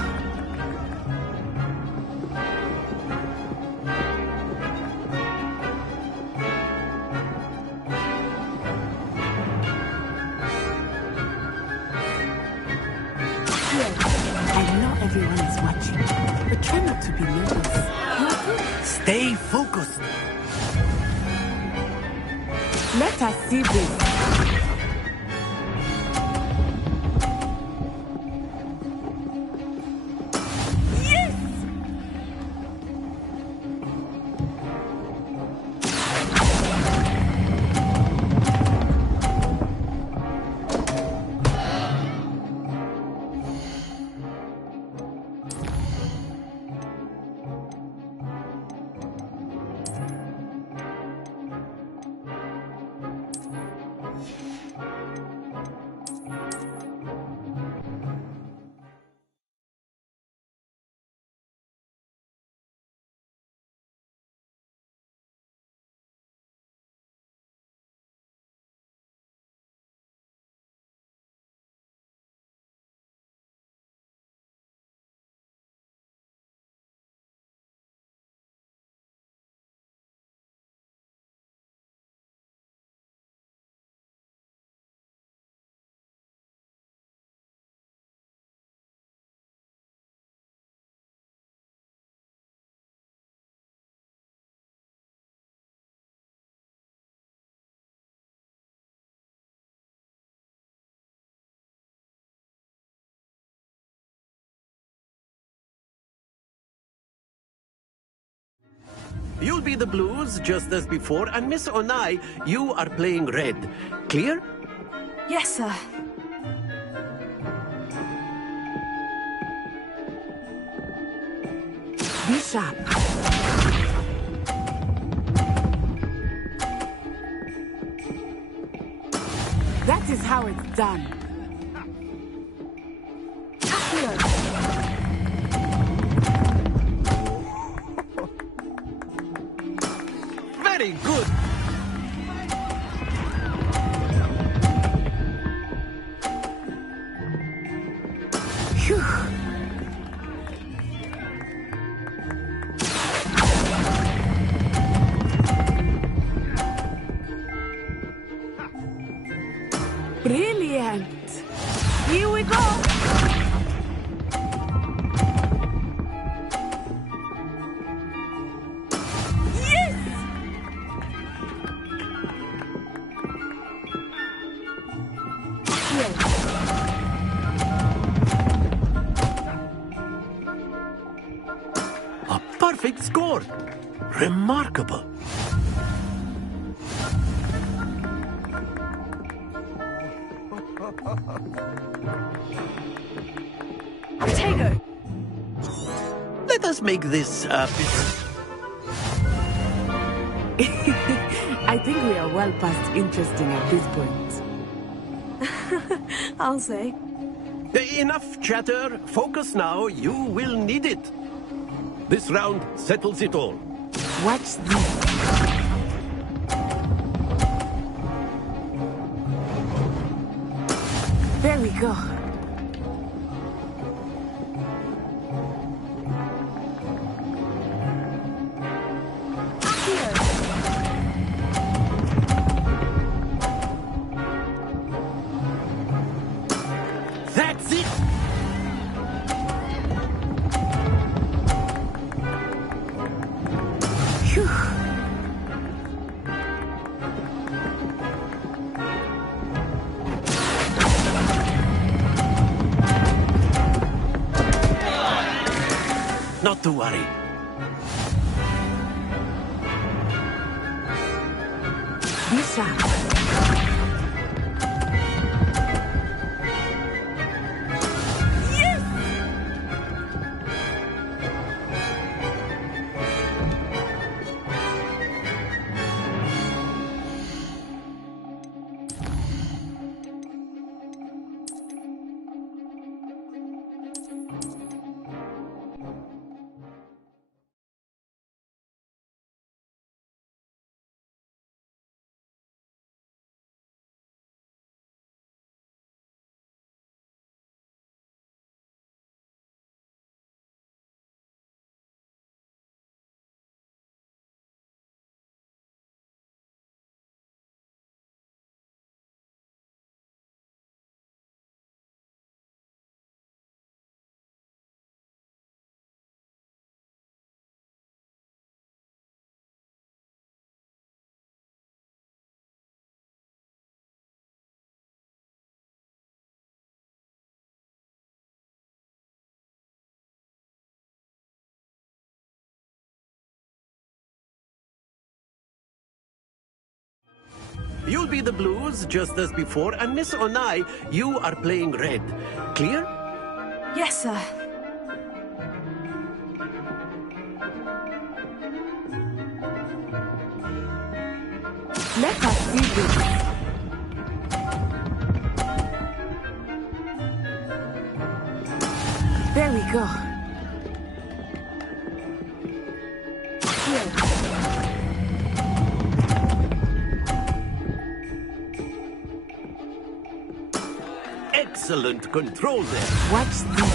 I know everyone is watching, but try not to be nervous. Stay focused. Let us see this. Yes! You'll be the blues, just as before, and Miss Onai, you are playing red. Clear? Yes, sir. Be sharp. That is how it's done. Very good. Phew. Brilliant! Here we go! A perfect score! Remarkable! Potato! Let us make this a bit... I think we are well past interesting at this point. I'll say. Enough chatter. Focus now. You will need it. This round settles it all. Watch this. There we go. That's it! Phew. Not to worry. Be sharp. You'll be the blues, just as before, and Miss Onai, you are playing red. Clear? Yes, sir. Let us see this. There we go. Here. Excellent control there. Watch this.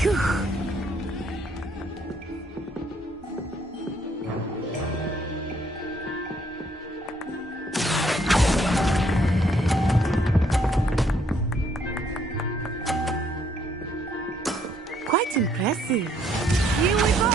Phew. Quite impressive. Here we go.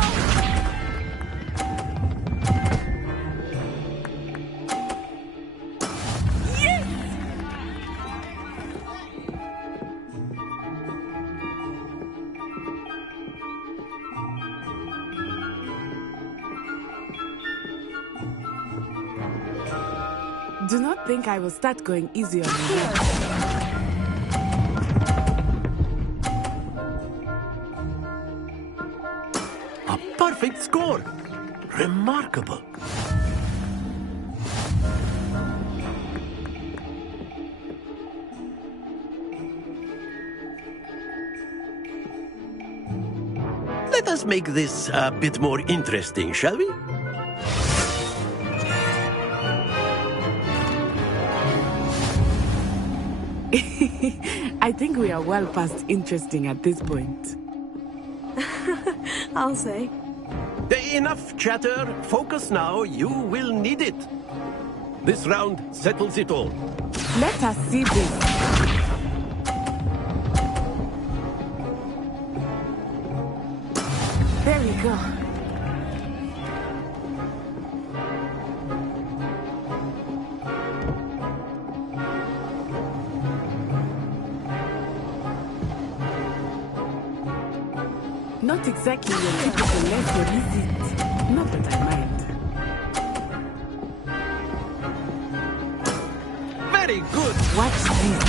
Do not think I will start going easy on you. A perfect score. Remarkable. Let us make this a bit more interesting, shall we? I think we are well past interesting at this point. I'll say. Enough chatter. Focus now. You will need it. This round settles it all. Let us see this. There we go. Not exactly your typical level, is it? Not that I mind. Very good. Watch this.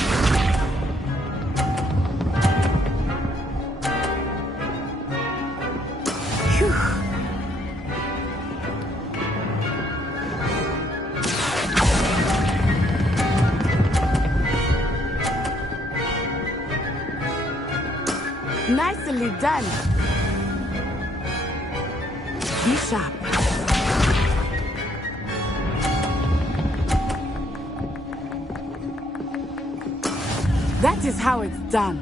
Nicely done. Be sharp. That is how it's done.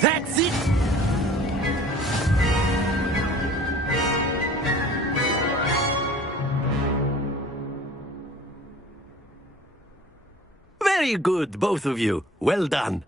That's it. Very good, both of you. Well done.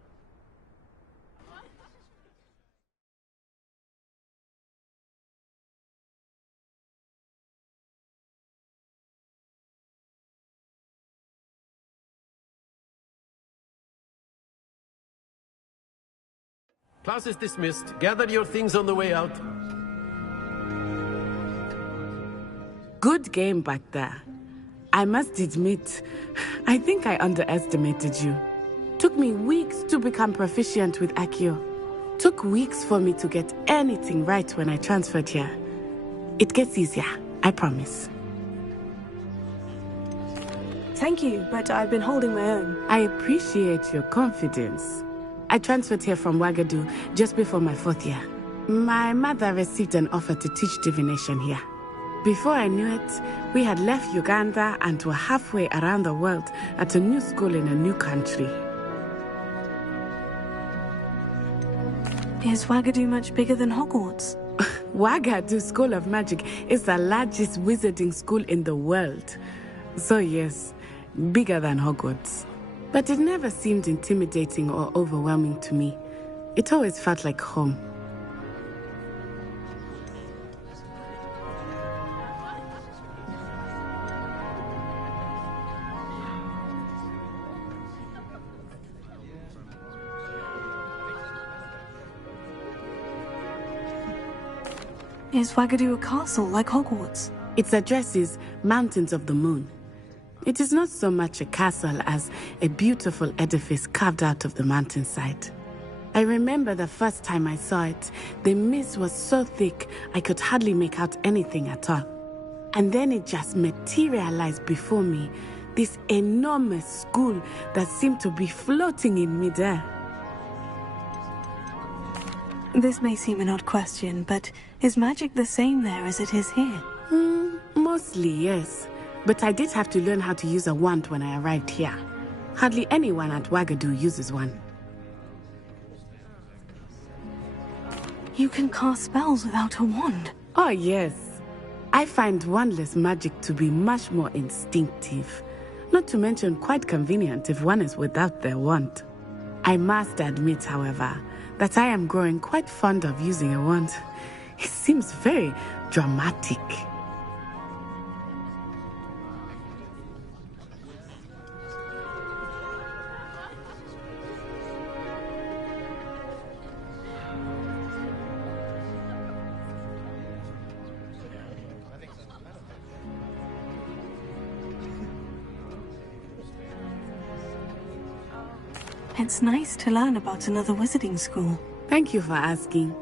Class is dismissed. Gather your things on the way out. Good game back there. I must admit, I think I underestimated you. Took me weeks to become proficient with Accio. Took weeks for me to get anything right when I transferred here. It gets easier, I promise. Thank you, but I've been holding my own. I appreciate your confidence. I transferred here from Wagadu just before my 4th year. My mother received an offer to teach divination here. Before I knew it, we had left Uganda and were halfway around the world at a new school in a new country. Is Wagadu much bigger than Hogwarts? Wagadu School of Magic is the largest wizarding school in the world. So yes, bigger than Hogwarts. But it never seemed intimidating or overwhelming to me. It always felt like home. Is Wagadu a castle like Hogwarts? Its address is Mountains of the Moon. It is not so much a castle as a beautiful edifice carved out of the mountainside. I remember the first time I saw it, the mist was so thick I could hardly make out anything at all. And then it just materialized before me, this enormous school that seemed to be floating in midair. This may seem an odd question, but is magic the same there as it is here? Mostly, yes. But I did have to learn how to use a wand when I arrived here. Hardly anyone at Wagadu uses one. You can cast spells without a wand? Oh, yes. I find wandless magic to be much more instinctive. Not to mention quite convenient if one is without their wand. I must admit, however, that I am growing quite fond of using a wand. It seems very dramatic. It's nice to learn about another wizarding school. Thank you for asking.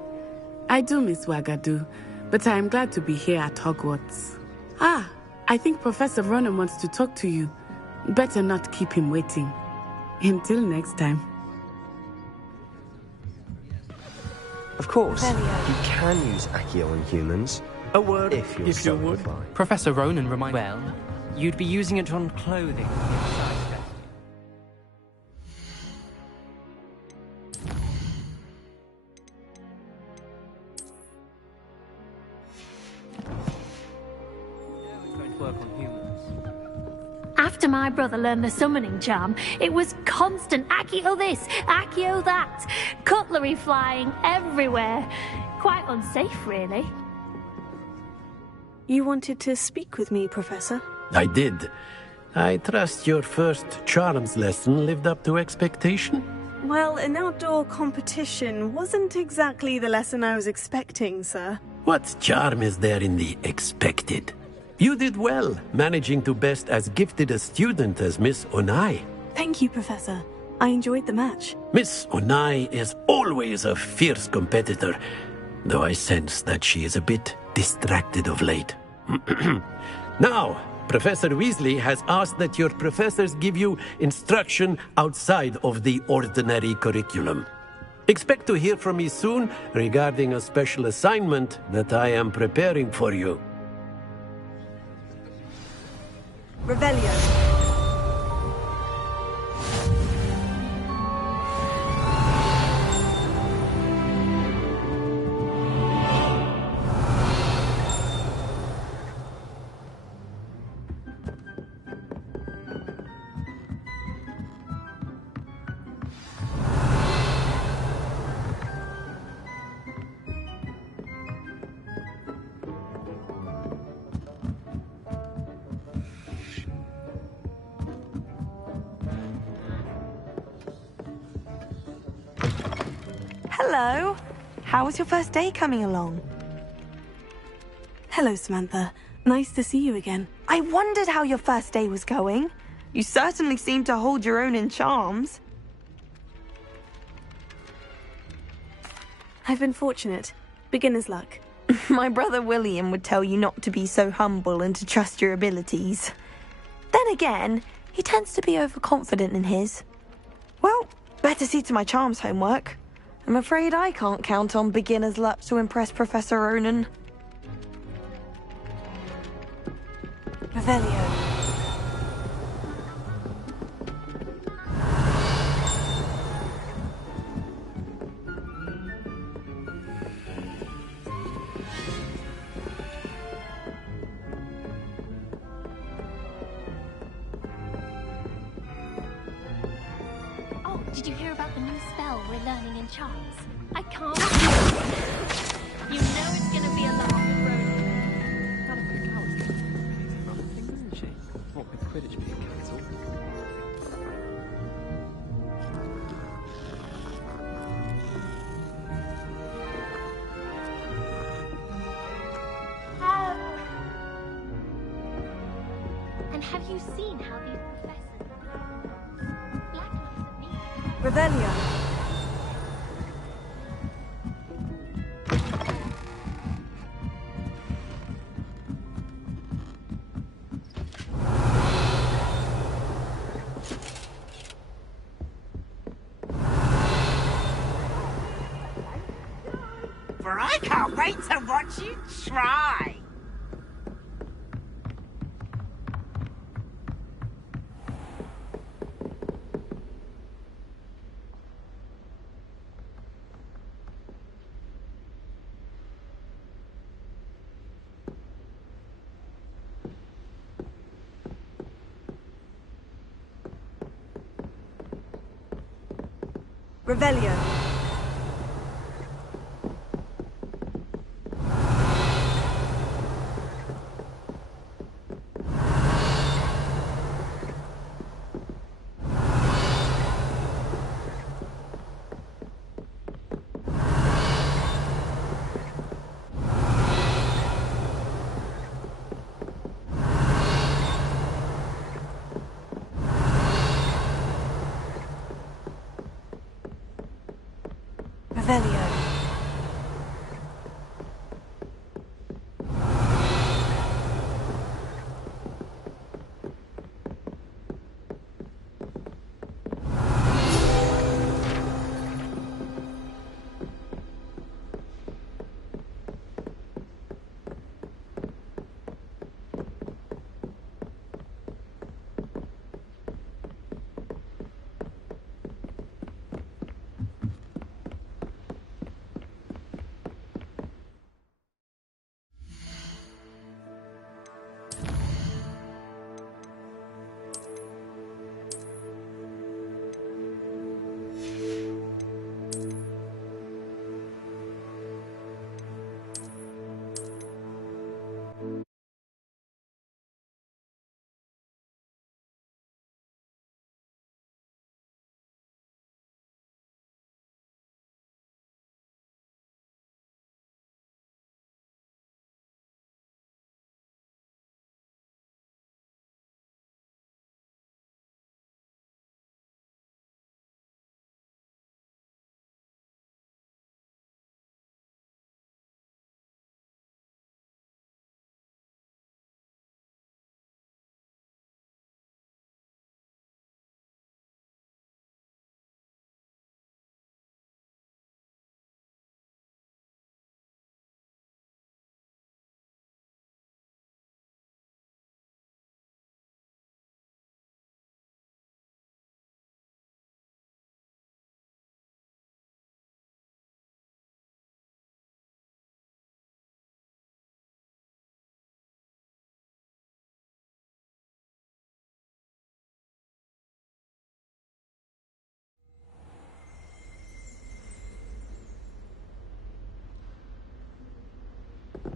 I do miss Wagadu, but I am glad to be here at Hogwarts. Ah, I think Professor Ronan wants to talk to you. Better not keep him waiting. Until next time. Of course, Revelio. you can use Accio on humans. A word, if you're you so would. inclined. Professor Ronan reminded... Well, you'd be using it on clothing. After my brother learned the summoning charm, it was constant Accio this, Accio that, cutlery flying everywhere. Quite unsafe, really. You wanted to speak with me, Professor? I did. I trust your first charms lesson lived up to expectation? Well, an outdoor competition wasn't exactly the lesson I was expecting, sir. What charm is there in the expected? You did well, managing to best as gifted a student as Miss Onai. Thank you, Professor. I enjoyed the match. Miss Onai is always a fierce competitor, though I sense that she is a bit distracted of late. Now, Professor Weasley has asked that your professors give you instruction outside of the ordinary curriculum. Expect to hear from me soon regarding a special assignment that I am preparing for you. Revelio. Hello. How was your first day coming along? Hello, Samantha. Nice to see you again. I wondered how your first day was going. You certainly seem to hold your own in charms. I've been fortunate. Beginner's luck. My brother William would tell you not to be so humble and to trust your abilities. Then again, he tends to be overconfident in his. Well, better see to my charms homework. I'm afraid I can't count on beginner's luck to impress Professor Ronan. Revelio. Oh, did you hear about the new spell we're learning in charms? I can't. You know it's gonna be a long road. What with Quidditch being cancelled? And have you seen how these professors blacklisted me? Revelio. For I can't wait to watch you try. Revelio.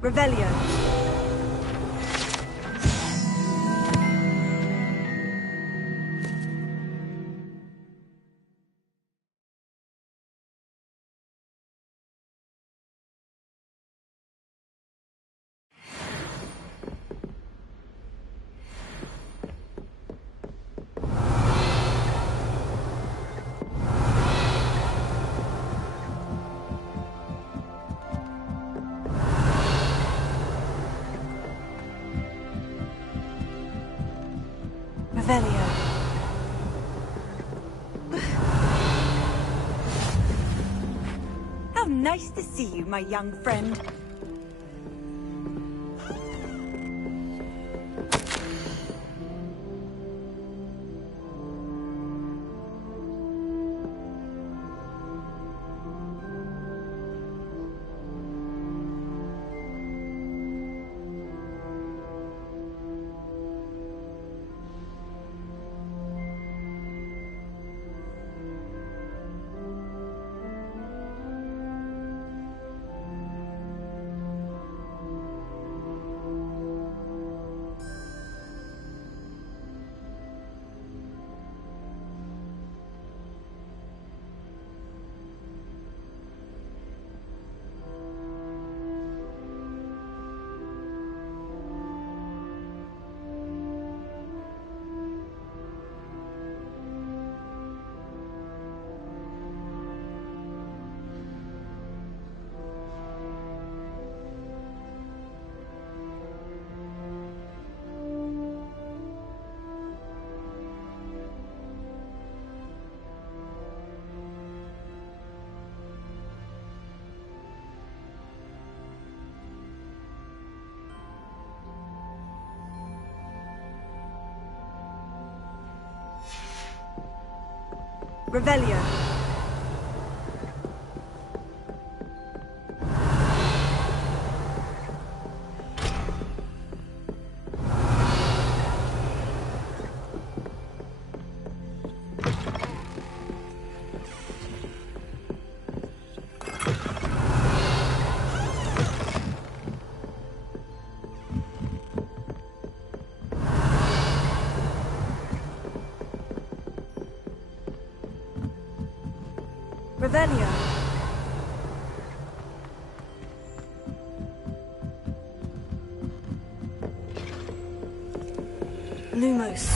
Revelio. Revelio. How nice to see you, my young friend. Revelio. Revelio. Lumos.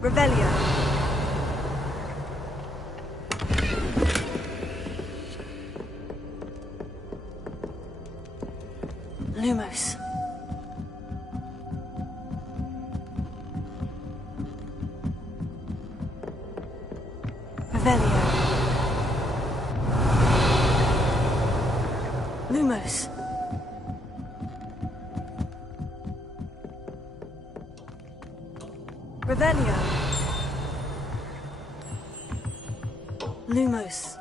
Revelio. Lumos. Revelio. Lumos. Revelio. Lumos.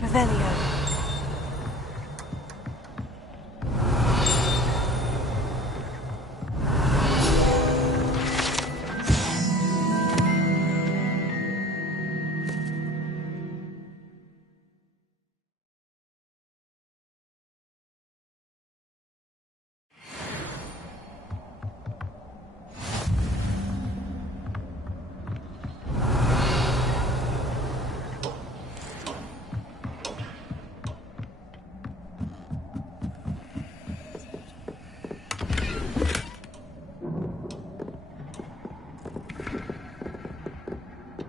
Revelio.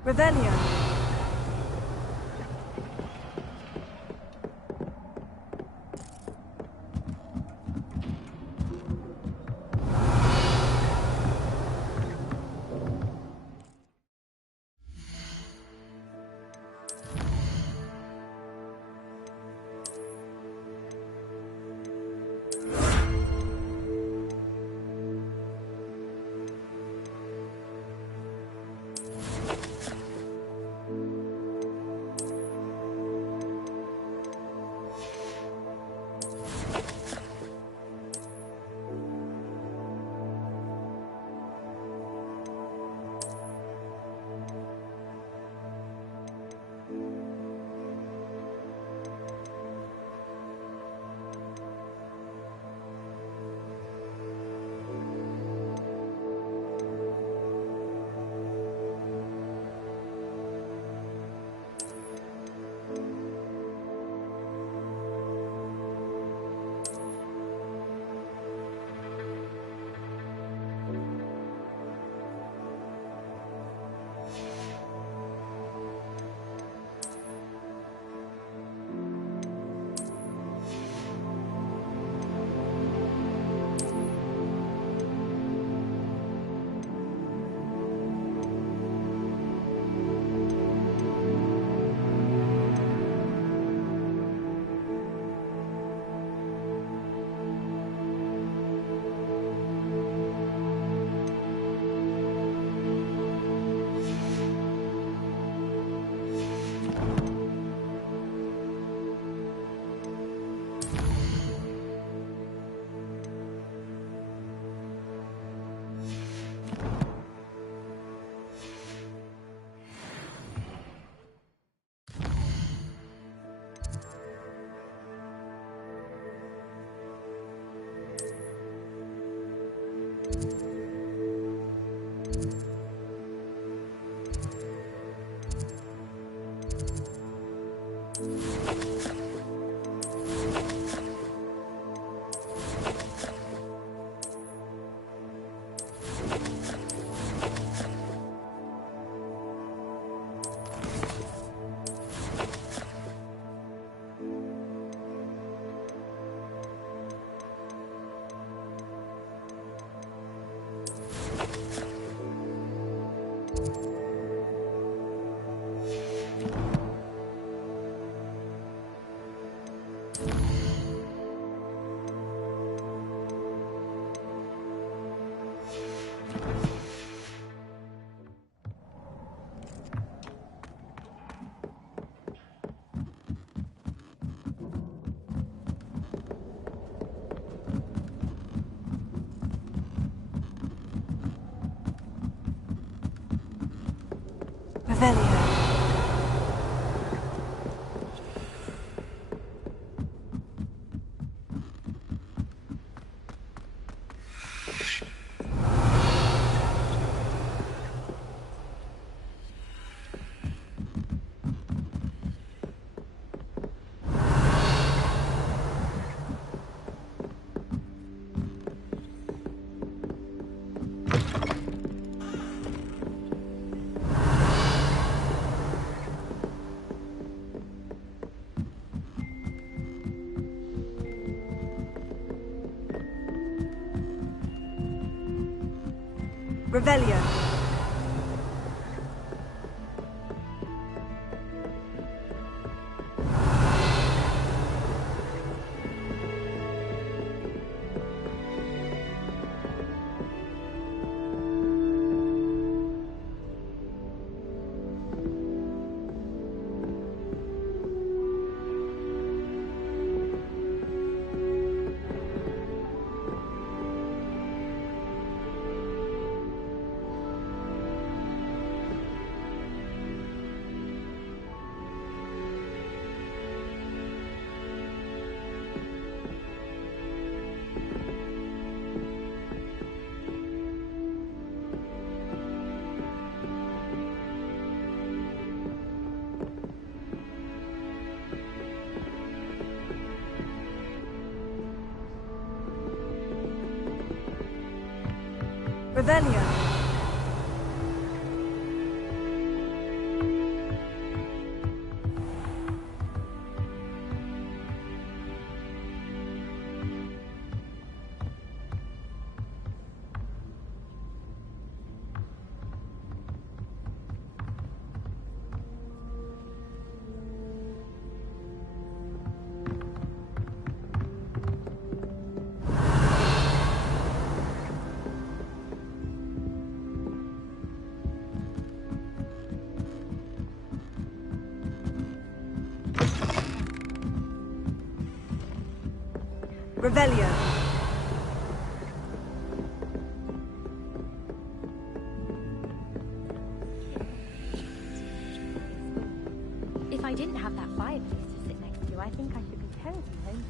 Revelio. Revelio. Revelio. Revelio. Revelio. If I didn't have that fireplace to sit next to, I think I should be terribly homesick.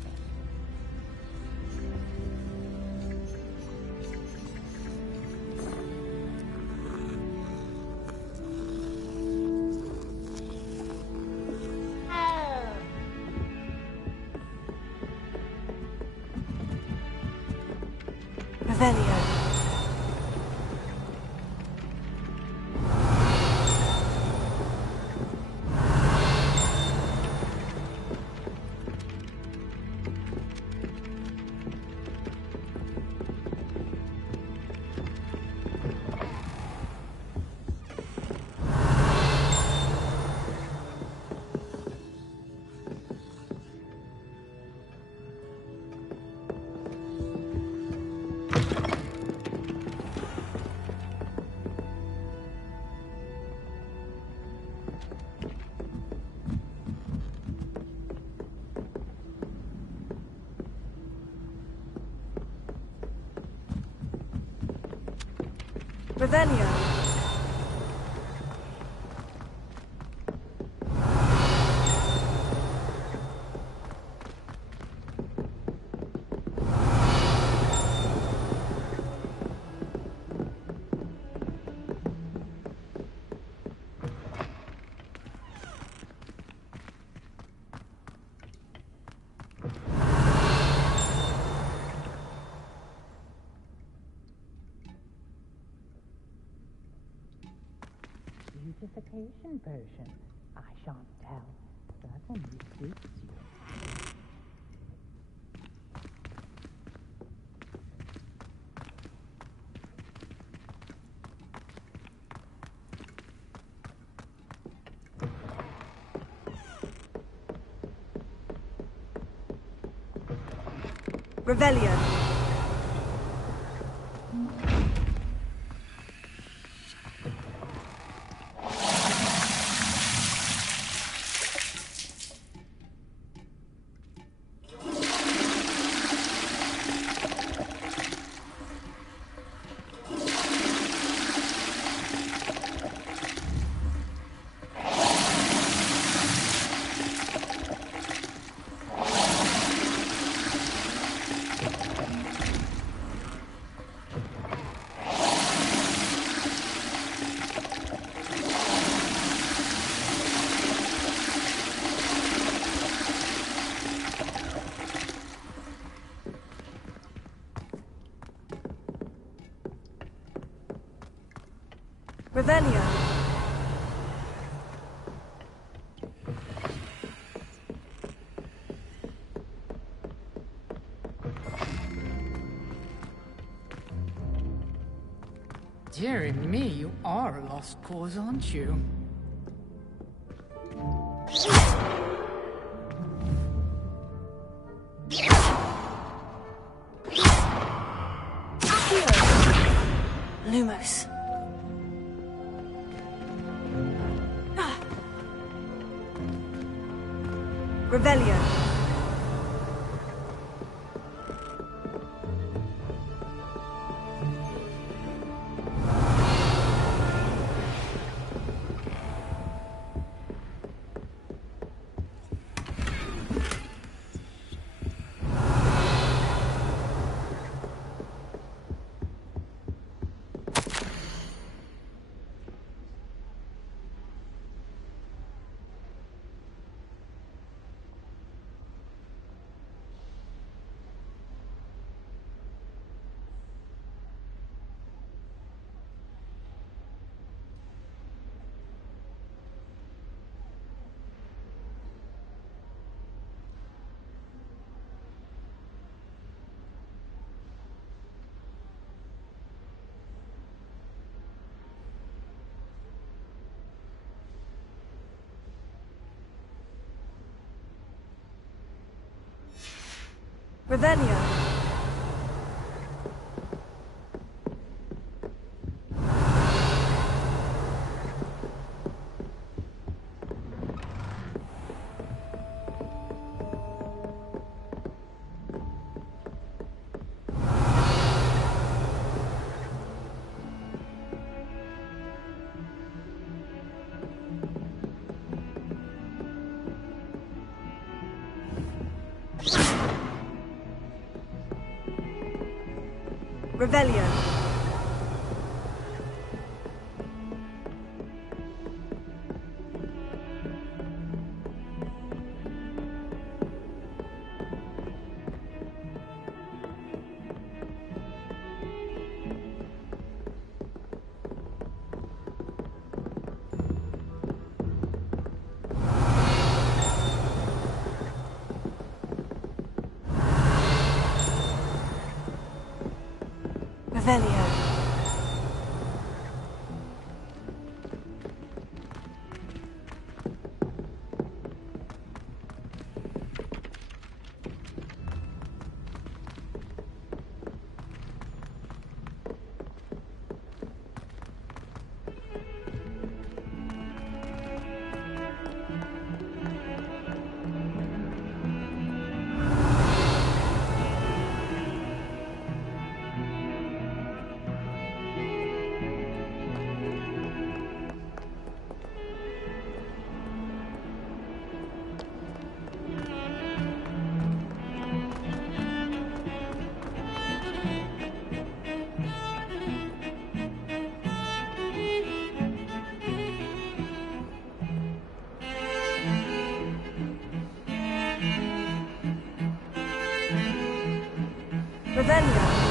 Revelio. Revelio. Beautification potion. I shan't tell. Certainly suits you. Revelio. Revelio. Dear me, you are a lost cause, aren't you? Lumos. Revelio. Revelio. Revelio. Revelio. Revelio.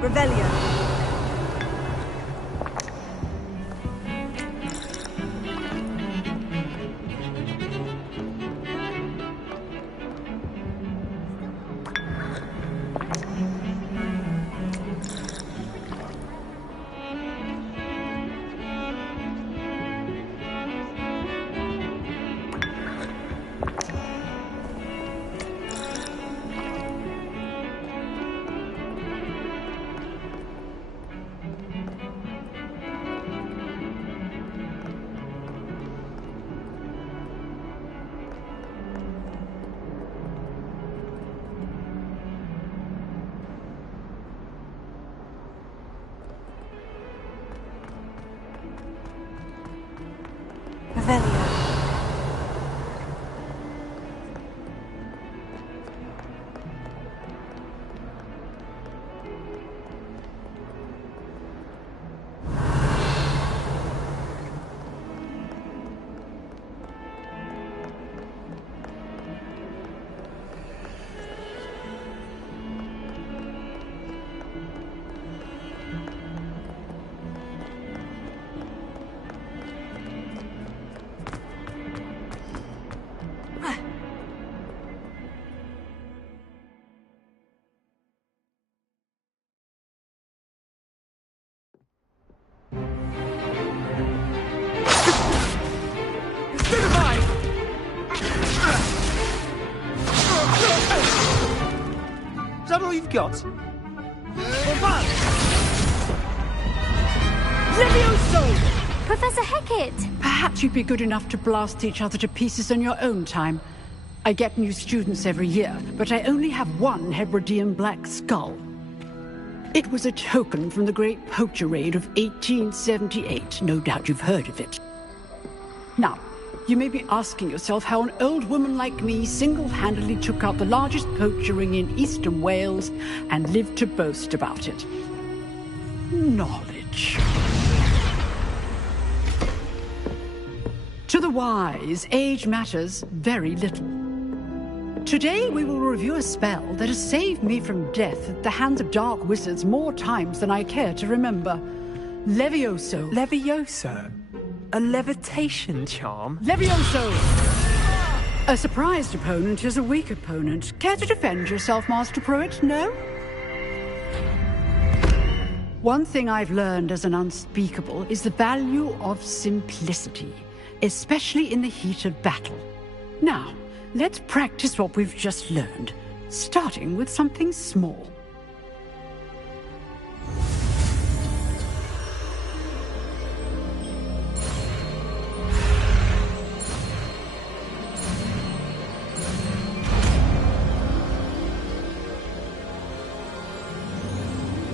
Revelio. Revelio. Is that all you've got? Levioso! Professor Hecat! Perhaps you'd be good enough to blast each other to pieces on your own time. I get new students every year, but I only have one Hebridean black skull. It was a token from the Great Poacher Raid of 1878. No doubt you've heard of it. Now, you may be asking yourself how an old woman like me single-handedly took out the largest poacher ring in eastern Wales and lived to boast about it. Knowledge. To the wise, age matters very little. Today we will review a spell that has saved me from death at the hands of dark wizards more times than I care to remember. Levioso. Levioso? A levitation charm? Levioso! A surprised opponent is a weak opponent. Care to defend yourself, Master Pruitt? No? One thing I've learned as an unspeakable is the value of simplicity, especially in the heat of battle. Now, let's practice what we've just learned, starting with something small.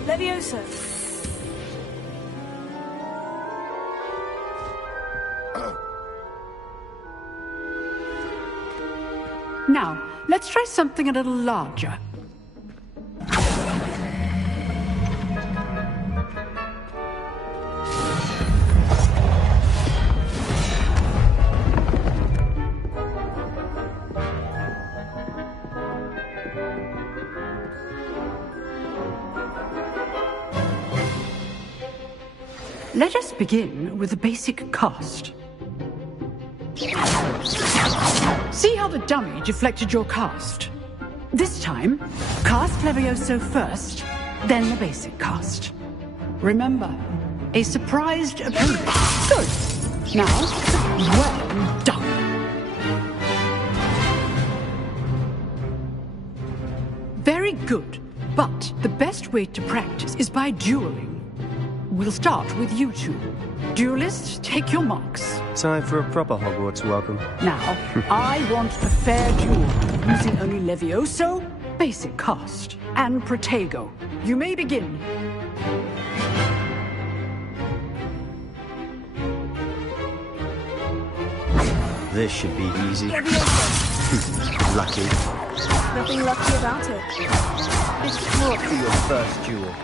Levioso. Now, let's try something a little larger. Let us begin with the basic cast. See how the dummy deflected your cast? This time, cast Levioso first, then the basic cast. Remember, a surprised opponent. Good. Now, well done. Very good, but the best way to practice is by dueling. We'll start with you two. Duelists, take your marks. Time for a proper Hogwarts welcome. Now, I want a fair duel, using only Levioso, basic cast, and Protego. You may begin. This should be easy. Lucky. Nothing lucky about it. It's not for your first duel.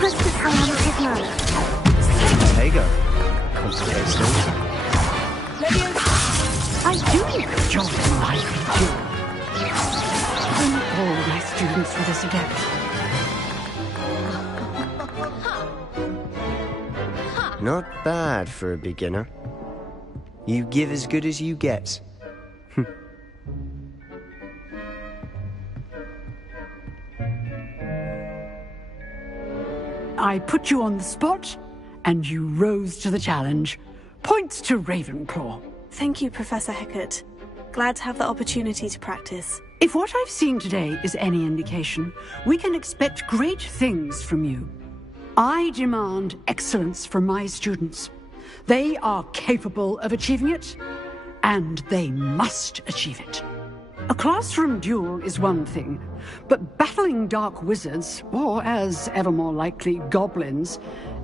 Let's just hang on with his man. Protego. Complicates things. Levioso. I do enjoy my duel. Bring all my students for this event. Not bad for a beginner. You give as good as you get. I put you on the spot, and you rose to the challenge. Points to Ravenclaw. Thank you, Professor Hecat. Glad to have the opportunity to practice. If what I've seen today is any indication, we can expect great things from you. I demand excellence from my students. They are capable of achieving it, and they must achieve it. A classroom duel is one thing, but battling dark wizards, or as ever more likely, goblins,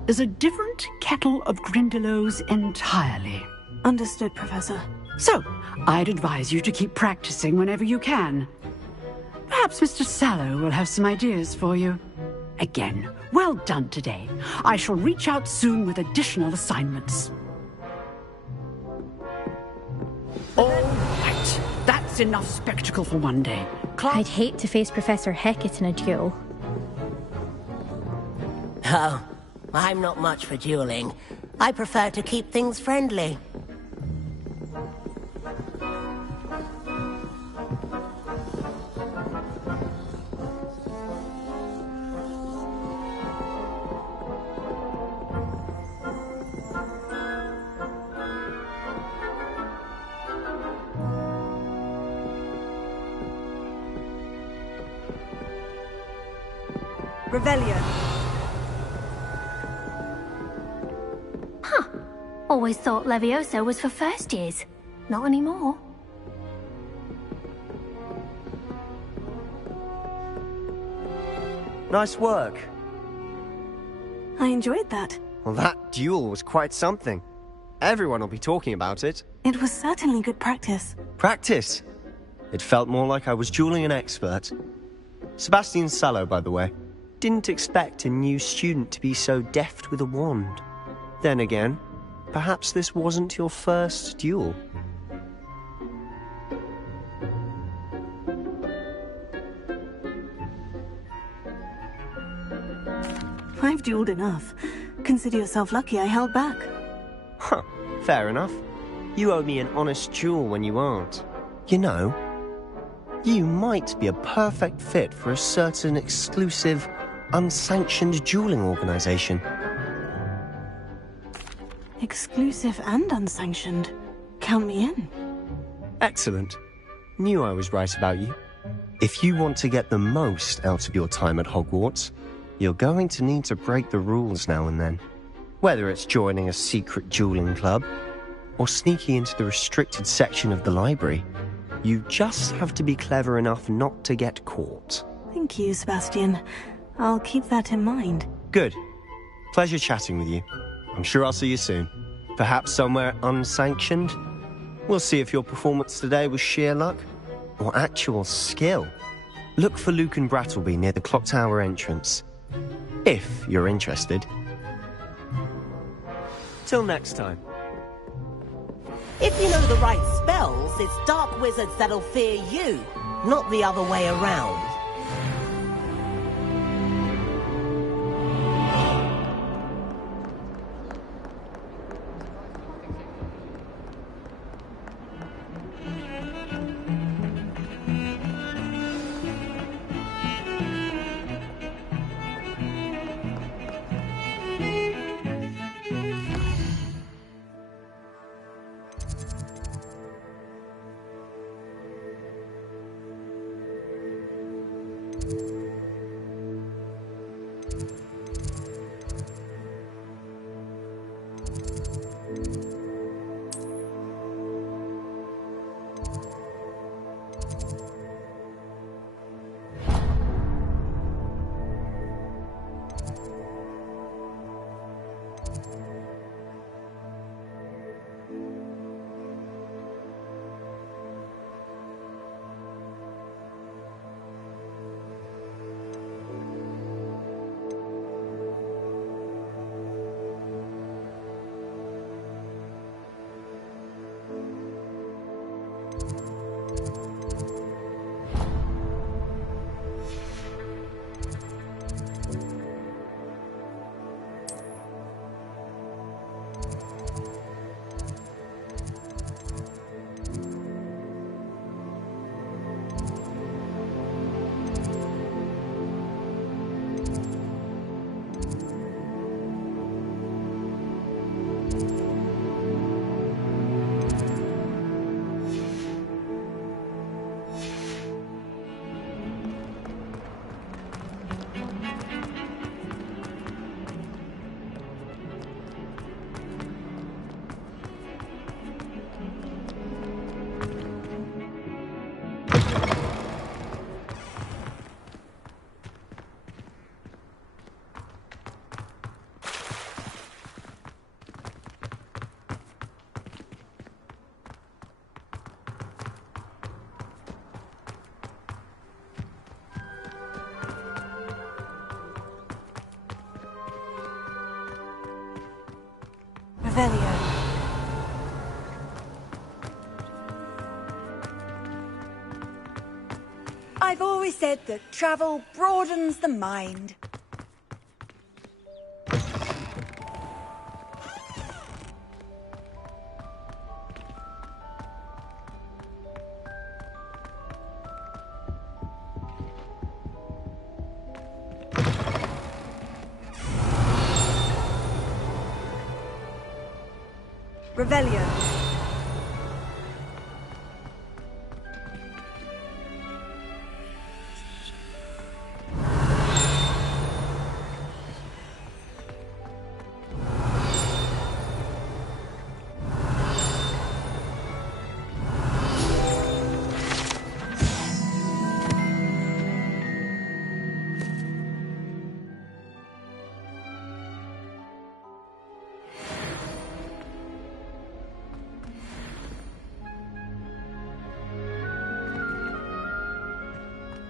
is a different kettle of Grindylows entirely. Understood, Professor. So, I'd advise you to keep practicing whenever you can. Perhaps Mr. Sallow will have some ideas for you. Again, well done today. I shall reach out soon with additional assignments. All right. That's enough spectacle for one day. I'd hate to face Professor Hecat in a duel. Oh, I'm not much for dueling. I prefer to keep things friendly. Revelio. Huh. Always thought Levioso was for first years. Not anymore. Nice work. I enjoyed that. Well, that duel was quite something. Everyone will be talking about it. It was certainly good practice. Practice? It felt more like I was dueling an expert. Sebastian Sallow, by the way. Didn't expect a new student to be so deft with a wand. Then again, perhaps this wasn't your first duel. I've dueled enough. Consider yourself lucky I held back. Huh, fair enough. You owe me an honest duel when you aren't. You know, you might be a perfect fit for a certain exclusive, unsanctioned dueling organization. Exclusive and unsanctioned. Count me in. Excellent. Knew I was right about you. If you want to get the most out of your time at Hogwarts, you're going to need to break the rules now and then. Whether it's joining a secret dueling club, or sneaking into the restricted section of the library, you just have to be clever enough not to get caught. Thank you, Sebastian. I'll keep that in mind. Good. Pleasure chatting with you. I'm sure I'll see you soon. Perhaps somewhere unsanctioned? We'll see if your performance today was sheer luck, or actual skill. Look for Luke and Brattleby near the clock tower entrance. If you're interested. Till next time. If you know the right spells, it's dark wizards that'll fear you, not the other way around. I've always said that travel broadens the mind. Revelio.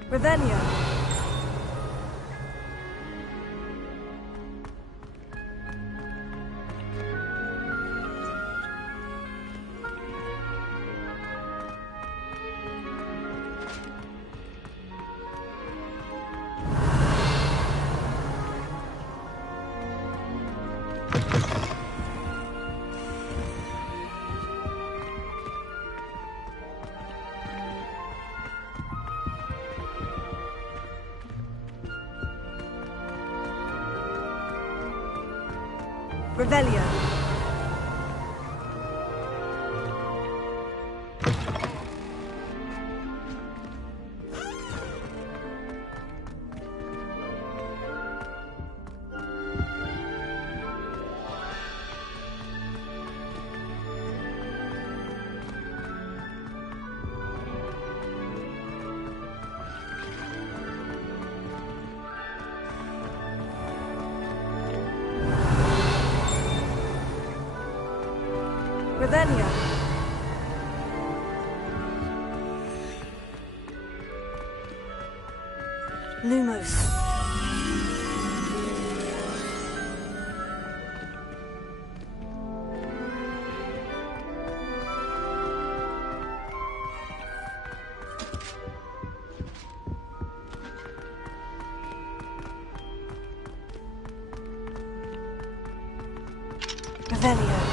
Revelio. Revelio. Revelio. Lumos. Revelio.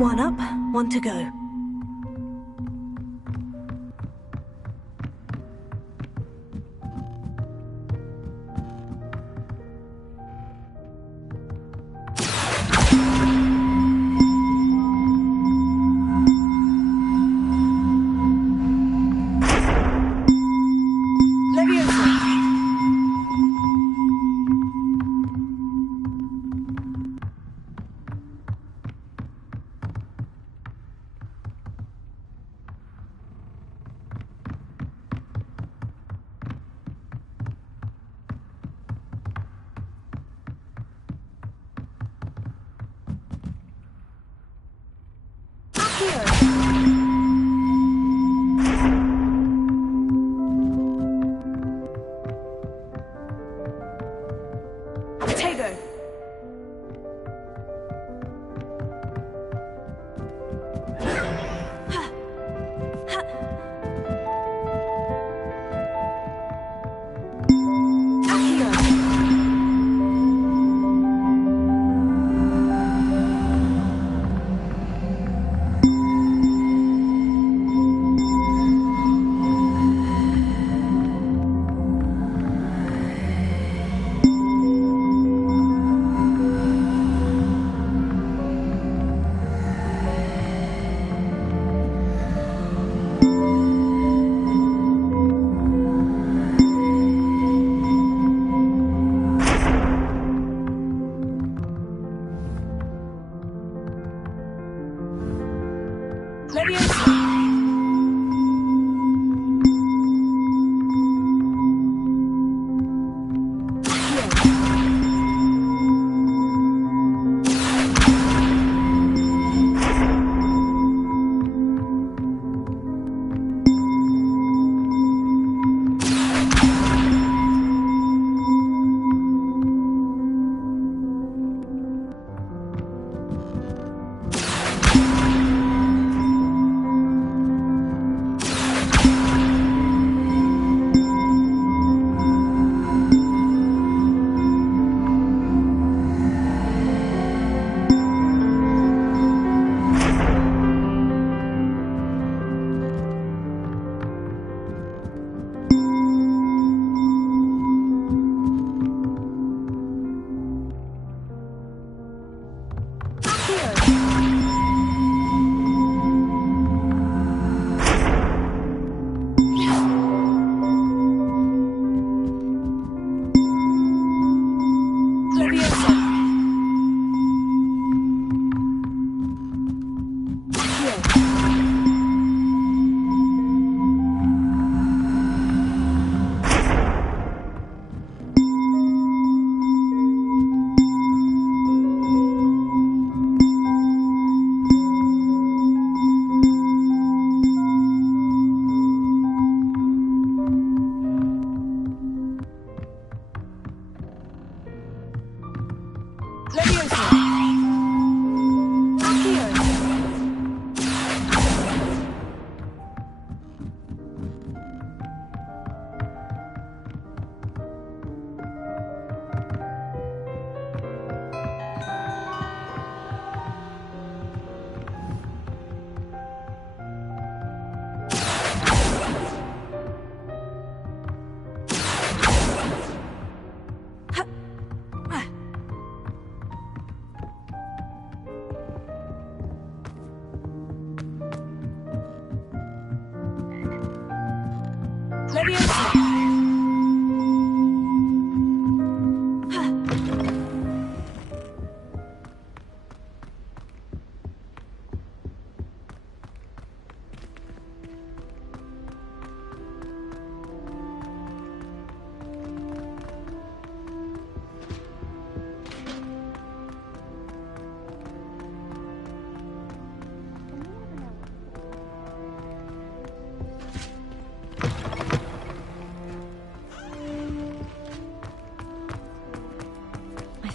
One up, one to go.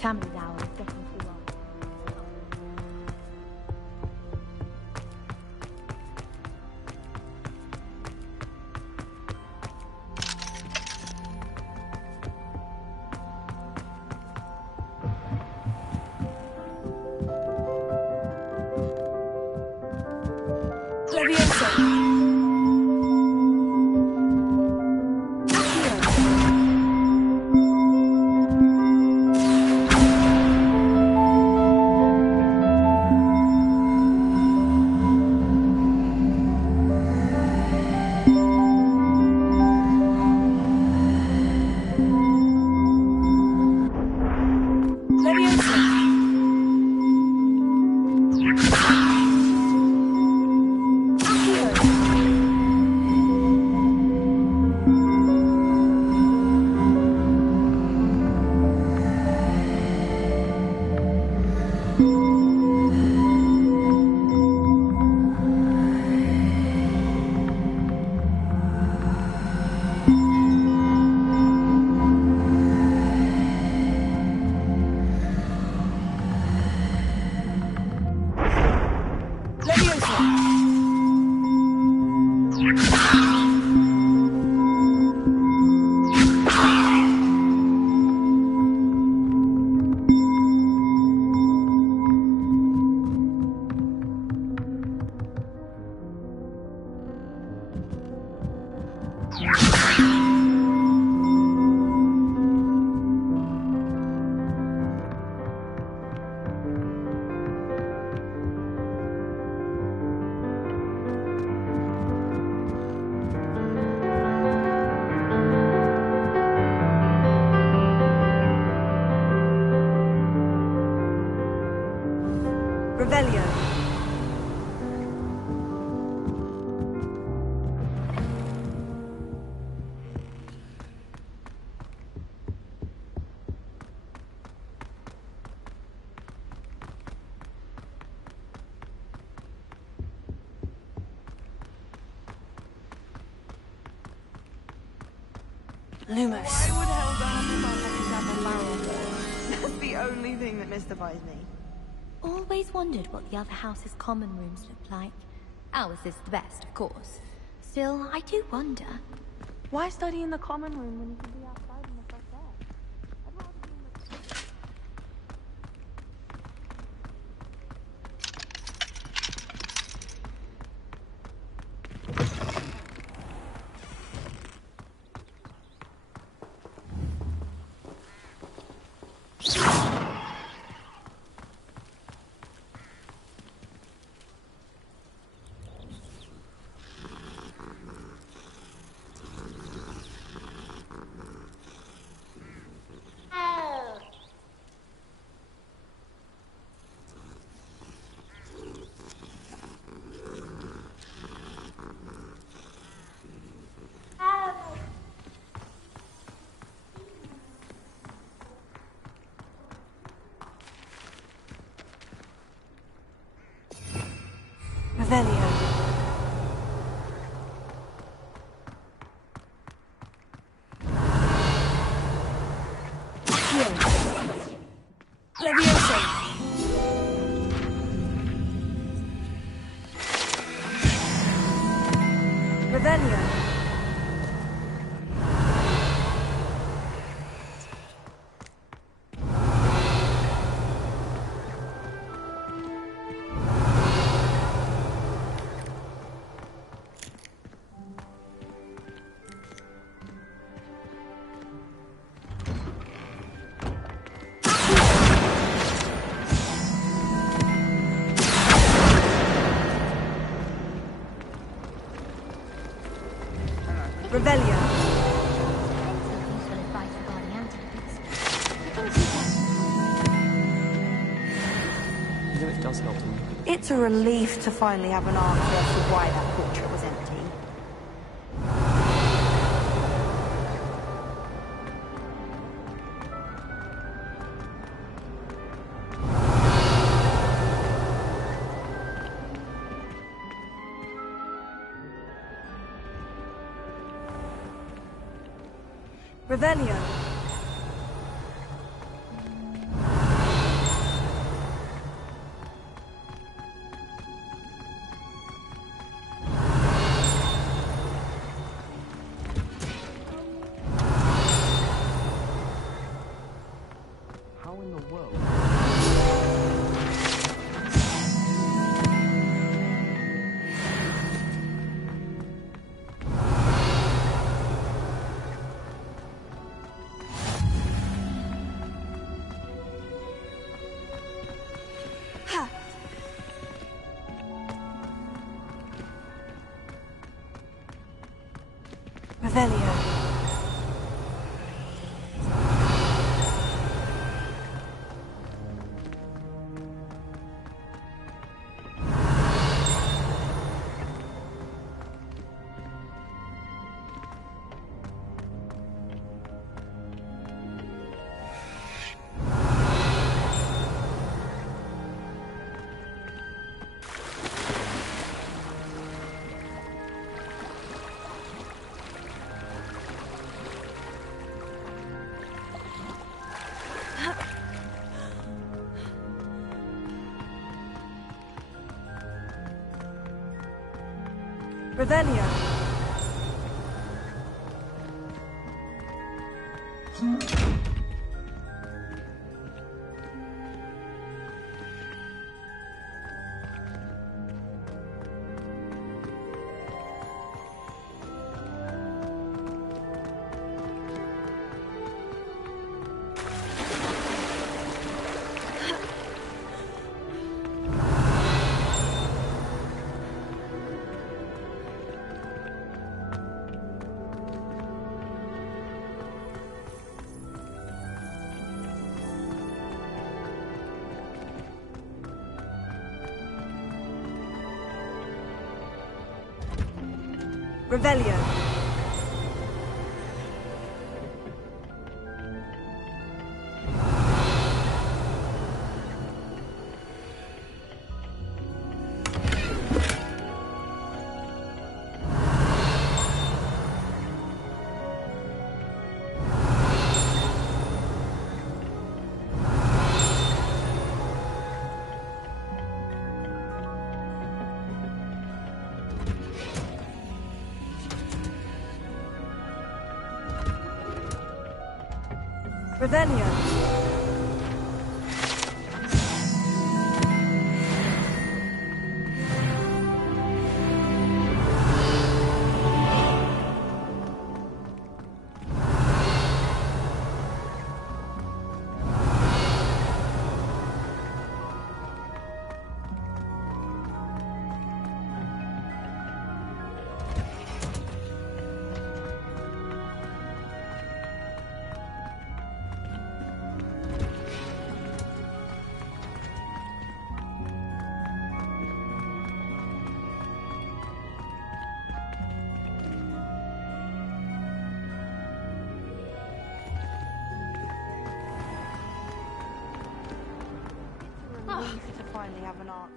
family's hour is getting too long. Lumos. Why would Helga have a barrel? That's the only thing that mystifies me. Always wondered what the other house's common rooms looked like. Ours is the best, of course. Still, I do wonder. Why study in the common room when you can be outside in the fresh air? It's a relief to finally have an answer as to why that portrait was empty. Revelio. Revelio. Revelio. Revelio. Revelio. To finally have an answer.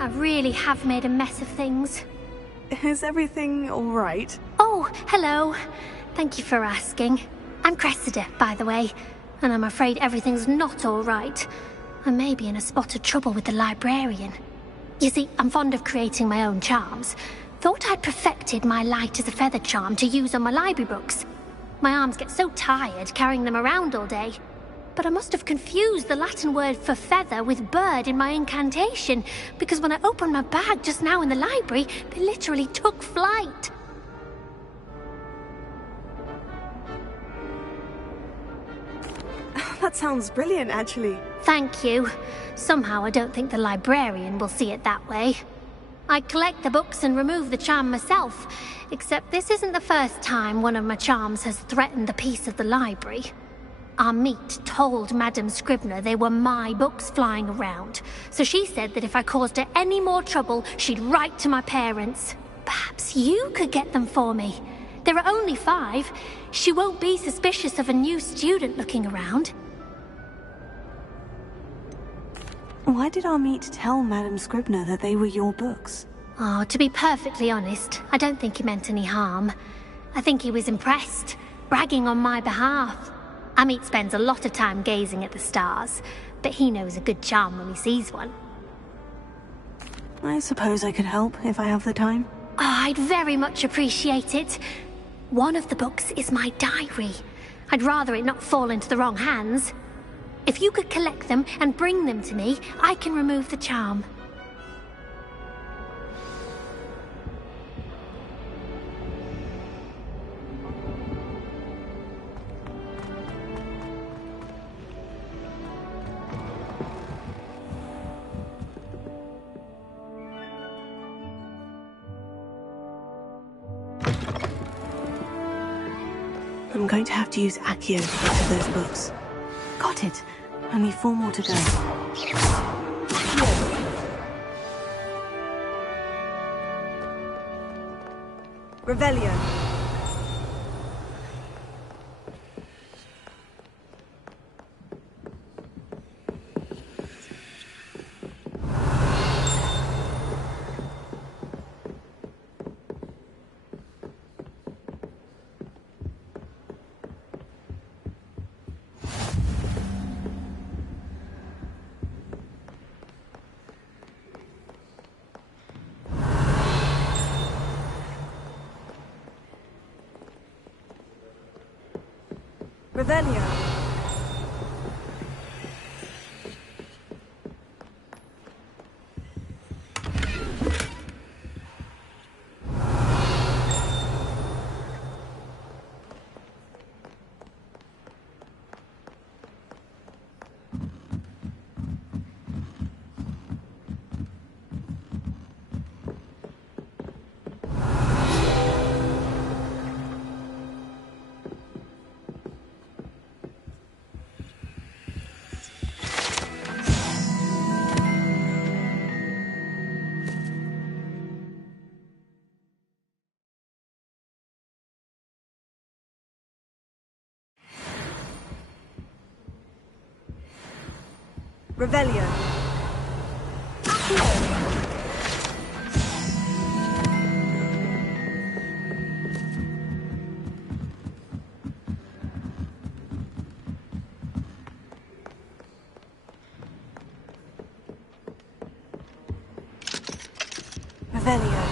I really have made a mess of things. Is everything all right? Oh, hello. Thank you for asking. I'm Cressida, by the way, and I'm afraid everything's not all right. I may be in a spot of trouble with the librarian. You see, I'm fond of creating my own charms. Thought I'd perfected my light as a feather charm to use on my library books. My arms get so tired carrying them around all day. But I must have confused the Latin word for feather with bird in my incantation, because when I opened my bag just now in the library, they literally took flight. That sounds brilliant, actually. Thank you. Somehow I don't think the librarian will see it that way. I collect the books and remove the charm myself, except this isn't the first time one of my charms has threatened the peace of the library. Our meet told Madame Scribner they were my books flying around, so she said that if I caused her any more trouble, she'd write to my parents. Perhaps you could get them for me. There are only 5. She won't be suspicious of a new student looking around. Why did our meet tell Madame Scribner that they were your books? Oh, to be perfectly honest, I don't think he meant any harm. I think he was impressed, bragging on my behalf. Amit spends a lot of time gazing at the stars, but he knows a good charm when he sees one. I suppose I could help if I have the time. Oh, I'd very much appreciate it. One of the books is my diary. I'd rather it not fall into the wrong hands. If you could collect them and bring them to me, I can remove the charm. I'm going to have to use Accio to get to those books. Got it. Only 4 more to go. Revelio. Revelio. Revelio. Revelio.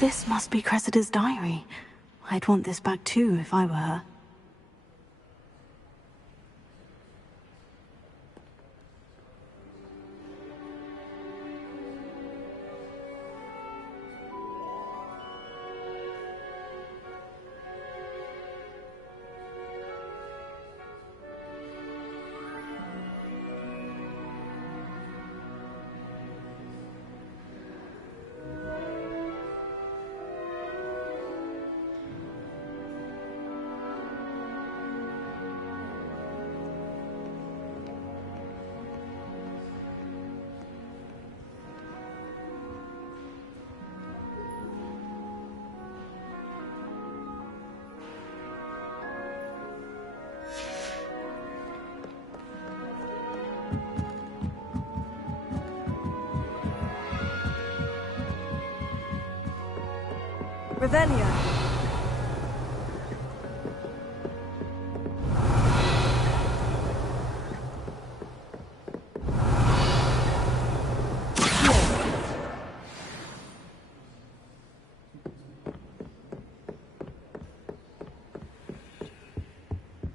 This must be Cressida's diary. I'd want this back too if I were her. Revelio.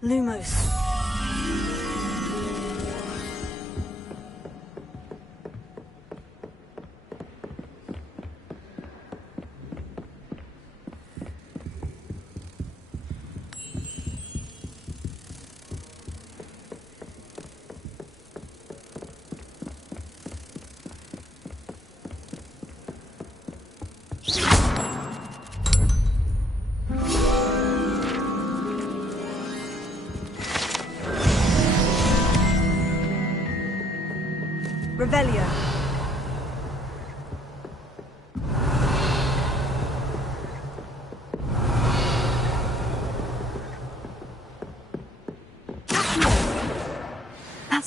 Lumos. Revelio.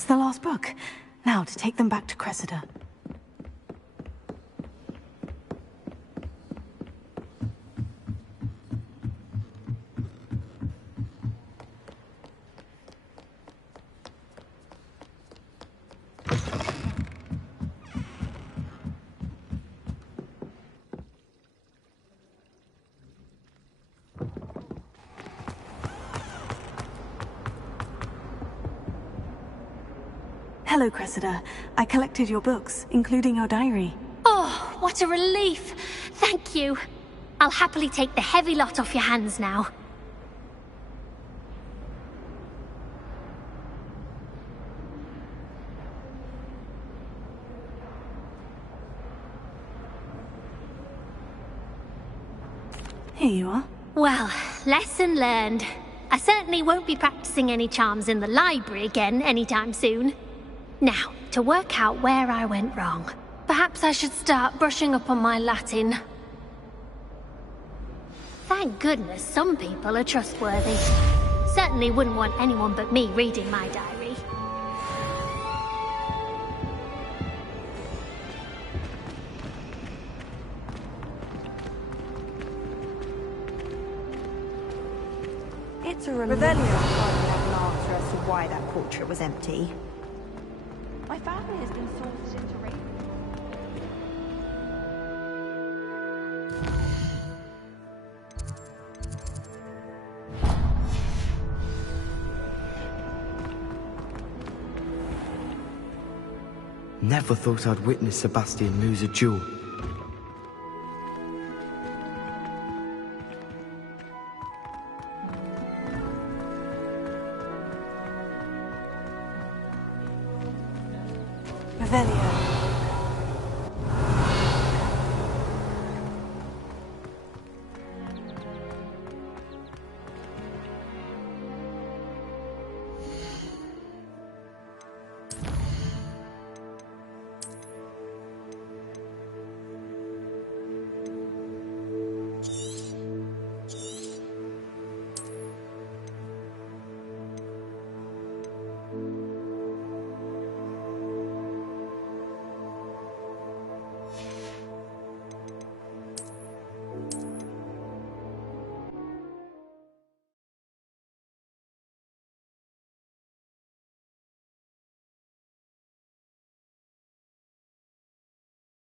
It's the last book. Now to take them back to Cressida. Hello, Cressida. I collected your books, including your diary. Oh, what a relief! Thank you. I'll happily take the heavy lot off your hands now. Here you are. Well, lesson learned. I certainly won't be practicing any charms in the library again anytime soon. Now, to work out where I went wrong. Perhaps I should start brushing up on my Latin. Thank goodness some people are trustworthy. Certainly wouldn't want anyone but me reading my diary. It's a relief. Revelio can't have an answer as to why that portrait was empty. My family has been sorted into rape. Never thought I'd witness Sebastian lose a duel.